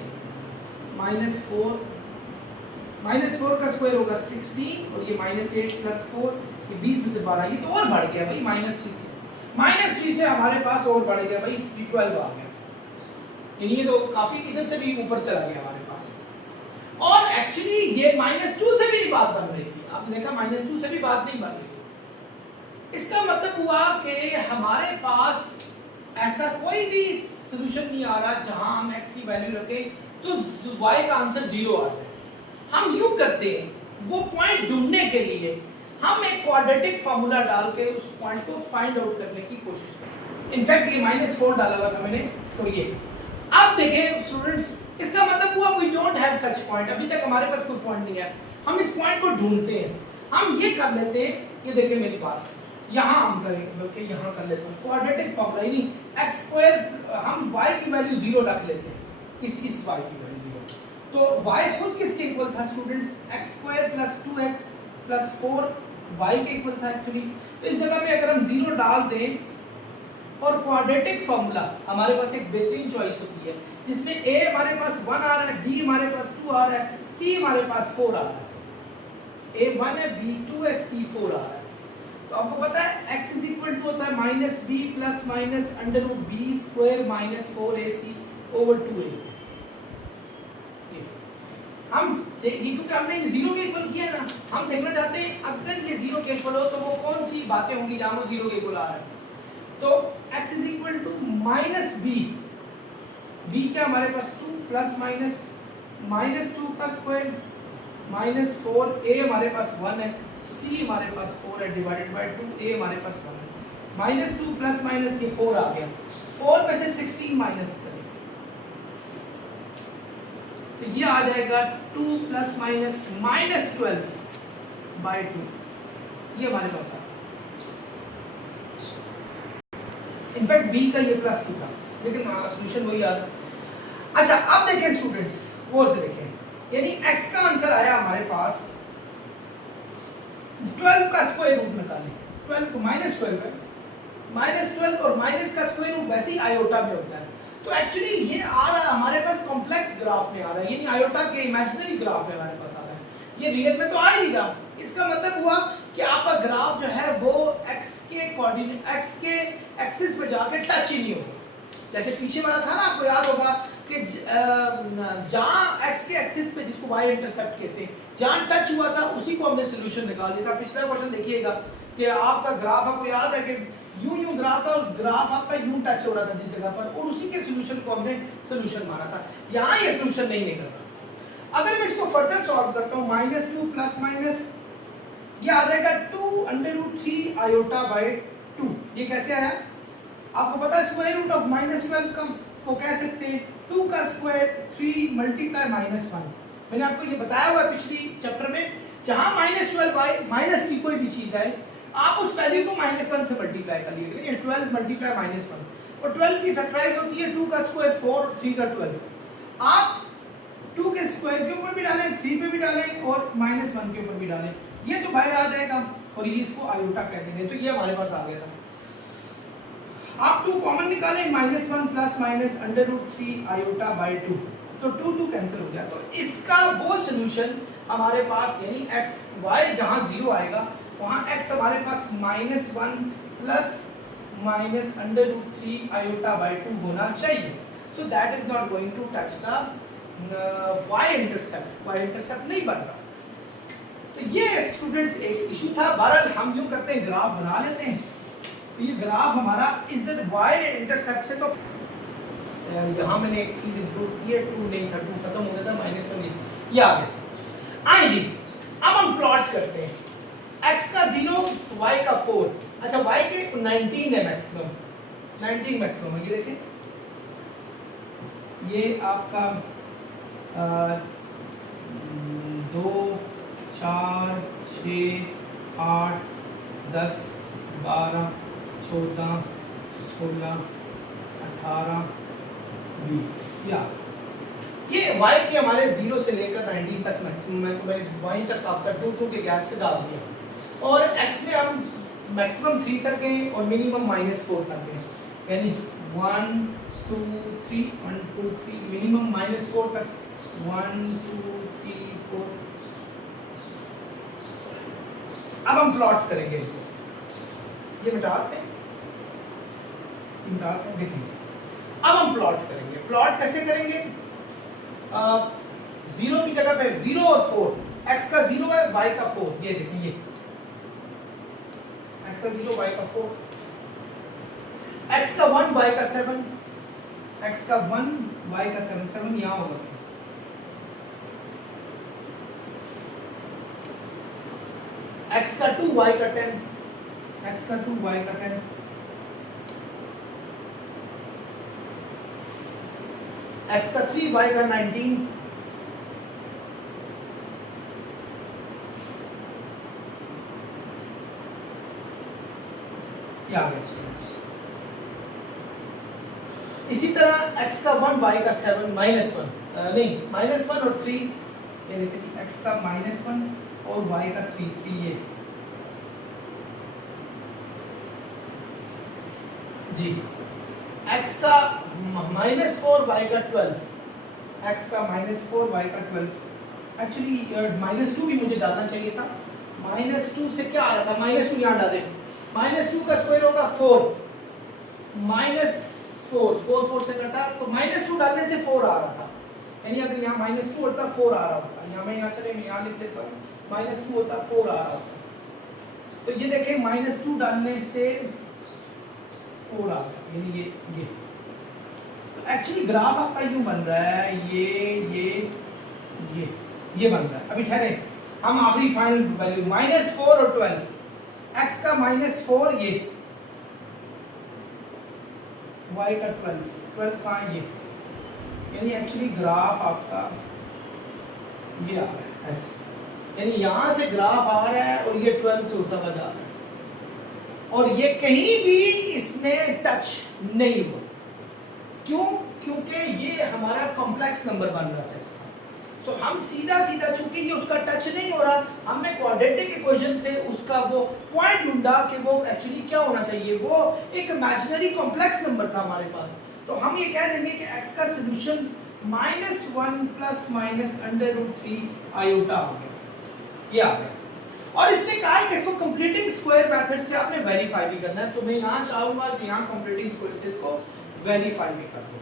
-4 का स्क्वायर होगा 16, और ये -8 + 4, ये 20 में से 12, ये तो और बढ़ गया भाई, -3 से हमारे पास और बढ़ गया भाई, 12 आ गया, यानी ये तो काफी इधर से भी ऊपर चला गया हमारे पास। और एक्चुअली ये -2 से भी नहीं बात बन रही थी, आपने देखा -2 से भी बात नहीं बन रही। इसका मतलब हुआ कि हमारे पास ऐसा कोई भी सॉल्यूशन नहीं आ रहा जहां हम x की वैल्यू रखें तो y का आंसर 0 आ जाए। हम यूं करते हैं, वो पॉइंट ढूंढने के लिए हम एक क्वाड्रेटिक फार्मूला डाल के उस पॉइंट को फाइंड आउट करने की कोशिश करें। इनफैक्ट ये -4 डाला हुआ था मैंने, तो ये अब देखें स्टूडेंट्स, इसका मतलब हुआ we don't have such point, अभी तक हमारे पास कोई पॉइंट नहीं है। हम इस पॉइंट को ढूंढते हैं, हम ये कर लेते हैं, ये देखें मेरी बात, यहाँ हम करेंगे, बल्कि यहाँ कर लेते हैं क्वाड्रेटिक फार्मूला, यानी x², हम y की वैल्यू 0 रख लेते हैं, इस y की वैल्यू 0, तो y खुद किसके इक्वल था स्टूडेंट्स, x² + 2x + 4 y के इक्वल था एक्चुअली। तो इस जगह पे अगर हम 0 डाल दें, और क्वाड्रेटिक फार्मूला हमारे पास एक बेहतरीन चॉइस होती है, जिसमें a हमारे पास 1 आ रहा है, b हमारे पास 2 आ रहा है, c हमारे पास 4 आ रहा है, a 1 है, b 2 है, c 4 आ रहा है। तो आपको पता है x = होता है -b + -√b² - 4ac/2a। हम ये क्योंकि हमने ये 0 के इक्वल किया ना, हम देखना चाहते हैं अगर ये 0 के इक्वल हो तो वो कौन सी बातें होंगी जहां वो 0 के इक्वल आ रहा है। तो x = -b, b क्या हमारे पास 2 ± -2 का स्क्वायर -4, a हमारे पास 1 है, c हमारे पास 4 है, /2, a हमारे पास 1 है, -2 ± ये 4 आ गया, 4 में से 16 माइनस करें तो ये आ जाएगा 2 ± -12/2, ये हमारे पास आ। इनफैक्ट b का ये +2 था, लेकिन सॉल्यूशन वही आ रहा। अच्छा, अब देखें स्टूडेंट्स, गौर से देखें, यानी x का आंसर आया हमारे पास 12 का स्क्वायर रूट निकालें, 12 को -12 है, -12 और माइनस का स्क्वायर रूट वैसे ही आयोटा में होता है, तो एक्चुअली ये आ रहा है हमारे पास कॉम्प्लेक्स ग्राफ में आ रहा है, यानी आयोटा के इमेजिनरी ग्राफ में हमारे पास आ रहा है, ये रियल में तो आ ही नहीं रहा। इसका मतलब हुआ कि आप आपका ग्राफ जो है वो x के कोऑर्डिनेट x के एक्सिस पे जाके टच ही नहीं होगा। जैसे पीछे वाला था ना, आपको याद होगा कि जहां x के एक्सिस पे, जिसको y इंटरसेप्ट कहते हैं, जहां टच हुआ था उसी को हमने सॉल्यूशन निकाल लिया था। पिछला क्वेश्चन देखिएगा कि आपका ग्राफ, आपको याद है कि यूं ग्राफ था और ग्राफ आपका यूं टच हो रहा था जिस जगह पर, और उसी के सॉल्यूशन को हमने सॉल्यूशन माना था। यहाँ ये सॉल्यूशन नहीं निकल रहा। अगर मैं इसको फर्दर सॉल्व करता हूँ, -2 प्लस माइनस ये आ जाएगा 2√3 आयोटा बाय 2। ये कैसे आया? आपको पता है स्क्वायर रूट ऑफ -12 को कह सकते हैं 2 का स्क्वायर 3 मल्टीप्लाई -1। मैंने आपको ये बताया हुआ है पिछली चैप्टर में, जहां -12 बाय माइनस की कोई भी चीज है, आप उस वैल्यू को -1 से मल्टीप्लाई कर लीजिए। 12 मल्टीप्लाई -1, और 12 की फैक्टराइज होती है 2 का स्क्वायर 4 और 3 सा 12। आप 2 के स्क्वायर के ऊपर भी डालें, 3 पे भी डालें और -1 के ऊपर भी डालें, ये तो बाहर आ जाएगा और ये इसको आयोटा कह देंगे। तो ये हमारे पास आ गया था। आप 2 कॉमन निकालें, -1 प्लस माइनस √3 आयोटा बाय 2, तो 2 कैंसिल हो गया। तो इसका वो सॉल्यूशन हमारे पास, यानी x y जहां 0 आएगा वहां x हमारे पास -1 प्लस माइनस √3 आयोटा बाय 2 होना चाहिए। So that is not going to touch the y intercept नहीं बन रहा। तो ये स्टूडेंट्स एक इशू था। बहरहाल हम यूं करते हैं, ग्राफ बना लेते हैं। तो ये ग्राफ हमारा इधर y इंटरसेप्ट से, तो यहाँ मैंने एक चीज इंप्रूव की है, 2 नहीं था, 2 खत्म हो गया था, -1 ये आ गया। आइए जी, अब हम प्लॉट करते हैं। x का 0, y का 4। अच्छा, y के 19 है मैक्सिमम, 19 मैक्सिमम है। ये देखें, ये आपका 2 4 6 8 10 12 14 16 18 20 या ये y के हमारे 0 से लेकर 19 तक मैक्सिमम है। तो मैंने वहीं तक आपका 2 के गैप से डाल दिया। और x में हम मैक्सिमम 3 तक गए और मिनिमम -4 तक गए, यानी 1 2 3 1 2 3 मिनिमम -4 तक, 1 2 3 4। अब हम प्लॉट करेंगे, ये मिटाते हैं, देखिए। अब हम प्लॉट करेंगे। प्लॉट कैसे करेंगे? 0 की जगह पे 0 और 4, x का 0 है, y का 4। ये देखिए, x का 0 y का 4, x का 1 y का 7, x का 1 y का 7, 7 यहाँ होगा। x का 2 y का 10, x का 2 y का 10, x का 3 y का 19, ये आ गया स्टूडेंट्स। इसी तरह x का 1 y का 7 -1 नहीं -1 और 3, ये देखिए x का -1 और y का 3 ये जी। x का -4 y का 12, x का -4 y का 12। एक्चुअली -2 भी मुझे डालना चाहिए था। -2 से क्या आ रहा था? -2 यहाँ डालें, -2 का स्क्वायर होगा 4, -4 से कटा, तो -2 डालने से 4 आ रहा था। यानी अगर यहाँ -2 होता 4 आ रहा होता। यहाँ मैं चले मैं यहाँ लिख लेता हूँ, -2 होता 4 आ रहा होता। तो ये देखें, -2 डालने से 4 आ गया, यानी ये। तो एक्चुअली ग्राफ आपका यूं बन रहा है, ये बन रहा है। अभी ठहरे, हम आखिरी फाइनल वैल्यू -4 और 12, x का -4 ये, y का 12 कहाँ ये, यानी एक्चुअली ग्राफ आपका ये आ रहा है ऐसे, यानी यहां से ग्राफ आ रहा है और ये 12 से होता हुआ जा रहा है, और ये कहीं भी इसमें टच नहीं हुआ। क्यों? क्योंकि ये हमारा कॉम्प्लेक्स नंबर बन रहा था इसका। सो हम सीधा चूंकि ये उसका टच नहीं हो रहा, हमने क्वाड्रेटिक इक्वेशन से उसका वो पॉइंट ढूंढा कि वो एक्चुअली क्या होना चाहिए, वो एक इमेजिनरी कॉम्प्लेक्स नंबर था हमारे पास। तो हम ये कह देंगे कि x का सॉल्यूशन -1 प्लस माइनस √3 आयोटा आ गया, ये आ गया। और इसने कहा है कि इसको कंप्लीटिंग वेरीफाई भी करना है, तो मैं यहाँ चाहूंगा कि यहाँ कंप्लीटिंग स्क्वायर से इसको वेरीफाई भी कर दो।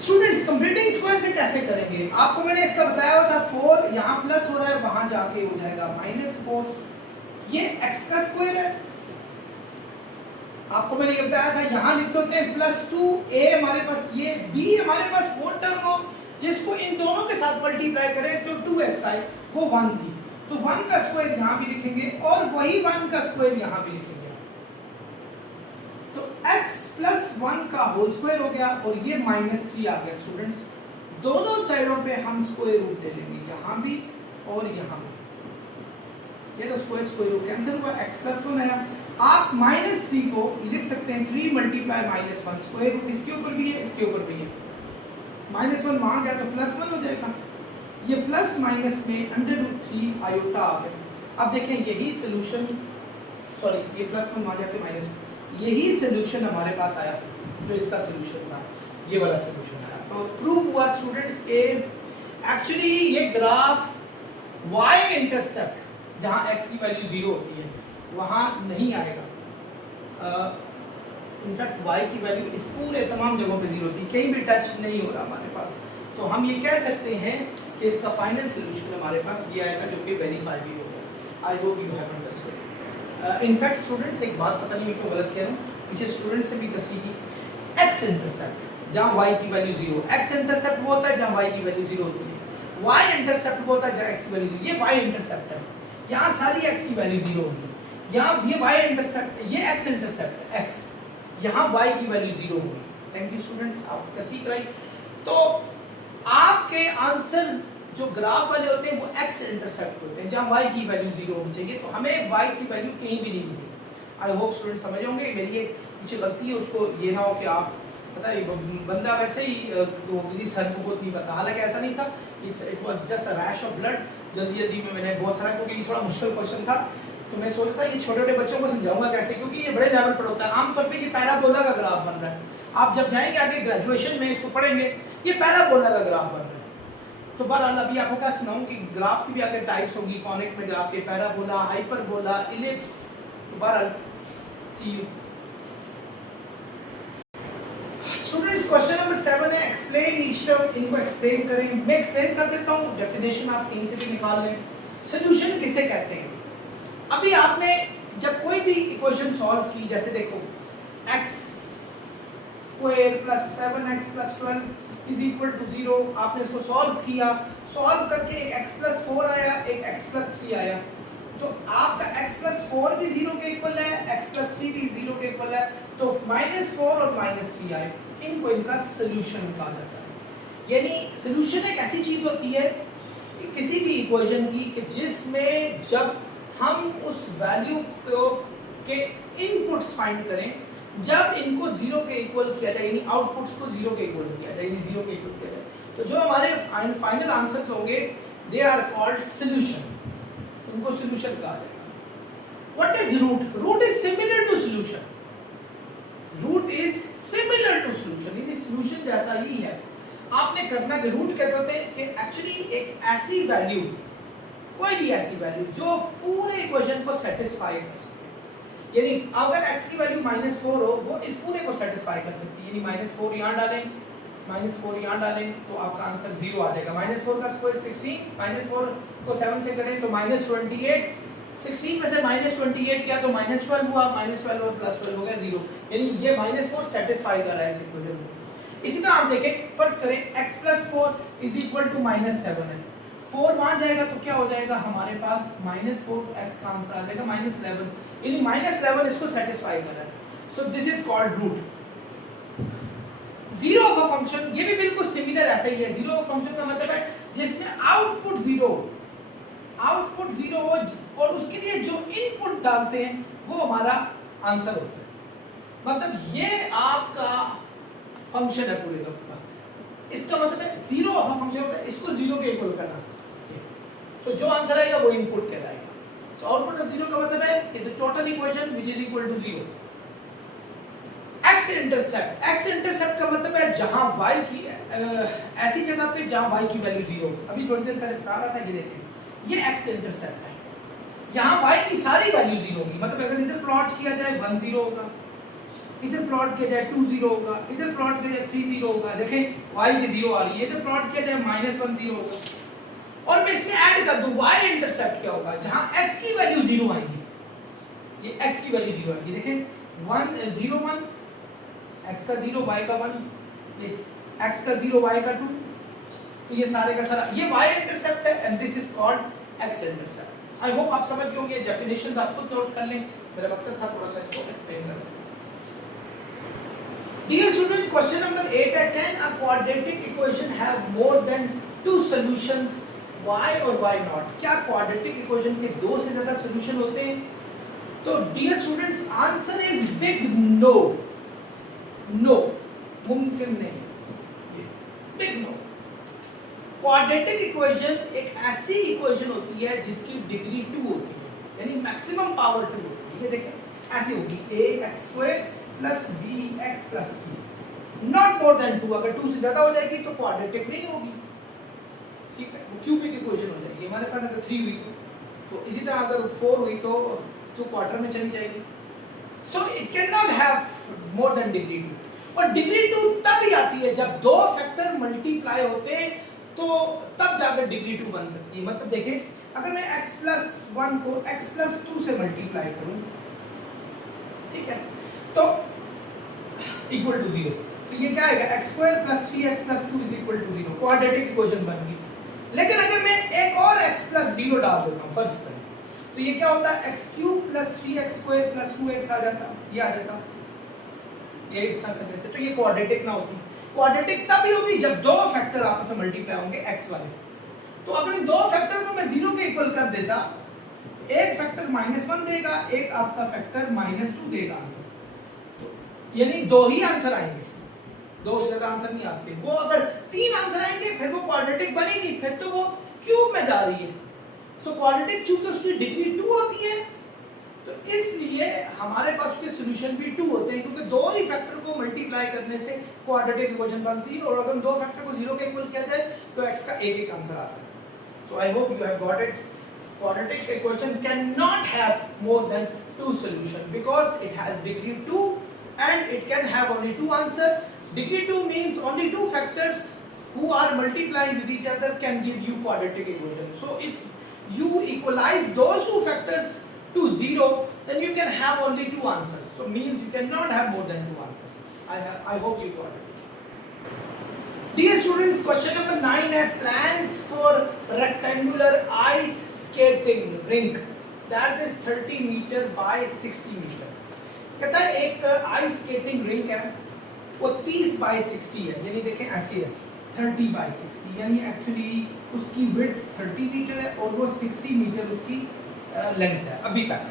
स्टूडेंट्स कंप्लीटिंग स्क्वायर से कैसे करेंगे, आपको मैंने इसका बताया हुआ था 4 यहाँ प्लस हो रहा है, वहां जाके हो जाएगा -4, ये x का स्क्वायर है। आपको मैंने ये बताया था यहाँ लिखते होते हैं +2 a हमारे पास, ये b हमारे पास वो टर्म हो जिसको इन दोनों के साथ मल्टीप्लाई करें तो 2x आए, वो 1 थी, तो 1 का स्क्वायर यहाँ भी लिखेंगे और वही 1 का स्क्वायर यहाँ भी लिखेंगे, तो x + 1 का होल स्क्वायर हो गया और ये -3 आ गया। स्टूडेंट्स दोनों साइडों पे हम स्क्वायर रूट ले लेंगे, यहाँ भी और यहाँ भी, ये तो स्क्वायर रूट कैंसिल हुआ, x + 1 आया। आप -3 को लिख सकते हैं 3 × -1 स्क्वायर रूट इसके ऊपर भी है, इसके ऊपर भी है, -1 वहां गया तो +1 हो जाएगा, ये प्लस माइनस में √3 आयोटा आ गया। अब देखें यही सोल्यूशन, सॉरी ये +1 वहां जाके -1, यही सोल्यूशन हमारे पास आया जो इसका सोल्यूशन था, ये वाला सोल्यूशन आया। तो प्रूव हुआ स्टूडेंट्स के एक्चुअली ये ग्राफ y इंटरसेप्ट जहां x की वैल्यू 0 होती है वहां नहीं आएगा, इनफैक्ट y की वैल्यू इस पूरे तमाम जगहों पे 0 होती है, कहीं भी टच नहीं हो रहा हमारे पास, तो हम ये कह सकते हैं कि इसका फाइनल सोल्यूशन हमारे पास ये आएगा जो कि वेरीफाई भी हो गया। I hope you have understood. In fact students एक बात पता नहीं मैं क्यों गलत कह रहा हूँ, पीछे स्टूडेंट्स से भी दसी की, x इंटरसेप्ट जहाँ y की वैल्यू 0, x इंटरसेप्ट वो होता है जहाँ y की वैल्यू 0 होती है, y इंटरसेप्ट वो होता है जहाँ x की वैल्यू 0, ये y इंटरसेप्ट है, यहाँ सारी x की वैल्यू 0 होगी, यहाँ ये y इंटरसेप्ट, ये x इंटरसेप्ट है x, यहाँ y की वैल्यू 0 होगी। थैंक यू स्टूडेंट्स, आप दसी कराई। तो आपके आंसर जो ग्राफ वाले होते हैं वो x इंटरसेप्ट होते हैं जहाँ y की वैल्यू 0 होनी चाहिए, तो हमें y की वैल्यू कहीं भी नहीं मिली। आई होप स्टूडेंट समझ होंगे, मेरी एक पीछे गलती है, उसको ये ना हो कि आप पता है बंदा वैसे ही तो मेरी सर को खुद नहीं पता, हालांकि ऐसा नहीं था, it was just a rash of blood, जल्दी में मैंने बहुत सारा, क्योंकि ये थोड़ा मुश्किल क्वेश्चन था, तो मैं सोचता ये छोटे बच्चों को समझाऊंगा कैसे, क्योंकि ये बड़े लेवल पर होता है। आमतौर पे ये पैराबोला का ग्राफ बन रहा है, आप जब जाएंगे आगे ग्रेजुएशन में इसको पढ़ेंगे, ये पैराबोला का ग्राफ बन रहा है। तो बहरहाल अभी आपको क्या सुनाऊं कि ग्राफ की भी आगे टाइप्स होगी, कॉनिक में जाके पैराबोला, हाइपरबोला, इलिप्स, तो बहरहाल सी यू स्टूडेंट्स। क्वेश्चन नंबर 7 है एक्सप्लेन ईच टर्म, इनको एक्सप्लेन करें, मैं एक्सप्लेन कर देता हूं, डेफिनेशन आप कहीं से भी निकाल लें। सॉल्यूशन किसे कहते हैं, अभी आपने जब कोई भी इक्वेशन सॉल्व की, जैसे देखो x² + 7x + 12 = 0, आपने इसको सॉल्व किया, सॉल्व करके एक x + 4 आया, एक x + 3 आया, तो आपका x + 4 भी 0 के इक्वल है, x + 3 भी 0 के इक्वल है, तो -4 और -3 आए, इनको इनका सोल्यूशन कहा जाता है। यानी सोल्यूशन एक ऐसी चीज होती है किसी भी इक्वेशन की कि जिसमें जब हम उस वैल्यू को के इनपुट्स फाइंड करें, जब इनको 0 के इक्वल किया जाए, यानी आउटपुट्स को 0 के इक्वल किया जाए, यानी 0 के इक्वल किया जाए, तो जो हमारे फाइनल आंसर्स होंगे दे आर कॉल्ड सॉल्यूशन, उनको सॉल्यूशन कहा जाएगा। What is root, root is similar to solution, root is similar to solution, यानी सॉल्यूशन जैसा ही है। आपने करना कि रूट कहते होते हैं कि एक्चुअली एक ऐसी वैल्यू, कोई भी ऐसी वैल्यू जो पूरे इक्वेशन को सेटिस्फाई कर सकती है, यानी अगर x की वैल्यू -4 हो वो इस पूरे को सेटिस्फाई कर सकती है, यानी -4 यहाँ डालें, -4 यहाँ डालें तो आपका आंसर 0 आ जाएगा। -4 का स्क्वायर 16, -4 को 7 से करें तो -28, 16 में से -28 किया तो -12 हुआ, -12 और +12 हो गया 0, यानी ये -4 सेटिस्फाई कर रहा है इस इक्वेशन को। इसी तरह आप देखें, फर्स्ट करें x + 4 = -7 है, 4 वहां जाएगा तो क्या हो जाएगा हमारे पास -4x का आंसर आ जाएगा -11, यानी -11 इसको सेटिस्फाई कर रहा है। So this is called root. Zero of a function, ये भी बिल्कुल सिमिलर ऐसा ही है। जीरो ऑफ फंक्शन का मतलब है जिसमें आउटपुट 0 हो और उसके लिए जो इनपुट डालते हैं वो हमारा आंसर होता है, मतलब ये आपका फंक्शन है पूरे का पूरा। इसका मतलब है जीरो ऑफ अ फंक्शन होता है, इसको 0 के इक्वल करना। सो जो आंसर आएगा वो इनपुट कहलाएगा। सो आउटपुट ऑफ 0 का मतलब है कि the total equation which is equal to 0। x intercept, x intercept का मतलब है जहां y की ऐसी जगह पे जहां y की वैल्यू 0 हो। अभी थोड़ी देर पहले बता रहा था, ये देखिए ये x इंटरसेप्ट है, यहाँ y की सारी वैल्यू 0 होगी, मतलब अगर इधर प्लॉट किया जाए 1 0 होगा, इधर प्लॉट किया जाए 2 0 होगा, इधर प्लॉट किया जाए 3 0 होगा। देखें y की 0 आ रही है, इधर प्लॉट किया जाए -1 0 होगा। और मैं इसमें ऐड कर दूं y इंटरसेप्ट क्या होगा, जहां x की वैल्यू 0 आएगी, ये x की वैल्यू 0 आएगी। देखें 1 0 1, x का 0 y का 1, ये x का 0 y का 2, तो ये सारे का सारा ये y इंटरसेप्ट है and this is called x intercept. I hope आप समझ गए होंगे, डेफिनेशंस आप खुद नोट कर लें, मेरा मकसद था थोड़ा सा इसको एक्सप्लेन करना। Dear student, question number 8 है, can a quadratic equation have more than 2 solutions? Why or why not? क्या quadratic equation के दो से ज्यादा solution होते हैं? तो dear students, answer is big no. No, मुमकिन नहीं, big no. Quadratic equation एक ऐसी equation होती है जिसकी डिग्री 2 होती है, यानी मैक्सिमम पावर 2 होती है। ये देखें ऐसी होगी ax² plus bx plus c, not more than 2। अगर 2 से ज्यादा हो जाएगी तो क्वाड्रेटिक नहीं होगी, ठीक है, वो क्यूबिक इक्वेशन हो जाएगी। हमारे पास अगर 3 हुई तो इसी तरह अगर 4 हुई तो क्वार्टर में चली जाएगी। So it can not have more than degree 2। और डिग्री 2 तब ही आती है जब दो फैक्टर मल्टीप्लाई होते हैं, तो तब जाकर डिग्री 2 बन सकती है। मतलब देखें अगर मैं x प्लस 1 को x प्लस 2 से मल्टीप्लाई करूं, ठीक है, तो इक्वल टू 0, तो ये क्या आएगा x² plus 3x plus 2 is equal to 0, quadratic equation बन गई। लेकिन अगर मैं एक और x प्लस 0 डाल देता हूं फर्स्ट में, तो ये क्या होता है x³ plus 3x² plus 2x आ जाता, ये आ जाता, ये इस तरह करने से तो ये क्वाड्रेटिक ना होती। क्वाड्रेटिक तब ही होगी जब दो फैक्टर आपस में मल्टीप्लाई होंगे x वाले। तो अगर इन दो फैक्टर को मैं 0 के इक्वल कर देता, एक फैक्टर -1 देगा, एक आपका फैक्टर -2 देगा आंसर, यानी दो ही आंसर आएंगे, दो से ज्यादा आंसर नहीं आ सकते। वो अगर 3 आंसर आएंगे फिर वो क्वाड्रेटिक बनी नहीं, फिर तो वो क्यूब में जा रही है। सो क्वाड्रेटिक चूंकि उसकी डिग्री 2 होती है, तो इसलिए हमारे पास उसके सॉल्यूशन भी 2 होते हैं, क्योंकि दो ही फैक्टर को मल्टीप्लाई करने से क्वाड्रेटिक इक्वेशन बनती है। और अगर दो फैक्टर को 0 के इक्वल किया जाए तो x का एक आंसर आता है। So I hope you have got it. Quadratic equation cannot have more than 2 solutions because it has degree 2 and it can have only 2 answers. Degree 2 means only 2 factors who are multiplying with each other can give you quadratic equation. So if you equalize those 2 factors to 0, then you can have only 2 answers. So means you cannot have more than 2 answers. I hope you got it. Dear students, question number 9 है, plans for rectangular ice skating rink that is 30 meter by 60 meter. कहता है एक ice skating rink है, वो 30 bye 60 है, यानी देखें ऐसी है 30 बाय 60, यानी एक्चुअली उसकी विड्थ 30 मीटर है और वो 60 मीटर उसकी लेंथ है अभी तक,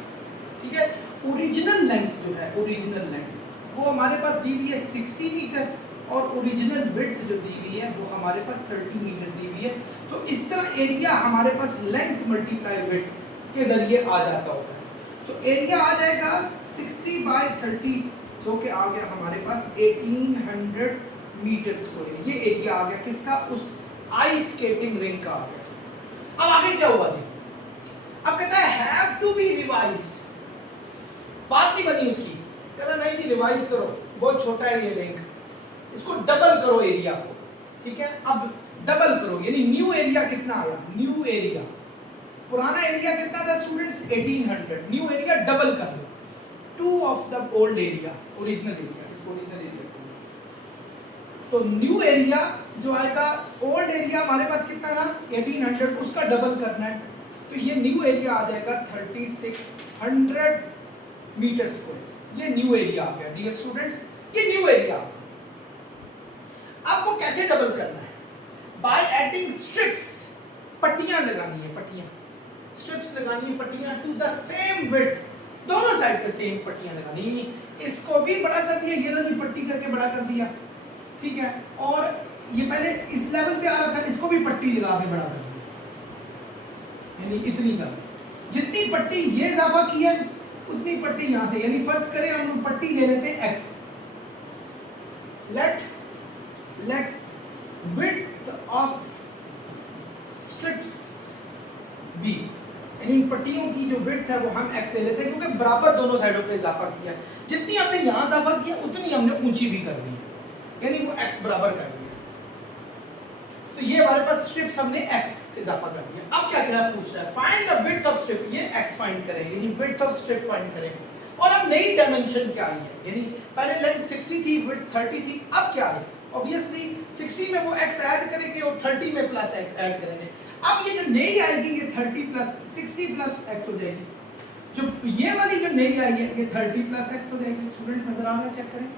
ठीक है। ओरिजिनल लेंथ जो है, ओरिजिनल लेंथ वो हमारे पास दी हुई है 60 मीटर और ओरिजिनल विड्थ जो दी हुई है वो हमारे पास 30 मीटर दी हुई है। तो इस तरह एरिया हमारे पास लेंथ मल्टीप्लाई विड्थ के जरिए आ जाता होता है। सो एरिया आ जाएगा 60 बाय 30, जो कि आ गया हमारे पास 1800 मीटर स्क्वायर। ये एरिया आ गया किसका, उस आइस स्केटिंग रिंक का आ गया। अब आगे क्या हुआ जी, अब कहता है हैव टू बी रिवाइज्ड, बात नहीं बनी उसकी, कहता नहीं जी रिवाइज करो, बहुत छोटा है ये रिंक, इसको डबल करो एरिया को, ठीक है। अब डबल करो यानी न्यू एरिया कितना आया, न्यू एरिया, पुराना एरिया कितना था स्टूडेंट्स 1800, न्यू एरिया डबल कर लो, 2 of the old area, original area, इसको ओरिजिनल एरिया। तो न्यू एरिया जो आएगा, ओल्ड एरिया हमारे पास कितना था 1800, उसका डबल करना है, तो ये न्यू एरिया आ जाएगा 3600 मीटर स्क्वायर। ये न्यू एरिया आ गया डियर स्टूडेंट्स, ये न्यू एरिया। अब वो कैसे डबल करना है, बाय एडिंग स्ट्रिप्स, पट्टियां लगानी है, पट्टियां स्ट्रिप्स लगानी है, पट्टियां टू द सेम विड्थ, दोनों साइड पे सेम पट्टियां लगानी। इसको भी बड़ा कर दिया, ये वाली पट्टी करके बड़ा कर दिया, ठीक है। और ये पहले इस लेवल पे आ रहा था, इसको भी पट्टी लगा के बड़ा कर दिया, यानी इतनी कर दी। जितनी पट्टी ये इजाफा किया उतनी पट्टी यहां से, यानी फर्ज करें हम पट्टी ले लेते हैं x, let width of strips be, यानी इन पट्टियों की जो विड्थ है वो हम x ले लेते हैं, क्योंकि बराबर दोनों साइडों पे इजाफा किया, जितनी हमने यहाँ इजाफा किया उतनी हमने ऊंची भी कर दी है, यानी वो x बराबर कर दिया। तो ये हमारे पास स्ट्रिप्स हमने x इजाफा कर दिया। अब क्या क्या पूछ रहा है, find the width of strip, ये x फाइंड करेंगे, यानी विड्थ ऑफ स्ट्रिप फाइंड करेंगे। और अब नई डायमेंशन क्या आई है, यानी पहले लेंथ 60 थी, विड्थ 30 थी, अब क्या है, ऑब्वियसली 60 में वो x ऐड करेंगे और 30 में प्लस x ऐड करेंगे। अब ये जो नई आएगी ये 30 प्लस 60 प्लस x हो जाएगी, जो ये वाली जो नई आई है ये 30 प्लस x हो जाएगी। स्टूडेंट्स नजर आ रहा है, चेक करें,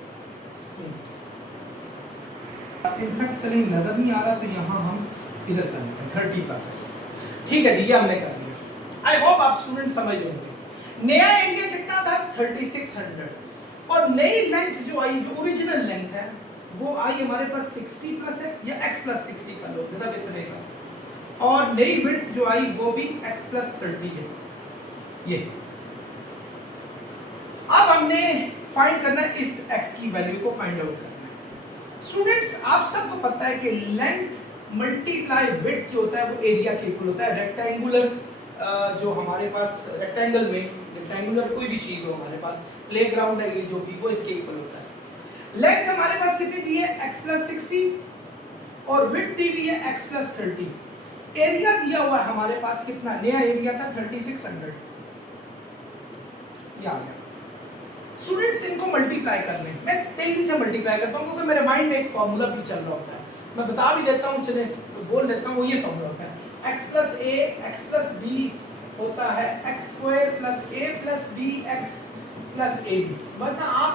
इनफैक्ट चलिए नजर नहीं आ रहा तो यहाँ हम इधर कर लेते हैं 30 प्लस x, ठीक है जी, ये हमने कर लिया। आई होप आप स्टूडेंट समझ होंगे। नया एरिया कितना था 3600, और नई लेंथ जो आई, जो ओरिजिनल लेंथ है वो आई हमारे पास 60 प्लस x या x प्लस 60 का लो, मतलब इतने का, और नई विड्थ जो आई वो भी x प्लस 30 है। ये अब हमने फाइंड करना है इस x की वैल्यू को फाइंड आउट करना है। स्टूडेंट्स आप सबको पता है कि लेंथ मल्टीप्लाई विड्थ जो होता है वो एरिया के इक्वल होता है। रेक्टेंगुलर जो हमारे पास रेक्टेंगल में, रेक्टेंगुलर कोई भी चीज हो हमारे पास, प्लेग्राउंड है ये जो भी, वो इसके इक्वल होता है। लेंथ हमारे पास कितनी दी है x प्लस 60 और विड्थ दी हुई है x प्लस 30। एरिया दिया हुआ है हमारे पास कितना, नया एरिया था 3600, ये आ गया। स्टूडेंट्स इनको मल्टीप्लाई करने, मैं तेजी से मल्टीप्लाई करता हूं क्योंकि मेरे माइंड में एक फार्मूला भी चल रहा होता है, मैं बता भी देता हूं, चलिए बोल देता हूं, वो ये फार्मूला होता है x plus a x plus b होता है x square plus a plus b x plus a b। मतलब आप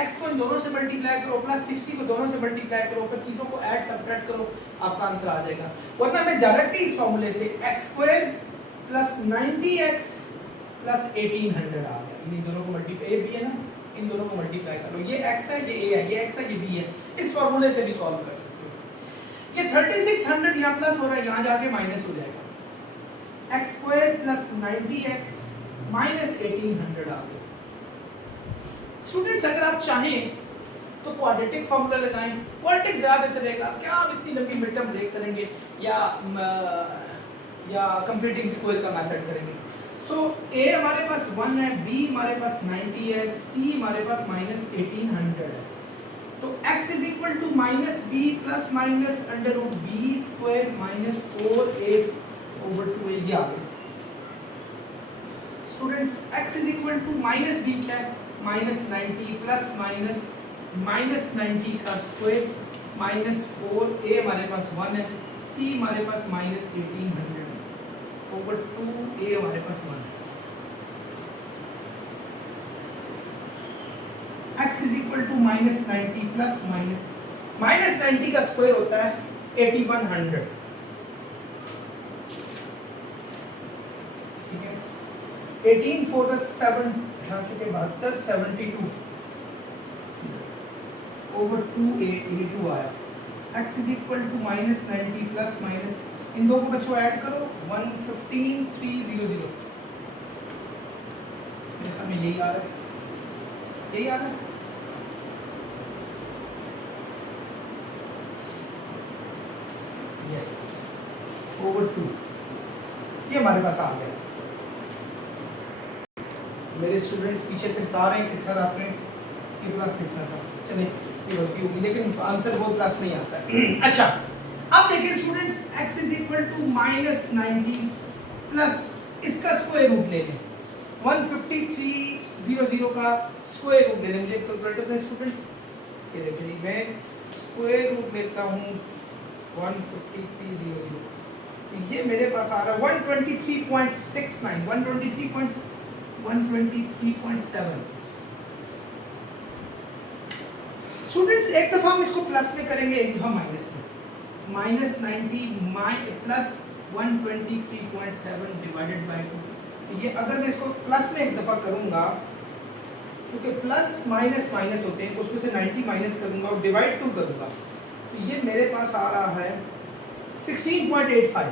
x को इन दोनों से मल्टीप्लाई करो, प्लस 60 को दोनों से मल्टीप्लाई करो, फिर चीजों को ऐड सब्ट्रैक्ट करो, आपका आंसर आ जाएगा। वरना मैं डायरेक्ट ही इस फार्मूले से x square plus 90x plus 1800 आ गया, इन दोनों को मल्टीप्लाई, a b है ना, इन दोनों को मल्टीप्लाई कर लो, ये x है, ये a है, ये x है, ये b है, इस फार्मूले से भी सॉल्व कर सकते हो। ये 3600 यहाँ प्लस हो रहा है, यहाँ जाके माइनस हो जाएगा, x square plus 90x minus 1800 आ गया। स्टूडेंट्स अगर आप चाहें तो क्वाड्रेटिक फार्मूला लगाएं, क्वाड्रेटिक ज्यादा बेहतर रहेगा, क्या आप इतनी लंबी मिड टर्म ब्रेक करेंगे या कंप्लीटिंग स्क्वायर का मेथड करेंगे। सो a हमारे पास 1 है, b हमारे पास 90 है, c हमारे पास माइनस 1800 है, तो x is equal to minus b plus minus under root b square minus 4a over 2a, ये आ गया। Students x is equal to minus b क्या है, माइनस 90 प्लस माइनस माइनस 90 का स्क्वायर माइनस 4a हमारे पास 1 है, c हमारे पास माइनस 1800 ओवर 2a हमारे पास 1 है। x is equal to minus 90 plus minus 90 का स्क्वायर होता है 8100, ठीक है, 18 4 7 यहाँ चुके 72 72 ओवर 2a 82 आया। x is equal to minus 90 plus minus, इन दो को बच्चों ऐड करो 115 300, मेरे ख्याल में यही आ रहा है, यही आ रहा है। यस ओवर 2, ये हमारे पास आ गया। मेरे स्टूडेंट्स पीछे से बता रहे हैं कि सर आपने ये प्लस लिखना था, चलिए ये गलती होगी, लेकिन आंसर वो प्लस नहीं आता है। अच्छा अब देखिए students, x is equal to minus 90 plus इसका स्क्वायर रूट ले लें, 15300 का स्क्वायर रूट ले लें। मुझे कैलकुलेटर दें स्टूडेंट्स, ये देखिए मैं स्क्वायर रूट लेता हूँ 15300, तो ये मेरे पास आ रहा है 123.69 123.7। स्टूडेंट्स एक दफा हम इसको प्लस में करेंगे, एक दफा माइनस में, माइनस 90 प्लस 123.7 डिवाइडेड बाय 2। ये अगर मैं इसको प्लस में एक दफा करूंगा, क्योंकि प्लस माइनस माइनस होते हैं, उसमें से 90 माइनस करूंगा और डिवाइड 2 करूंगा, तो ये मेरे पास आ रहा है 16.85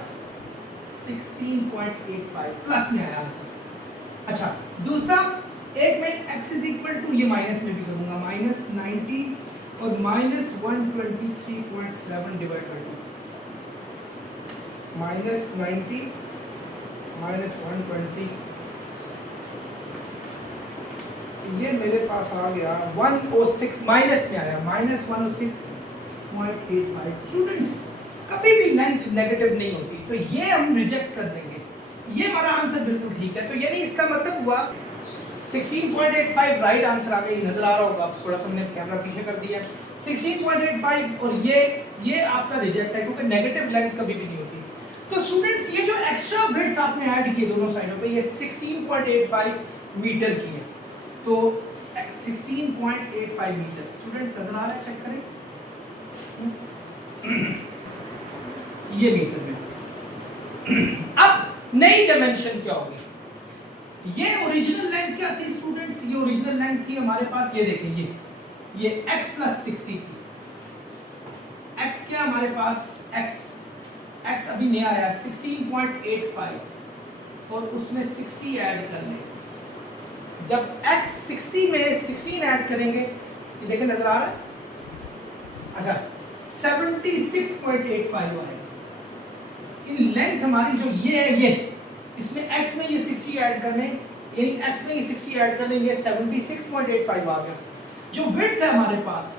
प्लस में आया आंसर। अच्छा दूसरा, एक मैं x इज इक्वल टू, ये माइनस में भी करूंगा, माइनस 90 और माइनस 123.7 डिवाइड बाय 2, माइनस 90 -120, ये मेरे पास आ गया 106 माइनस में आया -106.85। स्टूडेंट्स कभी भी लेंथ नेगेटिव नहीं होती, तो ये हम रिजेक्ट कर देंगे। ये हमारा आंसर बिल्कुल ठीक है। तो यानी इसका मतलब हुआ 16.85 राइट आंसर आ गया। ये नजर आ रहा होगा, थोड़ा सा हमने कैमरा पीछे कर दिया। 16.85 और ये आपका रिजेक्ट है क्योंकि नेगेटिव लेंथ कभी भी नहीं होती। तो स्टूडेंट्स ये जो एक्स्ट्रा विड्थ आपने ऐड की दोनों साइडों पे, ये 16.85 मीटर की है। तो 16.85 मीटर स्टूडेंट्स नजर आ रहा है, चेक करें। ये मीटर में। अब नई डायमेंशन क्या होगी? ये ओरिजिनल लेंथ क्या थी स्टूडेंट्स? ये ओरिजिनल लेंथ थी हमारे पास, ये देखें, ये x + 60 थी। x क्या हमारे पास, x अभी नहीं आया 16.85 और उसमें 60 ऐड कर लें। जब x 60 में 16 ऐड करेंगे, ये देखें नजर आ रहा है, अच्छा 76.85 आएगा। इन लेंथ हमारी जो ये है, ये इसमें x में ये 60 ऐड कर लें, यानी x में ये 60 ऐड कर लें, ये 76.85 आ गया। जो विड्थ है हमारे पास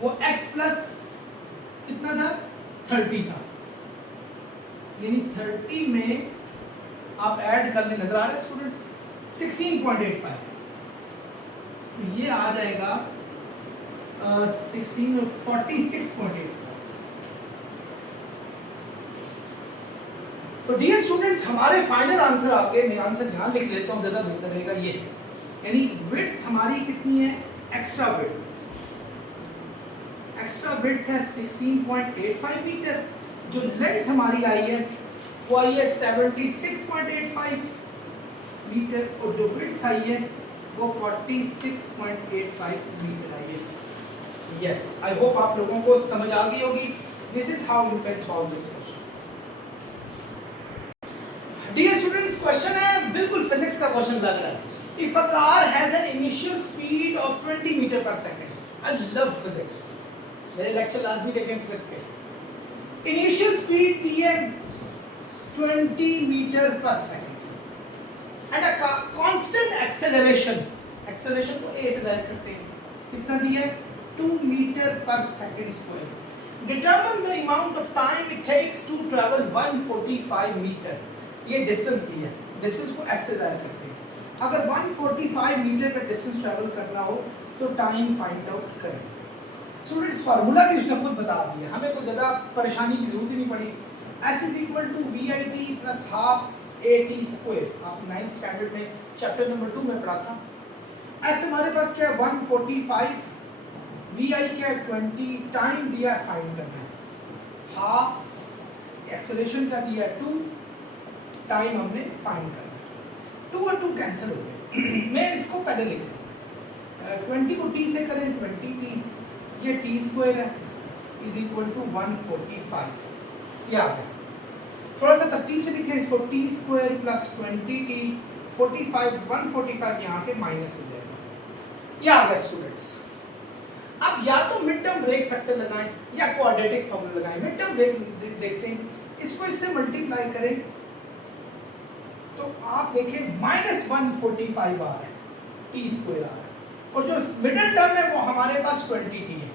वो x प्लस कितना था, 30 था, यानी 30 में आप ऐड कर लें, नजर आ रहा है स्टूडेंट्स 16.85, तो ये आ जाएगा 46.85। तो डियर स्टूडेंट्स हमारे फाइनल आंसर आ गए। मैं आंसर ध्यान लिख लेता हूँ, ज्यादा बेहतर रहेगा। ये यानी विड्थ हमारी कितनी है, एक्स्ट्रा विड्थ है 16.85 मीटर। जो लेंथ हमारी आई है वो आई है 76.85 मीटर और जो विड्थ आई है वो 46.85 मीटर आई है। यस, आई होप आप लोगों को समझ आ गई होगी। This is how you can solve this question. Dear students question है, बिल्कुल फिजिक्स का क्वेश्चन लग रहा है। If a car has an initial speed of 20 metre per second, I love physics, मेरे लेक्चर लाजमी देखें फिजिक्स के। इनिशियल स्पीड दी है 20 metre per second and a constant acceleration को a से डायरेक्ट करते हैं, कितना दिया है 2 metre per second square. Determine the amount of time it takes to travel 145 metre. ये डिस्टेंस दिया है, डिस्टेंस को s से डायरेक्ट करते हैं। अगर 145 मीटर का डिस्टेंस ट्रैवल करना हो तो टाइम फाइंड आउट करें। स्टूडेंट्स फार्मूला भी उसने खुद बता दिया, हमें कोई ज़्यादा परेशानी की जरूरत ही नहीं पड़ी। s = VIT + ½ AT²। आप 9th स्टैंडर्ड में चैप्टर नंबर 2 में पढ़ा था। s हमारे पास क्या है 145, VI क्या है 20, टाइम दिया है फाइंड करना है, हाफ एक्सेलरेशन का दिया है 2, टाइम हमने फाइंड करना है। 2 और 2 कैंसिल हो गए। मैं इसको पहले लिख रहा हूँ, 20 को t से करें 20t, ये t² है = 145, ये आ गया। थोड़ा सा तरतीब से लिखें इसको, t² + 20t 45, 145 यहाँ के माइनस हो जाएगा, ये आ गया स्टूडेंट्स। अब या तो मिड टर्म ब्रेक फैक्टर लगाएं या क्वाड्रेटिक फॉर्मूला लगाएं। मिड टर्म ब्रेक देखते हैं, इसको इससे मल्टीप्लाई करें तो आप देखें -145 आ रहा है, t² आ रहा है, और जो मिडिल टर्म है वो हमारे पास 20t है।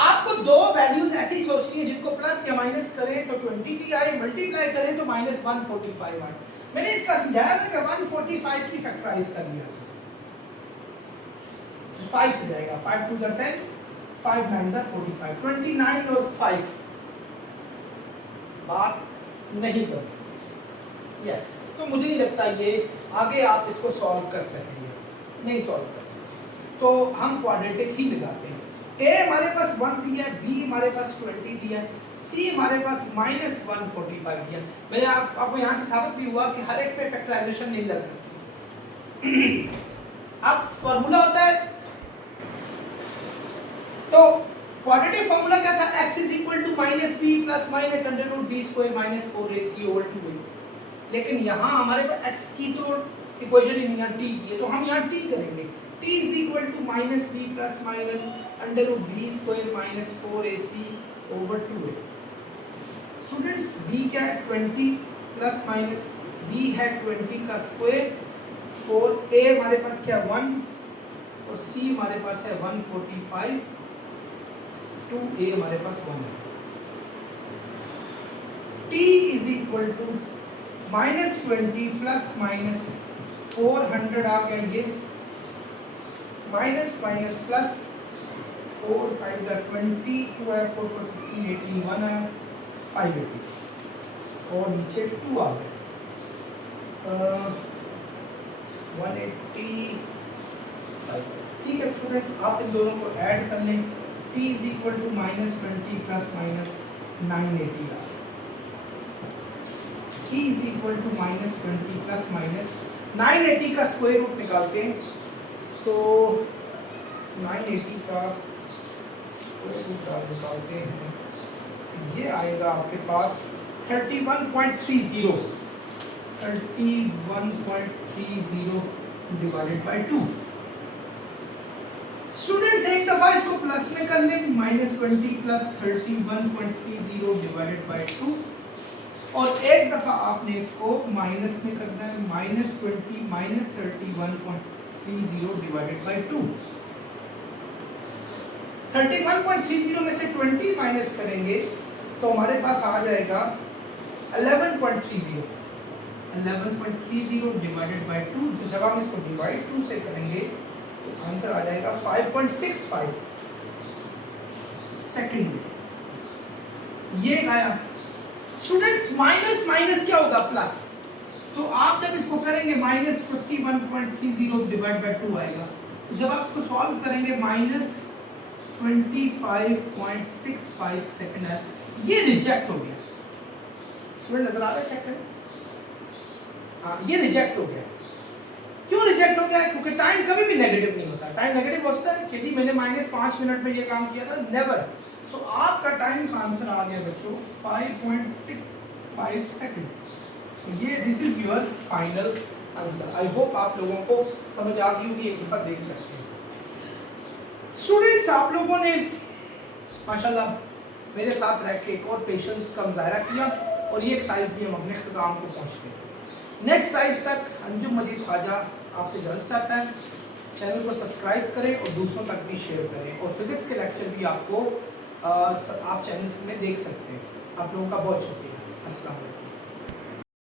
आपको दो वैल्यूज ऐसी सोचनी है जिनको प्लस या माइनस करें तो 20t आए, मल्टीप्लाई करें तो -145 आए। मैंने इसका समझाया था कि 145 की फैक्टराइज कर लिया, 5 से जाएगा, 5 2 10, 5 9 45, 29 और 5 बात नहीं बनी। यस, तो मुझे नहीं लगता ये आगे आप इसको सॉल्व कर सकेंगे, नहीं सॉल्व कर सकते, तो हम क्वाड्रेटिक ही लगाते हैं। a हमारे पास 1 दिया है, b हमारे पास 20 दिया है, c हमारे पास -145 दिया। मैंने आपको यहाँ से साबित भी हुआ कि हर एक पे फैक्टराइजेशन नहीं लग सकती। अब फॉर्मूला होता है, तो क्वाड्रेटिक फॉर्मूला क्या था, x = -b + -√b² - 4ac/2a। लेकिन यहाँ हमारे पास x की तो इक्वेशन ही नहीं है, t की है, तो हम यहाँ t करेंगे। t = -b + -√b² - 4ac/2a। Students b क्या है 20, प्लस माइनस b है 20 का स्क्वायर और a हमारे पास क्या 1 और c हमारे पास है 145 2a हमारे पास 1 है। t is equal to -20 plus minus 400 आ गया ये माइनस माइनस प्लस 4 5 20 2 है 4 4 16 18 1 है 580 और नीचे 2 आ गया 180। ठीक है स्टूडेंट्स, आप इन दोनों को ऐड कर लें। t is equal to -20 plus minus 980 आ गया। t is equal to -20 plus minus 980 का स्क्वायर रूट निकालते हैं तो 980 का स्क्वायर रूट निकालते हैं, ये आएगा आपके पास 31.30 डिवाइडेड बाय 2। स्टूडेंट्स एक दफा इसको प्लस में कर लें -20 प्लस 31.30 डिवाइडेड बाय 2 और एक दफा आपने इसको माइनस में करना है -20 माइनस 31.30 डिवाइडेड बाय 2। 31.30 में से 20 माइनस करेंगे तो हमारे पास आ जाएगा 11.30 डिवाइडेड बाय 2। तो जब हम इसको डिवाइड 2 से करेंगे तो आंसर आ जाएगा 5.65 सेकंड। ये आया। स्टूडेंट्स माइनस माइनस क्या होगा प्लस, तो आप जब इसको करेंगे -51.30 डिवाइड बाय 2 आएगा। तो जब आप इसको सॉल्व करेंगे -25.65 सेकंड है, ये रिजेक्ट हो गया। स्टूडेंट नजर आ रहा है, चेक करें। हाँ ये रिजेक्ट हो गया। क्यों रिजेक्ट हो गया? क्योंकि टाइम कभी भी नेगेटिव नहीं होता। टाइम नेगेटिव होता है कि मैंने -5 मिनट में ये काम किया था, नेवर। सो आपका टाइम का आंसर आ गया बच्चों 5.65 सेकंड। सो ये this is your final answer. I hope आप लोगों को समझ आ गई होगी, एक दफा देख सकते हैं। स्टूडेंट्स आप लोगों ने माशाल्लाह मेरे साथ रह के एक और पेशेंस का मुजाहरा किया और ये एक्सरसाइज भी हम अपने इख्तिताम को पहुँचते हैं। नेक्स्ट साइज तक अंजुम मजीद ख्वाजा आपसे इजाज़त चाहता है। चैनल को सब्सक्राइब करें और दूसरों तक भी शेयर करें और फिजिक्स के लेक्चर भी आपको आप चैनल्स में देख सकते हैं। आप लोगों का बहुत शुक्रिया। अस्सलाम वालेकुम।